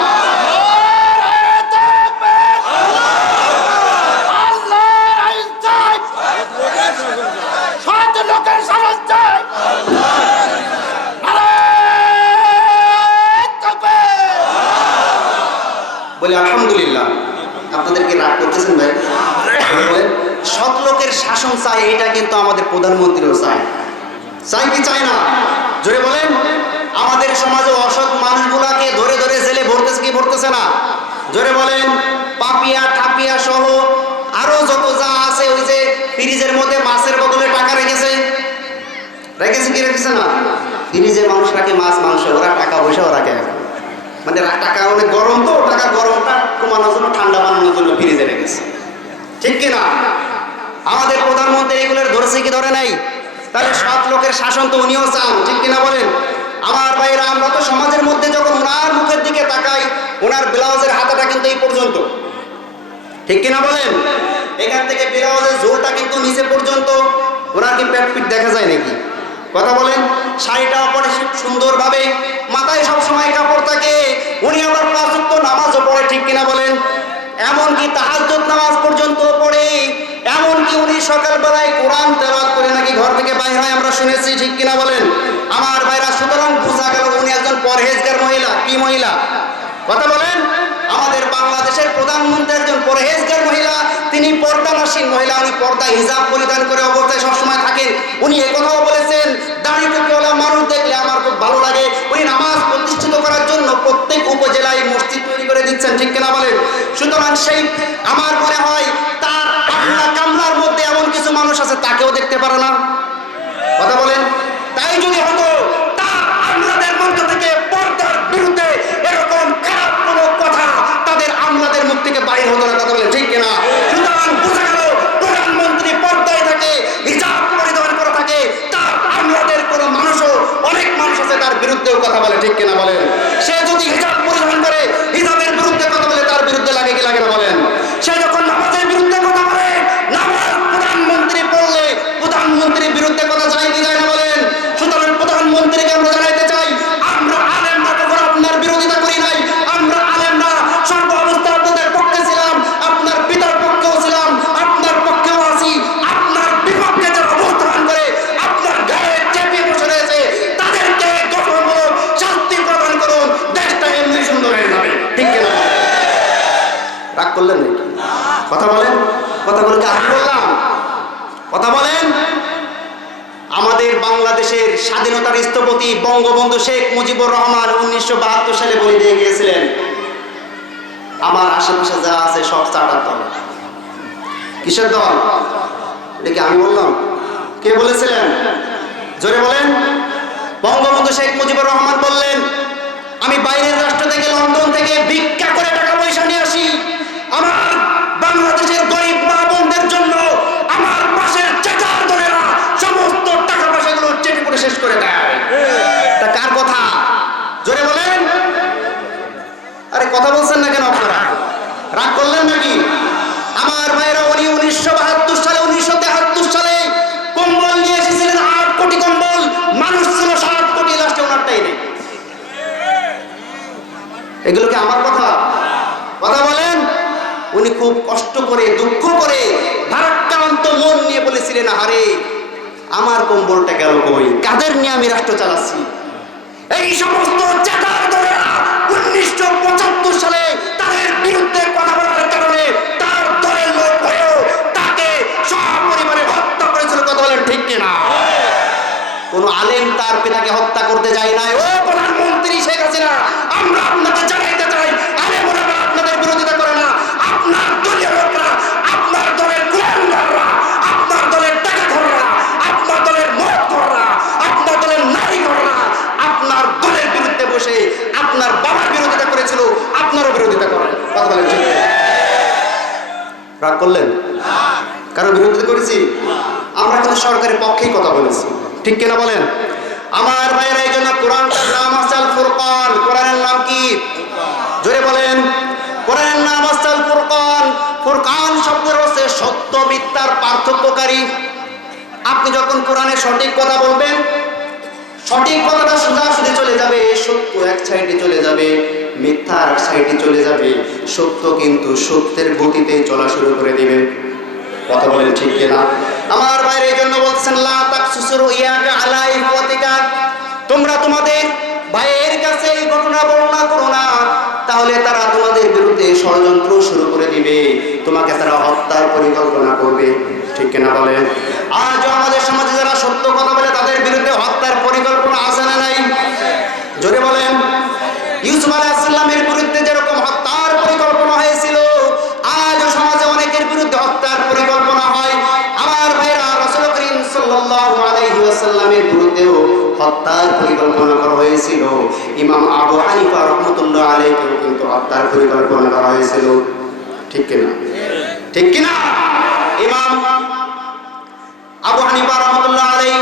বলে আলহামদুলিল্লাহ। আপনাদেরকে রাগ করতেছেন ভাই? সৎ লোকের শাসন চাই, এটা কিন্তু আমাদের প্রধানমন্ত্রীও চায়। চাই কি চায় না? জোরে বলেন। আমাদের সমাজে অসৎ মানুষগুলাকে ধরে ধরে জেলে ভরতেছে কি ভরতেছে না? জোরে বলেন। পাপিয়া ঠাপিয়া সহ আরো যত যা আছে, ওই যে ফ্রিজের মধ্যে মাছের বদলে টাকা রেখেছে কি রেখেছে না? ফ্রিজে মানুষ রাখে মাছ মাংস, ওরা টাকা পয়সাও রাখে। মানে টাকা অনেক গরম, তো টাকা গরমটা কমানোর জন্য, ঠান্ডা বানানোর জন্য ফ্রিজে রেখেছে, ঠিক কিনা? আমাদের প্রধানমন্ত্রী এগুলোর ধরেছে কি ধরে নাই? তাহলে সৎ লোকের শাসন তো উনিও চান, ঠিক কিনা বলেন? আমার ভাইরা, আমরা তো সমাজের মধ্যে যখন ওনার মুখের দিকে তাকাই, ওনার ব্লাউজের হাতাটা কিন্তু এই পর্যন্ত, ঠিক কিনা বলেন? এখান থেকে ব্লাউজের ঝোলটা কিন্তু নিচে পর্যন্ত। ওনার কি পেট পিট দেখা যায় নাকি? কথা বলেন। শাড়িটাও পরে সুন্দরভাবে, মাথায় সবসময় কাপড় থাকে। উনি আবার 5 ওয়াক্ত নামাজও পড়ে, ঠিক কিনা বলেন? এমনকি তাহাজ্জুদ নামাজ পর্যন্ত পড়ে। এমনকি উনি সকালবেলায় কোরআন তেলাওয়াত করে নাকি ঘর থেকে বাইর হয়, আমরা শুনেছি, ঠিক কিনা বলেন? আমার ভাইরা, সুতরাং বোঝা গেল উনি একজন পরহেজগার মহিলা। কি মহিলা? কথা বলেন। আমাদের বাংলাদেশের প্রধানমন্ত্রী একজন পরহেজগার মহিলা, তিনি পর্দানাসীন মহিলা। উনি পর্দা হিজাব পরিধান করে অবস্থায় সবসময় থাকেন। উনি একথাও বলেছেন, দাঁড়িয়ে টুপিওয়ালা মানুষ দেখলে আমার খুব ভালো লাগে। উনি নামাজ প্রতিষ্ঠিত করার জন্য প্রত্যেক উপজেলায় মসজিদ তৈরি করে দিচ্ছেন, ঠিক কিনা বলেন? সুতরাং সেই আমার মনে হয় তার কামলার মধ্যে এমন কিছু মানুষ আছে তাকেও দেখতে পারে না। কথা বলেন। তাই যদি হতো, তার আমলাদের মধ্য থেকে পর্দার বিরুদ্ধে এরকম খারাপ কোনো কথা তাদের আমলাদের মুখ থেকে বাইর হতো না। কথা বলেন, ঠিক কিনা? সুতরাং বোঝা গেল প্রধানমন্ত্রী পর্দায় থাকে, হিজাব পরিধান করে থাকে, তার আমলাদের কোনো মানুষও, অনেক মানুষ আছে তার বিরুদ্ধেও কথা বলে, ঠিক কিনা বলেন? সে যদি হিজাব পরিধান করে, হিজাবের বিরুদ্ধে কথা বলে, তার বিরুদ্ধে লাগে কি লাগে না বলেন? সে যখন নামাজের বিরুদ্ধে কথা বলে, নামাজ প্রধানমন্ত্রী পড়লে প্রধানমন্ত্রীর বিরুদ্ধে কথা যায় কি যায় না বলেন? সুতরাং প্রধানমন্ত্রীকে আমরা জানাইতে চাই, আমরা আলেমরা কখনো আপনার বিরোধিতা করি নাই। আমরা আলেমরা সর্ব অবস্থায় আপনাদের পক্ষে ছিলাম, আপনার পিতার পক্ষেও ছিলাম, আপনার পক্ষেও আছি। আপনার বিপক্ষে যারা অবস্থান করে আপনার গায়ে চেপে বসে রয়েছে, তাদেরকে গঠনমূলক শাস্তি প্রদান করুন, দেশটা এমনি সুন্দর হয়ে যাবে, ঠিক কিনা? রাগ করলেন নাকি? কথা বলেন। কথাগুলো কি আমি বললাম? কথা বলেন। আমাদের বাংলাদেশের স্বাধীনতার স্থপতি বঙ্গবন্ধু শেখ মুজিবুর রহমান 1972 সালে বলে দিয়ে গিয়েছিলেন, আমার আশেপাশে যা আছে সব চাটার দল। কিসের দল? এটা কি আমি বললাম? কে বলেছিলেন? জোরে বলেন। বঙ্গবন্ধু শেখ মুজিবুর রহমান বললেন, আমি বাইরের রাষ্ট্র থেকে, লন্ডন থেকে ভিক্ষা করে টাকা পয়সা নিয়ে আসি, আমার বাংলাদেশের গরিব মা বোনদের জন্য আমার পাশের চেচার দলেরা সমস্ত টাকা পয়সাগুলো চেটে পুটে শেষ করে দেয়। তা কার কথা? জোরে বলেন। আরে কথা বলছেন না কেন আপনারা? রাগ করলেন এগুলো কি আমার কথা? কথা বলেন। উনি খুব কষ্ট করে, দুঃখ করে, ভারাক্রান্ত মন নিয়ে বলেছিলেন, আরে আমার কম্বলটা গেল কই, কাদের নিয়ে আমি রাষ্ট্র চালাচ্ছি? এই সমস্ত চেতার দলেরা 1975 সালে তাদের বিরুদ্ধে কথা বলার কারণে তার দলের লোক হয়েও তাকে সপরিবারে হত্যা করেছিল। কথা বলেন ঠিক কিনা? কোন আলেম তার পিতাকে হত্যা করতে যায় নাই। ও প্রধানমন্ত্রী শেখ হাসিনা, আমরা আপনাকে জানাইতে চাই, আলেম ওলামা আপনাদের বিরোধিতা করে না। আপনার দলীয় লোকরা, আপনার দলের গুন্ডারা, আপনার দলের টাকাখোররা, আপনার দলের মদখোররা, আপনার দলের নারীখোররা আপনার দলের বিরুদ্ধে বসে আপনার বাবার বিরোধিতা করেছিল, আপনারও বিরোধিতা করেন। কথা বলেন ঠিক? রাগ করলেন? কারো বিরোধিতা করেছি? আমরা কিন্তু সরকারের পক্ষেই কথা বলেছি, ঠিক কিনা বলেন? আমার ভাইয়েরা, এই জন্য কোরআনটার নাম আছে আল ফুরকান। কোরআনের নাম কি? জোরে বলেন। কোরআনের নাম আছে আল ফুরকান। ফুরকান শব্দের অর্থ সত্য মিথ্যার পার্থক্যকারী। আপনি যখন কোরআনে সঠিক কথা বলবেন, সঠিক কথাটা সোজাসুজি চলে যাবে, সত্য এক সাইডে চলে যাবে, মিথ্যা এক সাইডে চলে যাবে। সত্য কিন্তু সত্যের গতিতে চলা শুরু করে দিবে। কথা বলেন ঠিক কিনা? আমার ভাইয়ের এই জন্য বলছেন, লা তাকসুসুরু ইয়াকা আলা ইখওয়াতিকা, তোমরা তোমাদের ভাইয়ের কাছে এই ঘটনা বর্ণনা করো না, তাহলে তারা তোমাদের বিরুদ্ধে ষড়যন্ত্র শুরু করে দিবে, তোমাকে তারা হত্যার পরিকল্পনা করবে। ঠিক কিনা বলেন? আজও আমাদের সমাজে যারা সত্য কথা বলে তাদের বিরুদ্ধে হত্যার পরিকল্পনা আছে না নাই? জোরে বলেন। ইউসুফ আলাইহিস সালামের বিরুদ্ধে যেরকম হত্যার পরিকল্পনা হয়েছিল, আজও সমাজে অনেকের বিরুদ্ধে হত্যার পরিকল্পনা হয়। আমার ভাইরা, রাসূল করিম সাল্লাল্লাহু আলাইহি ওয়াসাল্লামের বিরুদ্ধেও হত্যার পরিকল্পনা করা হয়েছিল। ইমাম আবু হানিফা রাহমাতুল্লাহ আলাইহিও কিন্তু হত্যার পরিকল্পনা করা হয়েছিল। ঠিক কিনা? ঠিক কিনা? ইমাম আবু হানিফা রাহমাতুল্লাহ আলাইহি,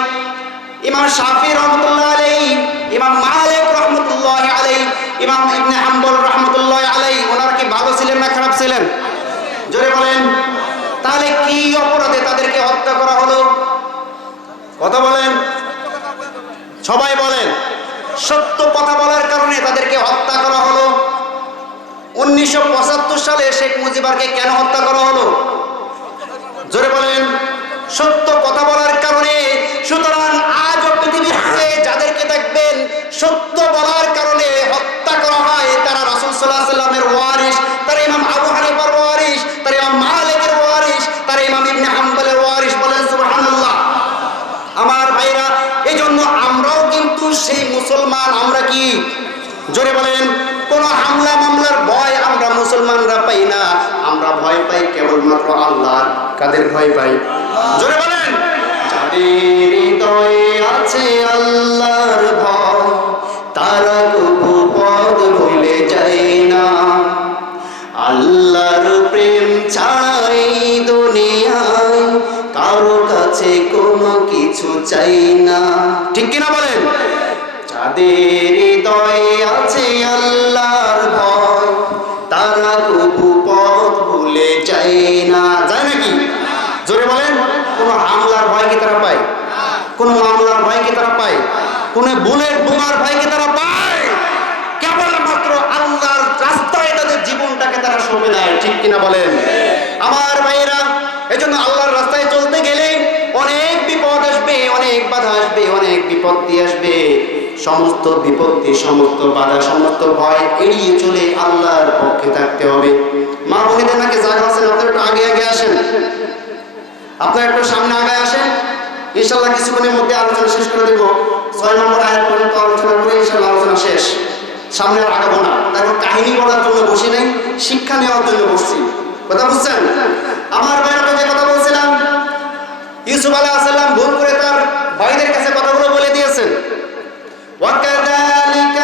ইমাম শাফিঈ রাহমাতুল্লাহ আলাইহি, ইমাম মালিক রাহমাতুল্লাহ আলাইহি, ইমাম ইবনে হাম্বল রাহমাতুল্লাহ আলাইহি, ওনারা কি ভালো ছিলেন না খারাপ ছিলেন? জোরে বলেন। তাহলে কি অপরাধে তাদেরকে হত্যা করা হলো? কথা বলেন, সবাই বলেন। সত্য কথা বলার কারণে তাদেরকে হত্যা করা হলো। 1975 সালে শেখ মুজিবকে কেন হত্যা করা হলো? জোরে বলেন। সত্য কথা বলার কারণে। সুতরাং আজও পৃথিবীতে যাদেরকে দেখবেন সত্য বলার কারণে হত্যা করা হয়, তারা রাসূল সাল্লাল্লাহু আলাইহি ওয়াসাল্লামের ওয়ারিস, তারা ইমাম আবু হানিফার ওয়ারিস, তারা ইমাম মালিকের ওয়ারিস, তারা ইমাম ইবনে হাম্বলের ওয়ারিস। বলেন সুবহানাল্লাহ। আমার ভাইরা, এই জন্য আমরাও কিন্তু সেই মুসলমান। আমরা কি? জোরে বলেন। কোন হামলা মামলার ভয় আমরা মুসলমানরা পাই না, আমরা ভয় পাই কেবলমাত্র আল্লাহর। কাদের ভয় পাই? জোরে বলেন। যাদের হৃদয়ে আছে আল্লাহর ভয়, তারা কবু পথ ভুলে যায় না। আল্লাহর প্রেম ছাড়া এই দুনিয়ায় কারো কাছে কোনো কিছু চাই না। ঠিক কিনা বলেন? যাদের হৃদয়ে আছে আল্লাহর ভয়, তারা কবু পথ ভুলে যায় না। যায় নাকি? জোরে বলেন। কোন হামলার ভয় কি তারা পায়? কোন মামলার ভয় কি তারা পায়? কোন বুলেট বোমার ভয় কি তারা পায়? কেবলমাত্র আল্লাহর রাস্তায় তাদের জীবনটাকে তারা সঁপে দেয়। ঠিক কিনা বলেন? আমার ভাইয়েরা, এই জন্য আল্লাহর রাস্তায় চলতে গেলে অনেক বিপদ আসবে, অনেক বাধা আসবে, অনেক বিপত্তি আসবে। সমস্ত বিপত্তি, সমস্ত বাধা, সমস্ত ভয় এড়িয়ে চলে আল্লাহর পক্ষে থাকতে হবে। মা বোনেদের নাকি জায়গা আছেন, আপনারা একটু আগে আগে আসেন, আপনারা একটু সামনে আগে আসেন। ইনশাআল্লাহ কিছুক্ষণের মধ্যে আলোচনা শেষ করে দেব। 6 নম্বর আয়াত পর্যন্ত আলোচনা করে ইনশাআল্লাহ আলোচনা শেষ। সামনে আর আগাবো না। তারপর কাহিনী বলার জন্য বসি নাই, শিক্ষা নেওয়ার জন্য বসছি। কথা বুঝছেন? আমার ভাইরা, যে কথা বলছিলাম, ইউসুফ আলাইহিস সালাম ভুল করে তার ভাইদের কাছে কথাগুলো বলে দিয়েছেন। وَكَذَلِكَ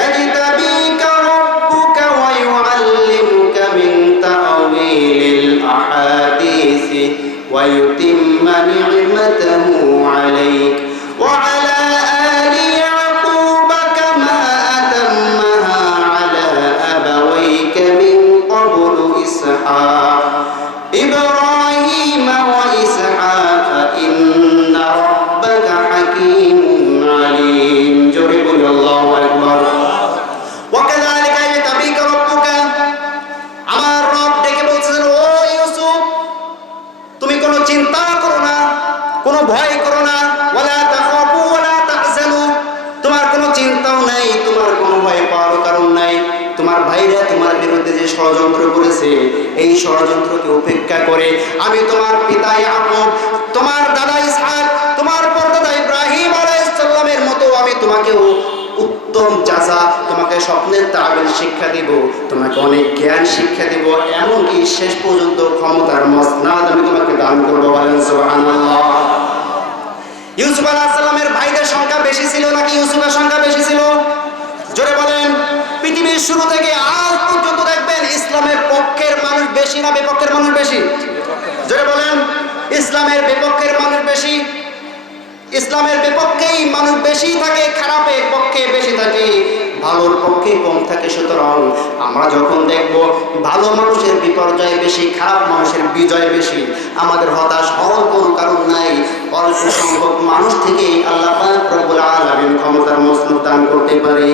يَجْتَبِيكَ رَبُّكَ وَيُعَلِّمُكَ مِنْ تَأْوِيلِ الْأَحَادِيثِ وَيُتِمَّ نِعْمَتَهُ عَلَيْكَ وَعَلَى آلِ يَعْقُوبَ كَمَا أَتَمَّهَا عَلَى أَبَوَيْكَ مِنْ قَبْلُ إِسْحَاقَ إِبْرَاهِيمَ وَإِسْحَاقَ إِنَّ رَبَّكَ حَكِيمٌ عليم. جرب الله أكبر. وكذلك يجتبيك ষড়যন্ত্র করেছে, এই ষড়যন্ত্রকে উপেক্ষা করে আমি তোমার পিতা ইয়াকুব, তোমার দাদা ইসহাক, তোমার পরদাদা ইব্রাহিম আলাইহিস সালামের মতো আমি তোমাকেও উত্তম জাযা, তোমাকে স্বপ্নের তাবির শিক্ষা দিব, তোমাকে অনেক জ্ঞান শিক্ষা দিব, এমনকি শেষ পর্যন্ত ক্ষমতার মসনাদ আমি তোমাকে দান করবো। বলেন সুবহানাল্লাহ। ইউসুফ আলাইহিস সালামের ভাইদের সংখ্যা বেশি ছিল নাকি ইউসুফের সংখ্যা বেশি ছিল? জোরে বলেন। পৃথিবীর শুরু থেকে আজ পর্যন্ত দেখবেন ইসলামের পক্ষের মানুষ বেশি না বিপক্ষের মানুষ বেশি? জোরে বলেন। ইসলামের বিপক্ষের মানুষ বেশি। ইসলামের বিপক্ষেই মানুষ বেশি থাকে, খারাপের পক্ষে বেশি থাকে, ভালোর পক্ষে কম থাকে। সুতরাং আমরা যখন দেখব ভালো মানুষের বিপর্যয় বেশি, খারাপ মানুষের বিজয় বেশি, আমাদের হতাশ হওয়ার কোনো কারণ নাই। অল্প সংখ্যক মানুষ থেকে আল্লাহ পাক রব্বুল আলামিন ক্ষমতার মসনদ দান করতে পারে,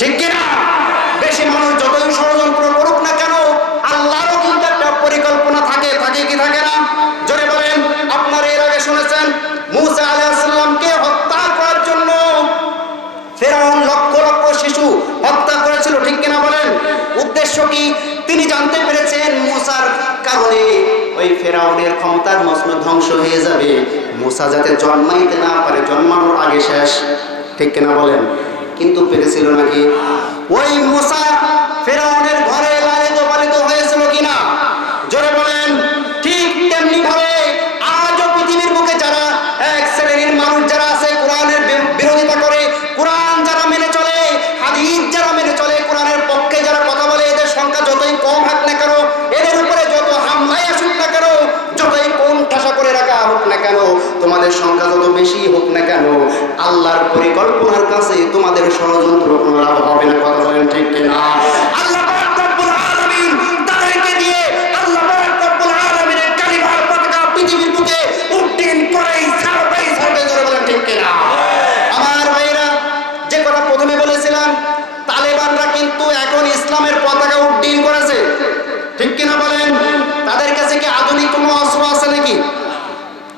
ঠিক কিনা? বেশি মানুষ যতই ষড়যন্ত্র করুক না কেন, আল্লাহরও কিন্তু একটা পরিকল্পনা থাকে, থাকে কি থাকে না? জোরে বলেন। আপনারা এর আগে শুনেছেন মুসা আলাইহিস সালামকে হত্যা করার জন্য ফেরাউন লক্ষ লক্ষ শিশু হত্যা করেছিল, ঠিক কিনা বলেন? উদ্দেশ্য কি? তিনি জানতে পেরেছেন মুসার কারণে ওই ফেরাউনের ক্ষমতার মসনদ ধ্বংস হয়ে যাবে, মুসা যাতে জন্মাইতে না পারে, জন্মানোর আগে শেষ, ঠিক কিনা বলেন? কিন্তু পেরেছিল নাকি? ওই মুসা ফেরাউনের ঘরে লালিত পালিত হয়েছিল কিনা? জোরে বলেন। ঠিক তেমনি ভাবে আজও পৃথিবীর বুকে যারা এক শ্রেণীর মানুষ যারা আছে, কোরআনের বিরোধিতা করে, কোরআন যারা মেনে চলে, হাদিস যারা মেনে চলে, কোরআনের পক্ষে যারা কথা বলে, এদের সংখ্যা যতই কম হোক না কেন, এদের উপরে যত হামলাই আসুক না কেন, যতই কোন ঠাসা করে রাখা হোক না কেন, তোমাদের সংখ্যা যত বেশি হোক না কেন, আল্লাহর পরিকল্পনার কাছে তোমাদের ষড়যন্ত্র কোনো লাভ হবে না। কথা বলেন ঠিক কিনা? আল্লাহ পাক রব্বুল আলামিন তাদেরকে দিয়ে আল্লাহ পাক রব্বুল আলামিনের কালিমার পতাকা পৃথিবীর বুকে উড্ডীন করেই ছাড়বে, ছাড়বে। জোরে বলেন ঠিক কিনা? আমার ভাইরা, যে কথা প্রথমে বলেছিলাম, তালেবানরা কিন্তু এখন ইসলামের পতাকা উড্ডীন করেছে, ঠিক কিনা বলেন? তাদের কাছে কি আধুনিক কোনো অস্ত্র আছে নাকি?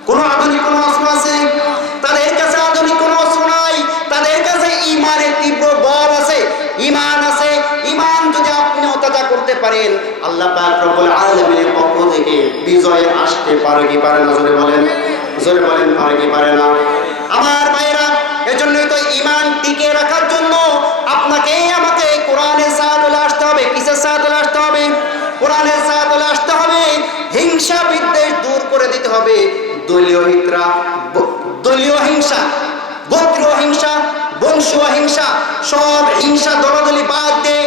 কোনো আধুনিক কোনো অস্ত্র আছে? তাদের কাছে আধুনিক কোনো অস্ত্র নাই। তাদের কাছে ঈমানের তীব্র বল আছে, ঈমান আছে। ঈমান যদি আপনি তাজা করতে পারেন, আল্লাহ পাক রব্বুল আলামিনের পক্ষ থেকে বিজয় আসতে পারে কি পারে না? জোরে বলেন, জোরে বলেন, পারে কি পারে না? আমার ভাইরা, এজন্যই তো ঈমান টিকে রাখার জন্য আপনাকে আমাকে কোরআনের সাহায্যে আসতে হবে। কিসের সাহায্যে আসতে হবে? কোরআনের সাহায্যে আসতে হবে। হিংসা বিদ্বেষ দূর করে দিতে হবে। দলীয় হিংসা, গোত্রীয় হিংসা, বংশীয় হিংসা, সব হিংসা দলাদলি বাদ দিয়ে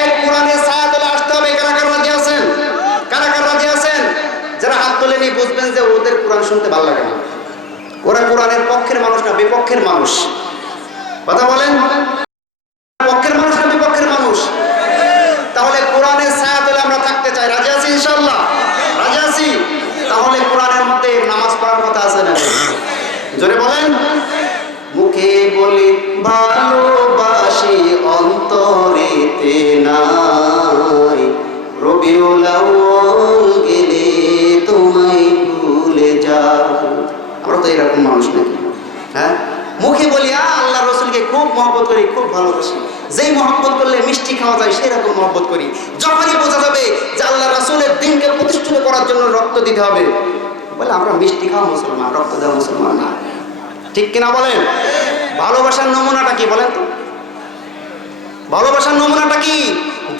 এক কোরআনের সাহায্যে আসতে হবে। কারা কারা রাজি আছেন? কারা কারা রাজি আছেন? যারা হাত তোলেনি বুঝবেন যে ওদের কোরআন শুনতে ভালো লাগে না, ওরা কোরআনের পক্ষের মানুষ না, বিপক্ষের মানুষ। কথা বলেন, পক্ষের মানুষ না বিপক্ষের মানুষ? তাহলে কোরআনের ছায়াতলে আমরা থাকতে চাই। রাজি আছি ইনশাআল্লাহ? রাজি আছি। তাহলে কোরআনের মধ্যে নামাজ পড়ার কথা আছে না? জোরে বলেন। মুখে বলি ভালোবাসি, অন্তরেতে নাই, রবিউল আউয়াল গেলে তোমায় ভুলে যাও। আমরা তো এরকম মানুষ নাকি? হ্যাঁ, মুখে বলি আল্লাহ রসুলকে খুব মহব্বত করি, খুব ভালোবাসি, যেই মহব্বত করলে মিষ্টি খাওয়া যায় সেরকম মহব্বত করি। যখনই বোঝা যাবে যে আল্লাহ রাসূলের দ্বীনকে প্রতিষ্ঠিত করার জন্য রক্ত দিতে হবে, বলে আমরা মিষ্টি খাওয়া মুসলমান, রক্ত দেওয়া মুসলমান না, ঠিক কিনা বলেন? ভালোবাসার নমুনাটা কি বলেন তো? ভালোবাসার নমুনাটা কি?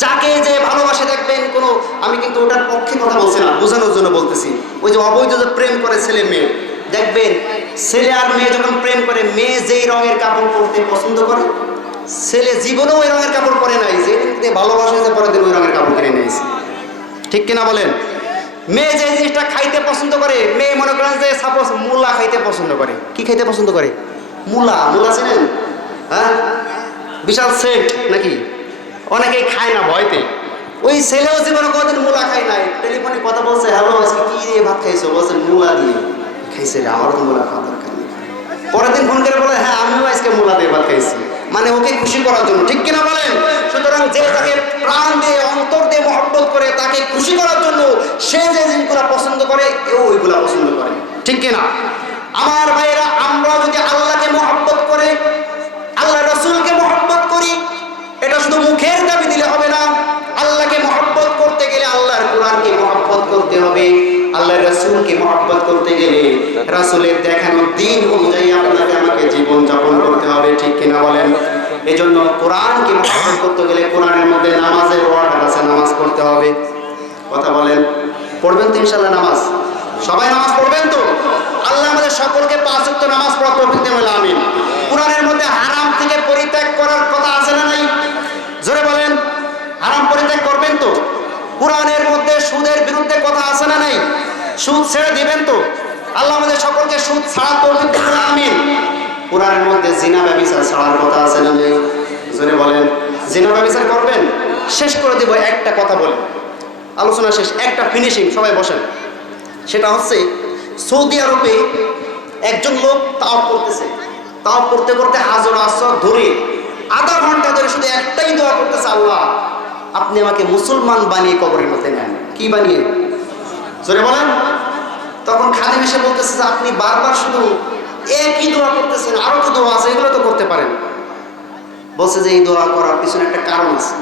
যাকে যে ভালোবাসে দেখবেন কোনো, আমি কিন্তু ওটার পক্ষে কথা বলছি না, বোঝানোর জন্য বলতেছি। ওই যে অবৈধ যে প্রেম করে ছেলে মেয়ে, দেখবেন ছেলে আর মেয়ে যখন প্রেম করে, মেয়ে যেই রঙের কাপড় পরতে পছন্দ করে, ছেলে জীবনেও ওই রঙের কাপড় পরে নাই, যে ভালোবাসে যে পরের দিন ওই রঙের কাপড় কিনে নিয়েছে, ঠিক কিনা বলেন? মেয়ে যে জিনিসটা খাইতে পছন্দ করে, মেয়ে মনে করেন যে সাপোজ মূলা খাইতে পছন্দ করে। কি খাইতে পছন্দ করে? মূলা। মূলা চিনেন? হ্যাঁ, বিশাল সেন্ট নাকি? অনেকেই খায় না ভয়তে। ওই ছেলেও জীবনে কোনোদিন মূলা খায় নাই, টেলিফোনে কথা বলছে, হ্যালো আজকে কি দিয়ে ভাত খাইছো? বলছে মূলা দিয়ে খাইছে রে, আমারও তো মূলা খাওয়া দরকার নেই। পরের দিন ফোন করে বলে হ্যাঁ আমিও আজকে মূলা দিয়ে ভাত খাইছি, মানে ওকে খুশি করার জন্য, ঠিক কিনা বলেন? সুতরাং যে তাকে প্রাণ দিয়ে অন্তর দিয়ে মহব্বত করে, তাকে খুশি করার জন্য সে যে জিনিসগুলো পছন্দ করে, এও ওইগুলা পছন্দ করে, ঠিক কিনা? আমার ভাইয়েরা, আমরা যদি আল্লাহকে মহব্বত করে, আল্লাহ রাসূলকে মহব্বত করি, এটা শুধু মুখের দাবি দিলে হবে না। আল্লাহকে মহব্বত রাসূলের দেখানো দিন অনুযায়ী আপনাকে আমাকে জীবন যাপন করতে হবে, ঠিক কিনা বলেন? এজন্য কোরআনকে মুখস্থ করতে গেলে কোরআনের মধ্যে নামাজের ওয়ার্ড আছে, নামাজ পড়তে হবে। কথা বলেন, পড়বেন তো ইনশাআল্লাহ নামাজ? সবাই নামাজ পড়বেন তো? আল্লাহ আমাদের সকলকে 5 ওয়াক্ত নামাজ পড়ার তৌফিক দেন, আমিন। কোরআনের মধ্যে হারাম থেকে পরিত্যাগ করার কথা আছে না নাই? জোরে বলেন, হারাম পরিত্যাগ করবেন তো? কোরআনের মধ্যে সুদের বিরুদ্ধে কথা আছে না নাই? সুদ ছেড়ে দিবেন তো? আল্লাহ আমাদের সকলকে সুদ ছাড়ার তৌফিক দেন, আমিন। কোরআনের মধ্যে জিনা ব্যভিচার ছাড়ার কথা আছে না নাই? জোরে বলেন, জিনা ব্যভিচার করবেন? শেষ করে দিব একটা কথা বলে, আলোচনা শেষ, একটা ফিনিশিং, সবাই বসেন। সেটা হচ্ছে সৌদি আরবে একজন লোক তাওয়াফ করতেছে, তাওয়াফ করতে করতে হাজর আসর ধরে আধা ঘন্টা ধরে শুধু একটাই দোয়া করতেছে, আল্লাহ আপনি আমাকে মুসলমান বানিয়ে কবরের মধ্যে নেন। কি বানিয়ে? জোরে বলেন। তখন খাদিম এসে বলতেছে যে আপনি বারবার শুধু একই দোয়া করতেছেন, আরো তো দোয়া আছে, এগুলো তো করতে পারেন। বলছে যে এই দোয়া করার পিছনে একটা কারণ আছে।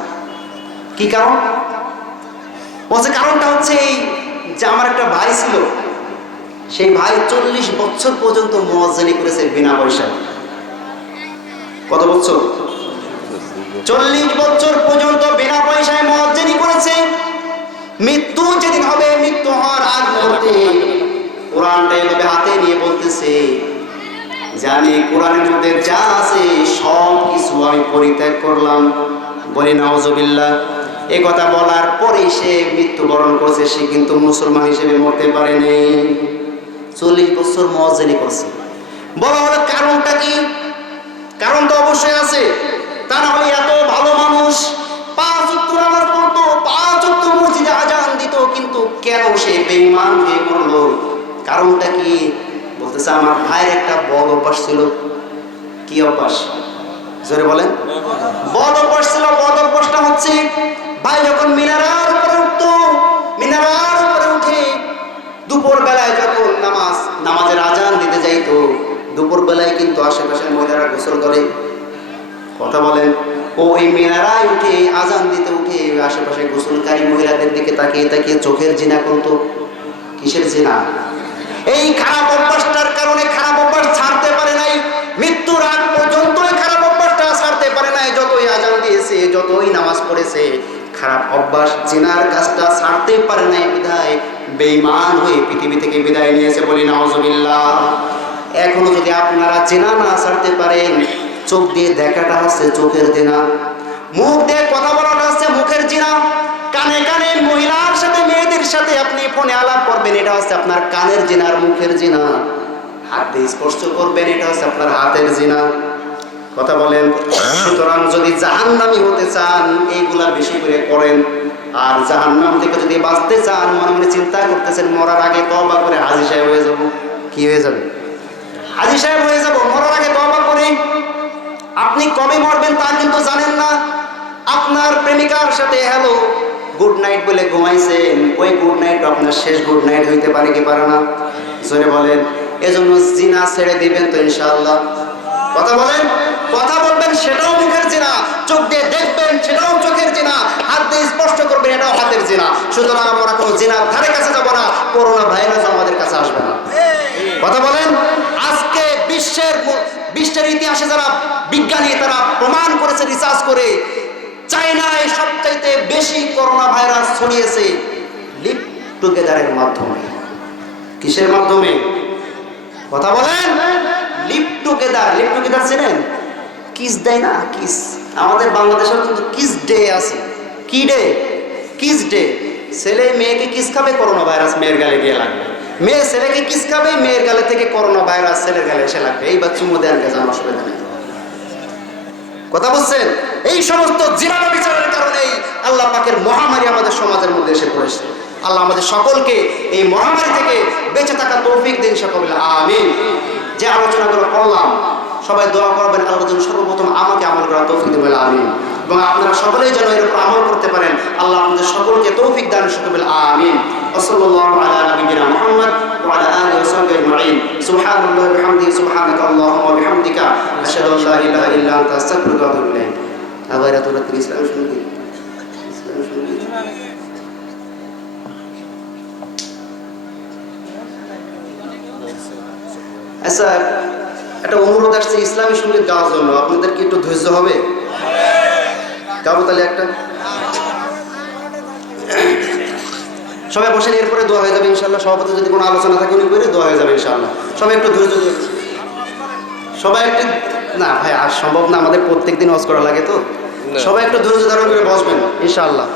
কি কারণ? বলছে কারণটা হচ্ছে এই যে আমার একটা ভাই ছিল, সেই ভাই 40 বছর পর্যন্ত মুয়াজ্জিনি করেছে বিনা পয়সায়। কত বছর? 40 বছর পর্যন্ত বিনা পয়সায় মুয়াজ্জিনি করেছে। মৃত্যু যেদিন হবে, মৃত্যু হওয়ার আগ মুহূর্তে কোরআনটা এভাবে হাতে নিয়ে বলতেছে যে আমি কোরআনের মধ্যে যা আছে সব কিছু আমি পরিত্যাগ করলাম। বলি নাউজুবিল্লাহ। এই কথা বলার পরেই সে মৃত্যুবরণ করছে, সে কিন্তু মুসলমান হিসেবে মরতে পারেনি। 40 বছর মুয়াজ্জিনি করছে। বলা হলো কারণটা কি? কারণ তো অবশ্যই আছে, তা না হলে এত ভালো মানুষ 5 ওয়াক্ত নামাজ পড়তো, 5 ওয়াক্ত মসজিদে আজান দিত, কিন্তু কেন সে বেঈমান হয়ে মরলো? কারণটা কি? বলতেছে আমার ভাইয়ের একটা বদ অভ্যাস ছিল। কি অভ্যাস? জোরে বলেন। বদ অভ্যাস ছিল। বদ অভ্যাসটা হচ্ছে ভাই যখন মিনারার উপরে উঠতো, মিনারার উপরে উঠে দুপুর বেলায় যখন নামাজের আজান দিতে যাইতো, দুপুর বেলায় কিন্তু আশেপাশের মহিলারা গোসল করে। কথা বলেন। ওই মিনারায় উঠে আজান দিতে উঠে আশেপাশে গোসলকারী মহিলাদের দিকে তাকিয়ে তাকিয়ে চোখের জিনা করতো। কিসের জিনা? এই খারাপ অভ্যাসটার কারণে খারাপ অভ্যাস ছাড়তে পারে নাই, মৃত্যুর আগ পর্যন্ত খারাপ অভ্যাসটা ছাড়তে পারে নাই। যতই আজান দিয়েছে, যতই নামাজ পড়েছে, খারাপ অভ্যাস জিনার কাজটা ছাড়তে পারে নাই, বিদায় বেঈমান হয়ে পৃথিবী থেকে বিদায় নিয়েছে। বলি নাউজুবিল্লাহ। এখনো যদি আপনারা জিনা না ছাড়তে পারেন, চোখ দিয়ে দেখাটা হচ্ছে চোখের জিনা, মুখ দিয়ে কথা বলাটা হচ্ছে মুখের জিনা, কানে কানে মহিলার সাথে মেয়েদের সাথে আপনি ফোনে আলাপ করবেন, এটা হচ্ছে আপনার কানের জিনা আর মুখের জিনা। হাত দিয়ে স্পর্শ করবেন, এটা হচ্ছে আপনার হাতের জিনা। কথা বলেন। সুতরাং যদি জাহান্নামী হতে চান এইগুলা বেশি করে করেন, আর জাহান্নাম থেকে যদি বাঁচতে চান, মনে মনে চিন্তা করতেছেন মরার আগে তওবা করে হাজী সাহেব হয়ে যাব। কি হয়ে যাবে? হাজী সাহেব হয়ে যাব। মরার আগে তওবা করে। আপনি কবে মরবেন তা কিন্তু জানেন না। আপনার প্রেমিকার সাথে হ্যালো গুড নাইট বলে ঘুমাইছেন, ওই গুড নাইট আপনার শেষ গুড নাইট হইতে পারে কি পারে না? জোরে বলেন। এজন্য জিনা ছেড়ে দিবেন তো ইনশাআল্লাহ? কথা বলেন। কথা বলবেন, সেটাও মুখের জিনা। চোখ দিয়ে দেখবেন, সেটাও চোখের জিনা। হাত দিয়ে স্পষ্ট করবেন, এটাও হাতের জিনা। সুতরাং আমরা কোনো জিনার ধারে কাছে যাব না, করোনা ভাইরাস আমাদের কাছে আসবে না। কথা বলেন। আজকে বিশ্বের ইতিহাসে যারা বিজ্ঞানী, তারা প্রমাণ করেছে রিসার্চ করে, চায়নায় সবচাইতে বেশি করোনা ভাইরাস ছড়িয়েছে লিপ টুগেদারের মাধ্যমে। কিসের মাধ্যমে? কথা বলেন। Lip together. লিপ টুগেদার চেনেন? কিস দেয় না, কিস। আমাদের বাংলাদেশেও কিন্তু কিস ডে আছে। কি ডে? Kiss day. ছেলে মেয়েকে কিস খাবে, করোনা ভাইরাস মেয়ের গালে গিয়ে লাগবে। মেয়ে ছেলেকে কিস খাবে, মেয়ের গালে থেকে করোনা ভাইরাস ছেলের গালে এসে লাগবে। এই বাচ্চু মধ্যে আর গেছে, অসুবিধা নেই। কথা বলছেন। এই সমস্ত জিনা বিচারের কারণেই আল্লাহ পাকের মহামারী আমাদের সমাজের মধ্যে এসে পড়েছে। আল্লাহ আমাদের সকলকে এই মহামারী থেকে বেঁচে থাকা তৌফিক দিন, সকলে আমিন। যে আলোচনাগুলো করলাম, সবাই দোয়া করবেন আল্লাহ যেন সর্বপ্রথম আমাকে আমল করার তৌফিক দিন, আমিন। এবং আপনারা সকলেই যেন এর উপর আমল করতে পারেন, আল্লাহ আমাদের সকলকে তৌফিক দান, সকলে আমিন। ওয়াসাল্লাল্লাহু আলা নবিয়িনা মুহাম্মদ ওয়া আলা আলিহি ওয়া সাহবিহি আজমাইন। সুবহানাল্লাহি ওয়া বিহামদিহি, সুবহানাকা আল্লাহুম্মা ওয়া বিহামদিকা, আশহাদু আল্লা ইলাহা ইল্লা আনতা, আস্তাগফিরুকা ওয়া আতুবু ইলাইক। আগাইরাতুল ইসলাম শুনবি? ইসলাম শুনবি? আচ্ছা, একটা অনুরোধ আসছে ইসলামী সঙ্গীত গাওয়ার জন্য, আপনাদের কি একটু ধৈর্য হবে? গাবো তাহলে একটা। সবাই বসেন, এরপরে দোয়া হয়ে যাবে ইনশাল্লাহ। সভাপতি যদি কোনো আলোচনা থাকে উনি করে দোয়া হয়ে যাবে ইনশাল্লাহ। সবাই একটু ধৈর্য ধরে, সবাই একটু, না ভাই আর সম্ভব না, আমাদের প্রত্যেক দিন ওয়াজ করা লাগে তো। সবাই একটু ধৈর্য ধারণ করে বসবেন ইনশাআল্লাহ।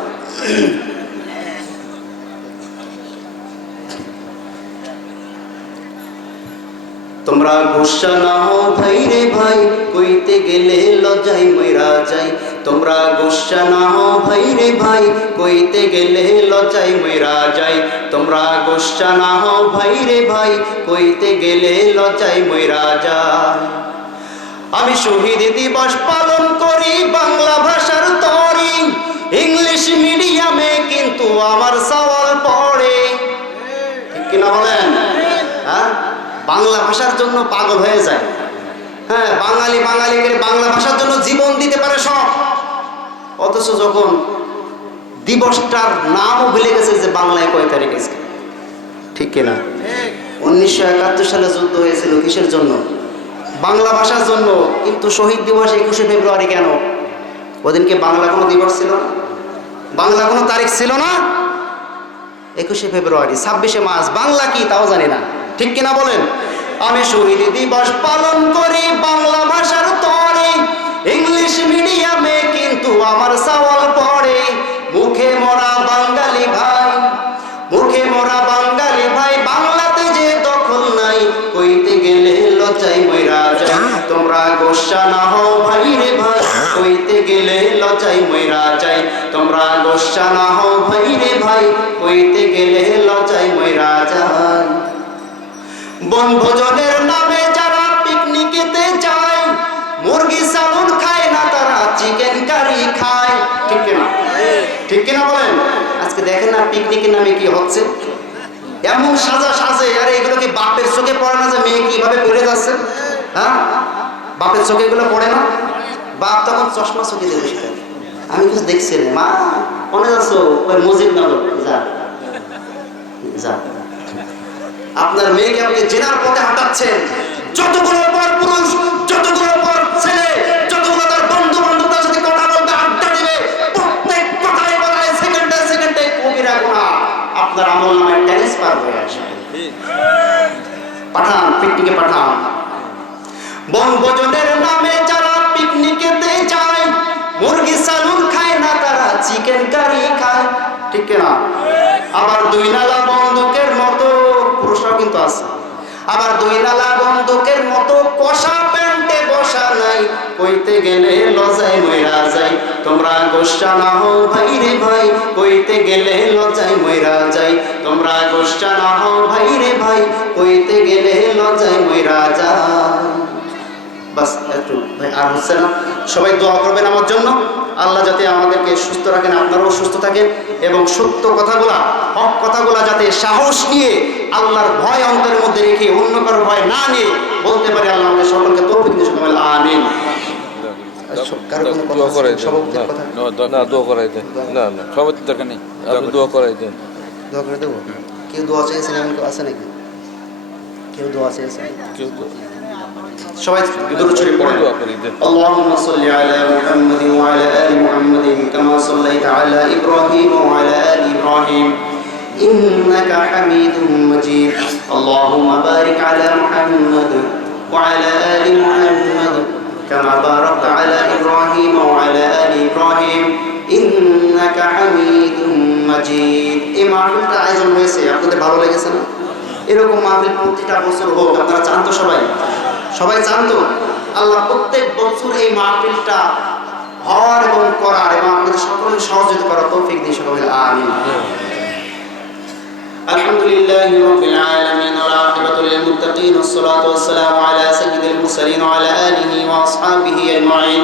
তোমরা গুসা না হও ভাই রে ভাই, কইতে গেলে লজ্জায় মইরা যাই। তোমরা গুসা না হও ভাই রে ভাই, কইতে গেলে লজ্জায় মইরা যাই। তোমরা গুসা না হও ভাই রে ভাই, কইতে গেলে লজ্জায় মইরা যায়। আমি শহীদ দিবস পালন করি বাংলা ভাষার তরে, ইংলিশ মিডিয়ামে কিন্তু আমার সওয়াল পড়ে। ঠিক কিনা বলেন? হ্যাঁ, বাংলা ভাষার জন্য পাগল হয়ে যায়। হ্যাঁ, বাঙালিকে বাংলা ভাষার জন্য জীবন দিতে পারে সব, অথচ যখন দিবসটার নামও ভুলে গেছে যে বাংলায় কয় তারিখ আছে। ঠিক কিনা? 1971 সালে যুদ্ধ হয়েছিল কিসের জন্য? বাংলা ভাষার জন্য। কিন্তু শহীদ দিবস 21শে ফেব্রুয়ারি কেন? ওদিনকে বাংলা কোনো দিবস ছিল না, বাংলা কোনো তারিখ ছিল না। 21শে ফেব্রুয়ারি, 26শে মার্চ, বাংলা কি তাও জানি না। ঠিক কিনা বলেন? আমি শহীদ দিবস পালন করি বাংলা ভাষার তরে, ইংলিশ মিডিয়ামে কিন্তু আমার সওয়াল পড়ে। মুখে মোরা বাঙালি ভাই, মুখে মোরা বাঙালি ভাই, বাংলাতে যে দখল নাই, কইতে গেলে লজ্জায় মইরা যায়। তোমরা গোসা না হও ভাই রে ভাই, কইতে গেলে লজ্জায় মইরা যায়। তোমরা গোসা না হও ভাই রে ভাই, কইতে গেলে লজ্জায় মইরা যায়। বনভোজনের নামে যারা পিকনিকেতে যায়, মুরগি সালুন খায় না, তারা চিকেন কারি খায়। ঠিক কিনা? ঠিক কিনা বলেন? আজকে দেখেন না পিকনিকের নামে কি হচ্ছে, এমন সাজা সাজে। আর এগুলো কি বাপের চোখে পড়ে না যে মেয়ে কিভাবে পড়ে যাচ্ছে? হ্যাঁ, বাপের চোখে এগুলো পড়ে না? বাপ তখন চশমা চোখে দিয়ে বসে থাকে। আমি কিছু দেখছি না, মা মনে যাচ্ছ ওই মসজিদ না, যা যা। আপনার মেয়েকে আপনি জেনার পথে হাঁটাচ্ছেন। যতগুলো পর পুরুষ, যতগুলো পর ছেলে, যতগুলো তার বন্ধু বান্ধব তার সাথে কথা বলতে আড্ডা দিবে, প্রত্যেক কথাই বলায় সেকেন্ডে সেকেন্ডে কবিরা গুনাহ আপনার আমল নামে ট্রান্সফার হয়ে আসে। পাঠান, পিকনিকে পাঠান। বনভোজনের নামে যারা পিকনিকেতে যায়, মুরগি সালুন খায় না, তারা চিকেন কারি খায়। ঠিক কিনা? আবার দুই নালা বন্দুকের মতো, পুরুষরাও কিন্তু আছে, আবার দুই নালা বন্দুকের মতো কষা প্যান্টে বসা নাই, কইতে গেলে লজ্জায় মইরা যায়। তোমরা গোসা না হও ভাই রে ভাই, কইতে গেলে লজ্জায় মইরা যায়। তোমরা গোসা না হও ভাই রে ভাই, কইতে গেলে লজ্জায় মইরা যায়। বাস একটু ভাই, আর হচ্ছে না। সবাই দোয়া করবেন আমার জন্য, আল্লাহ যাতে আমাদেরকে সুস্থ রাখেন, আপনারাও সুস্থ থাকেন, এবং সত্য কথাগুলা, হক কথাগুলা যাতে সাহস নিয়ে আল্লাহর ভয় অন্তরের মধ্যে রেখে অন্য কারো ভয় না নিয়ে বলতে পারে। আল্লাহ আমাদের সকলকে তৌফিক দিন, সকলে আমিন। কারো কোনো কথা? সভাপতির কথা না, দোয়া করাই দেন। না না, সভাপতির দরকার নেই, আপনি দোয়া করাই দেন। দোয়া করে দেবো? কেউ দোয়া চেয়েছেন এমন কেউ আছে নাকি? কেউ দোয়া চেয়েছেন? কেউ সবাই দুরূদ শরীফ পড়েন। আল্লাহুম্মা সাল্লি আলা মুহাম্মাদিন ওয়া আলা আলি মুহাম্মাদিন কামা সাল্লাইতা আলা ইব্রাহিম ওয়া আলা আলি ইব্রাহিম ইন্নাকা হামিদুম মাজিদ। আল্লাহুম্মা বারিক আলা মুহাম্মাদ ওয়া আলা আলি মুহাম্মাদ কামা বারাকতা আলা ইব্রাহিম ওয়া আলা আলি ইব্রাহিম ইন্নাকা হামিদুম মাজিদ। এই মাহফিলটা আয়োজন হয়েছে, আপনাদের ভালো লেগেছে না? এরকম মাহফিল প্রতিটা বছর হোক, আপনারা চান তো? সবাই চান তো? আল্লাহ প্রত্যেক বছর এই মাহফিলটা হওয়ার এবং করার এবং আপনাদের সকলের সহযোগিতা করার তৌফিক দিন, সকলে আমিন। আলহামদুলিল্লাহি রাব্বিল আলামিন ওয়াল আকিবাতু লিল মুত্তাকিন ওয়াস সালাতু ওয়াস সালামু আলা সাইয়্যিদিল মুরসালিন ওয়া আলা আলিহি ওয়া আসহাবিহি আজমাইন।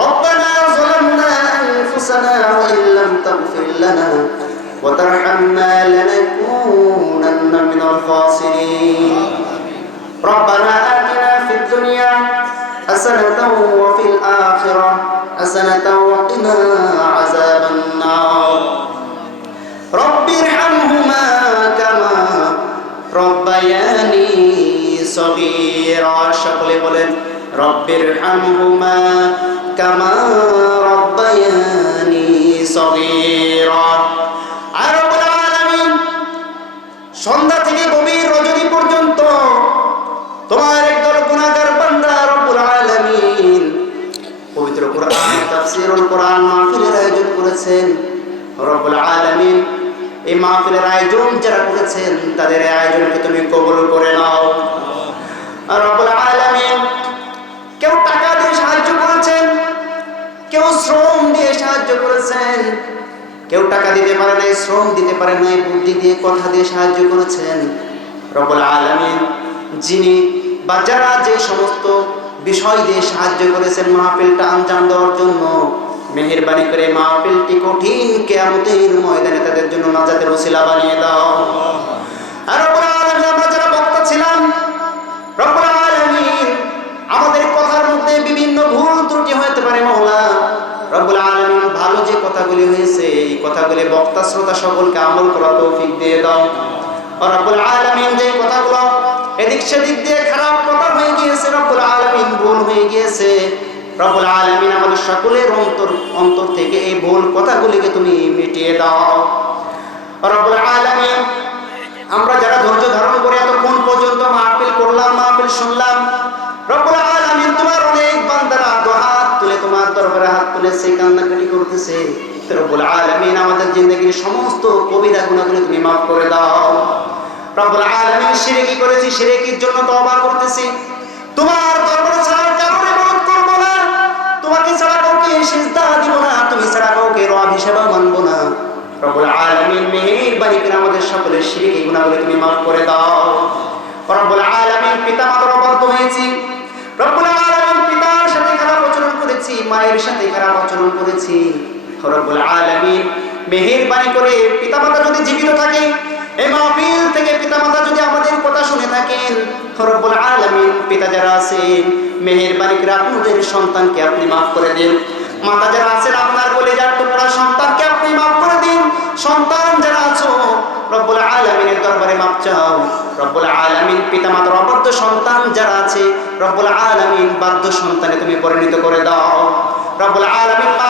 রব্বানা যালামনা আনফুসানা ওয়া ইল্লাম তাগফির লানা ওয়া তারহামনা লানাকুনান্না মিনাল খাসিরিন। ربنا آتنا في الدنيا حسنة وفي الآخرة حسنة وقنا عذاب النار رب ارحمهما كما ربياني صغيرا রব্বিরহামহুমা কামা রাব্বায়ানি সগীরা। আর রব্বুল আলামিন সন্ধ্যা থেকে গভীর রজনী পর্যন্ত তোমার একদল গুনাহগার বান্দা রব্বুল আলামিন পবিত্র কোরআন তাফসীরুল কোরআন মাহফিলের আয়োজন করেছেন। রব্বুল আলামিন এই মাহফিলের আয়োজন যারা করেছেন তাদের এই আয়োজনকে তুমি কবুল করে নাও। আর রব্বুল আলামিন কেউ টাকা দিয়ে সাহায্য করেছেন, কেউ শ্রম দিয়ে সাহায্য করেছেন, কেউ টাকা দিতে পারে নাই, শ্রম দিতে পারে নাই, বুদ্ধি দিয়ে কথা দিয়ে সাহায্য করেছেন। রব্বুল আলামিন যিনি বা যারা যে সমস্ত বিষয় দিয়ে সাহায্য করেছেন মাহফিলটা আঞ্জাম দেওয়ার জন্য, মেহেরবানি করে মাহফিলটি কঠিন কিয়ামতের ময়দানে তাদের জন্য নাজাতের ওসিলা বানিয়ে দাও। আর রব্বুল আলামিন আমরা যারা বক্তা ছিলাম, রব্বুল আলামিন আমাদের কথার মধ্যে বিভিন্ন ভুল ত্রুটি হতে পারে মাওলা। রব্বুল আলামিন ভালো যে কথাগুলি হয়েছে এই কথাগুলি বক্তা শ্রোতা সকলকে আমল করার তৌফিক দিয়ে দাও। আর রব্বুল আলামিন যে কথাগুলো এদিক সেদিক দিয়ে খারাপ কথা হয়ে গিয়েছে, রব্বুল আলামিন ভুল হয়ে গিয়েছে, রব্বুল আলামিন আমাদের সকলের অন্তর থেকে এই ভুল কথাগুলিকে তুমি মিটিয়ে দাও। রব্বুল আলামিন আমরা যারা ধৈর্য ধারণ করে এতক্ষণ পর্যন্ত মাহফিল করলাম, মাহফিল শুনলাম, রব্বুল আলামিন তোমার অনেক বান্দারা হাত তুলে তোমার দরবারে হাত তুলেছে, কান্নাকাটি করতেছে। রব্বুল আলামিন আমাদের জিন্দেগির সমস্ত কবিরা গুনাহগুলো তুমি মাফ করে দাও। রব্বুল আলামিন শিরকি করেছি, শিরকির জন্য তওবা করতেছি, তোমার দরবারে ছাড়া কারোর ইবাদত করব না, তোমাকে ছাড়া কাউকে সিজদা দিব না, তুমি ছাড়া কাউকে রব হিসেবে মানব না। রব্বুল আলামিন মেহেরবানি করে আমাদের সকলের শিরকি গুনাহগুলো তুমি মাফ করে দাও। রব্বুল আলামিন পিতামাতার অবাধ্য হয়েছি, রব্বুল আলামিন পিতার সাথে খারাপ আচরণ করেছি, মায়ের সাথে খারাপ আচরণ করেছি। রব্বুল আলামিন মেহেরবানি করে পিতামাতা যদি জীবিত থাকে, এই মাহফিল থেকে পিতামাতা যদি আমাদের কথা শুনে থাকেন, রব্বুল আলামিন পিতা যারা আছেন মেহেরবানি করে আপনাদের সন্তানকে আপনি মাফ করে দিন। মাতা যারা আছেন আপনার কলিজার টুকরা সন্তানকে আপনি মাফ করে দিন। সন্তান যারা আছো রব্বুল আলামিনের দরবারে মাফ চাও। রব্বুল আলামিন পিতামাতার অবাধ্য সন্তান যারা আছে রব্বুল আলামিন বাধ্য সন্তানে তুমি পরিণত করে দাও। রব্বুল আলামিন মা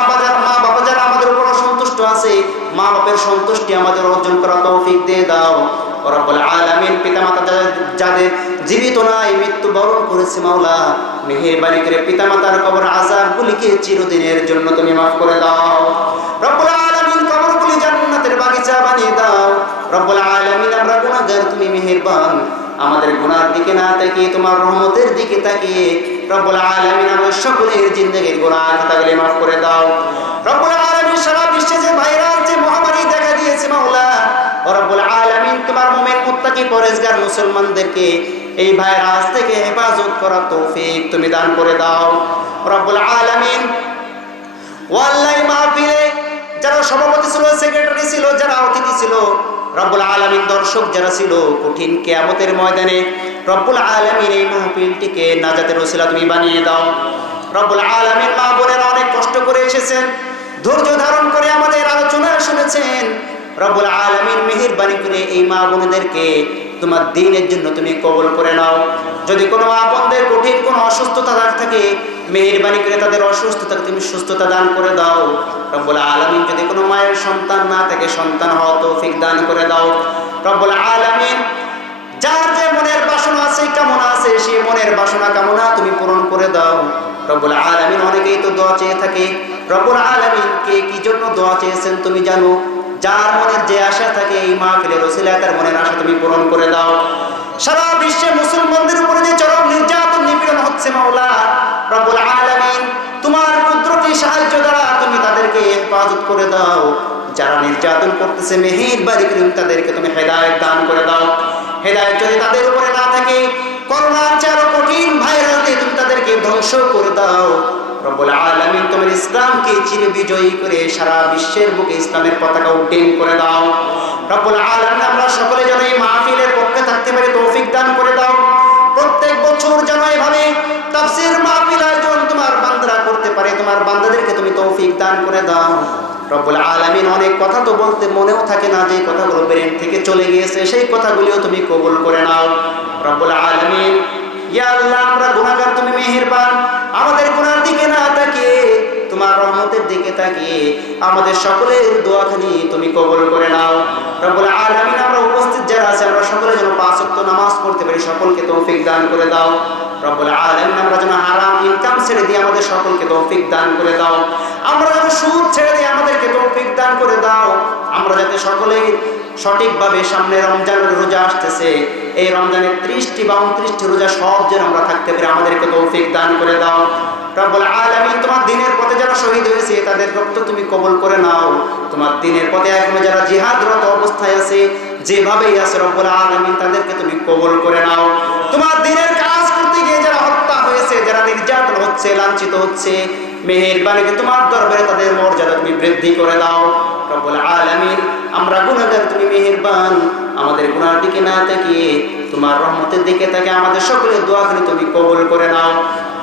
বাবা যারা আমাদের উপর অসন্তুষ্ট আছে, মা বাবার সন্তুষ্টি আমাদের অর্জন করার তৌফিক দিয়ে দাও। রব্বুল আলামিন পিতামাতা যাদের জীবিত নাই, মৃত্যুবরণ করেছে মাওলা, মেহেরবানি করে পিতামাতার কবর আযাবগুলিকে চিরদিনের জন্য তুমি মাফ করে দাও। রব্বুল আলামিন কবরগুলি জান্নাতের বাগিচা বানিয়ে দাও। রব্বুল আলামিন আমরা গুনাহগার, তুমি মেহেরবান, আমাদের গুনার দিকে না তাকিয়ে তোমার রহমতের দিকে তাকিয়ে রব্বুল আলামিন আমাদের সকলের জিন্দেগির গুনাহ খাতাগুলি মাফ করে দাও। রব্বুল আলামিন সারা বিশ্বে যে ভাইরাস যে মহামারী দেখা দিয়েছে মাওলা, রব্বুল আলামিন তোমার মুমিন মুত্তাকি পরেজগার মুসলমানদেরকে এই ভাইরাস থেকে হেফাজত করার তৌফিক তুমি দান করে দাও। রব্বুল আলামিন ওয়াল্লাহি মাহফিলে যারা সভাপতি ছিল, সেক্রেটারি ছিল, যারা অতিথি ছিল, রব্বুল আলামিন দর্শক যারা ছিল, কঠিন কিয়ামতের ময়দানে রব্বুল আলামিন এই মাহফিলটিকে নাজাতের ওসিলা তুমি বানিয়ে দাও। রব্বুল আলামিন মা বোনেরা অনেক কষ্ট করে এসেছেন, ধৈর্য ধারণ করে আমাদের আলোচনা শুনেছেন। রব্বুল আলামিন মেহেরবানি করে এই মা বোনেদেরকে তোমার দ্বীনের জন্য তুমি কবুল করে নাও। যদি কোনো মা বোনদের কঠিন কোনো অসুস্থতা থাকে, মেহেরবানি করে তাদের অসুস্থতাকে তুমি সুস্থতা দান করে দাও। রব্বুল আলামিন যদি কোনো মায়ের সন্তান না থাকে, সন্তান হওয়া তৌফিক দান করে দাও। রব্বুল আলামিন যার যে মনের বাসনা আছে, কামনা আছে, সেই মনের বাসনা কামনা তুমি পূরণ করে দাও। রব্বুল আলামিন অনেকেই তো দোয়া চেয়ে থাকে, রব্বুল আলামিন কে কি জন্য দোয়া চেয়েছেন তুমি জানো। যার মনের যে আশা থাকে এই মাহফিলের ওসিলায় তার মনের আশা তুমি পূরণ করে দাও। সারা বিশ্বে মুসলমানদের উপরে যে চরম নির্যাতন নিপীড়ন হচ্ছে মাওলা, রব্বুল আলামিন তোমার কুদরতি সাহায্য দ্বারা তুমি তাদেরকে হেফাজত করে দাও। যারা নির্যাতন করতেছে মেহেরবানি করে তাদেরকে তুমি হেদায়েত দান করে দাও। হেদায়েত যদি তাদের উপরে না থাকে, করোনার চেয়ে আরো কঠিন ভাইরাস দিয়ে তুমি তাদেরকে ধ্বংস করে দাও। রব্বুল আলামিন তোমার ইসলামকে চিরবিজয়ী করে সারা বিশ্বের বুকে ইসলামের পতাকা উড্ডীন করে দাও। রব্বুল আলামিন আমরা সকলে যেন এই মাহফিলের পক্ষে থাকতে পারি তৌফিক দান করে দাও। প্রত্যেক বছর যেন এভাবে তাফসীর মাহফিল আয়োজন তোমার বান্দারা করতে পারে, তোমার বান্দাদেরকে তুমি তৌফিক দান করে দাও। রব্বুল আলামিন অনেক কথা তো বলতে মনেও থাকে না, যে কথাগুলো ব্রেন থেকে চলে গিয়েছে সেই কথাগুলিও তুমি কবুল করে নাও। রব্বুল আলামিন ইয়া আল্লাহ আমরা গুনাহগার, তুমি মেহেরবান, আমাদের গুনার দিকে না তাকিয়ে তোমার রহমতের দিকে তাকিয়ে আমাদের সকলের দোয়াখানি তুমি কবুল করে নাও রব্বুল আলামিন। আমরা উপস্থিত যারা আছে আমরা সকলে যেন 5 ওয়াক্ত নামাজ পড়তে পারি, সকলকে তৌফিক দান করে দাও রব্বুল আলামিন। আমরা যেন হারাম ইনকাম ছেড়ে দিয়ে আমাদের সকলকে তৌফিক দান করে দাও। আমরা যেন সুদ ছেড়ে দিয়ে আমাদেরকে তৌফিক দান করে দাও। আমরা যাতে সকলেই সঠিকভাবে সামনে রমজানের রোজা আসতেছে, এই রমজানের 30টি বা 29টি রোজা সব যেন আমরা থাকতে পারি, আমাদেরকে তৌফিক দান করে দাও রব্বুল আলামিন। তোমার দ্বীনের পথে যারা শহীদ হয়েছে তাদের রক্ত তুমি কবুল করে নাও। তোমার দ্বীনের পথে এখনো যারা জিহাদরত অবস্থায় আছে, যেভাবেই আছে রব্বুল আলামিন তাদেরকে তুমি কবুল করে নাও। তোমার দ্বীনের কাজ করতে গিয়ে যারা হত্যা হয়েছে, যারা নির্যাতন হচ্ছে, লাঞ্ছিত হচ্ছে, মেহেরবানিতে তোমার দরবারে তাদের মর্যাদা তুমি বৃদ্ধি করে দাও রব্বুল আলামিন। আমরা গুনাহগার, তুমি মেহেরবান, আমাদের গুনার দিকে না তাকিয়ে তোমার রহমতের দিকে তাকিয়ে আমাদের সকলের দোয়াখানি তুমি কবুল করে নাও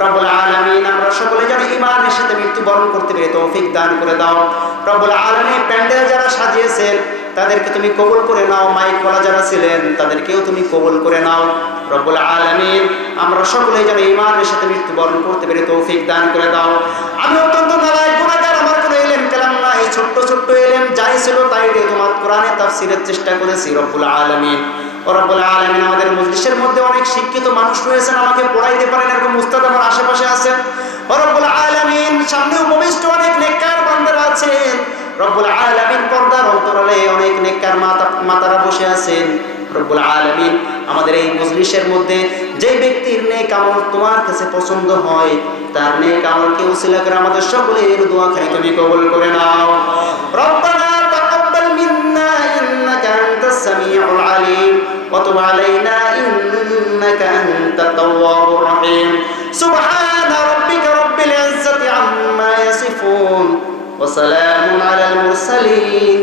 রব্বুল আলামিন। আমরা সকলে যেন ঈমানের সাথে মৃত্যুবরণ করতে পারি, তৌফিক দান করে দাও রব্বুল আলামিন। প্যান্ডেল যারা সাজিয়েছেন তাদেরকে তুমি কবুল করে নাও, মাইকওয়ালা যারা ছিলেন তাদেরকেও তুমি কবুল করে নাও রব্বুল আলামিন। আমরা সকলে যেন ঈমানের সাথে মৃত্যুবরণ করতে পারি, তৌফিক দান করে দাও। আমি অত্যন্ত নালায়েক গুনাহগার, আমার কোনো ইলম কালাম নাই, ছোট্ট ছোট্ট ইলম যাই ছিল তাই দিয়ে তোমার কোরআনে তাফসীরের চেষ্টা করেছি রব্বুল আলামিন। ও রব্বুল আলামিন, আমাদের মজলিসের মধ্যে অনেক শিক্ষিত মানুষ রয়েছেন, আমাকে পড়াইতে পারেন এরকম উস্তাদ আমার আশেপাশে আছেন। ও রব্বুল আলামিন, সামনে উপবিষ্ট অনেক নেককার বান্দারা আছেন রব্বুল আলামিন। পর্দার অন্তরালে অনেক নেককার মাতারা বসে আছেন রব্বুল আলামিন। আমাদের এই মজলিসের মধ্যে যে ব্যক্তির নেক আমল তোমার কাছে পছন্দ হয়, তার নেক আমলকে উসিলা করে আমাদের সকলের দোয়াখানি তুমি কবুল করে নাও। রব্বানা তাকাব্বাল মিন্না ইন্নাকা আনতাস সামিউল আলিম ওয়া তুব আলাইনা ইন্নাকা আনতাত তাওয়াবুর রহিম। সুবহানা রাব্বিকা রাব্বিল ইজ্জাতি আম্মা ইয়াসিফুন ওয়া সালামুন আলাল মুরসালিন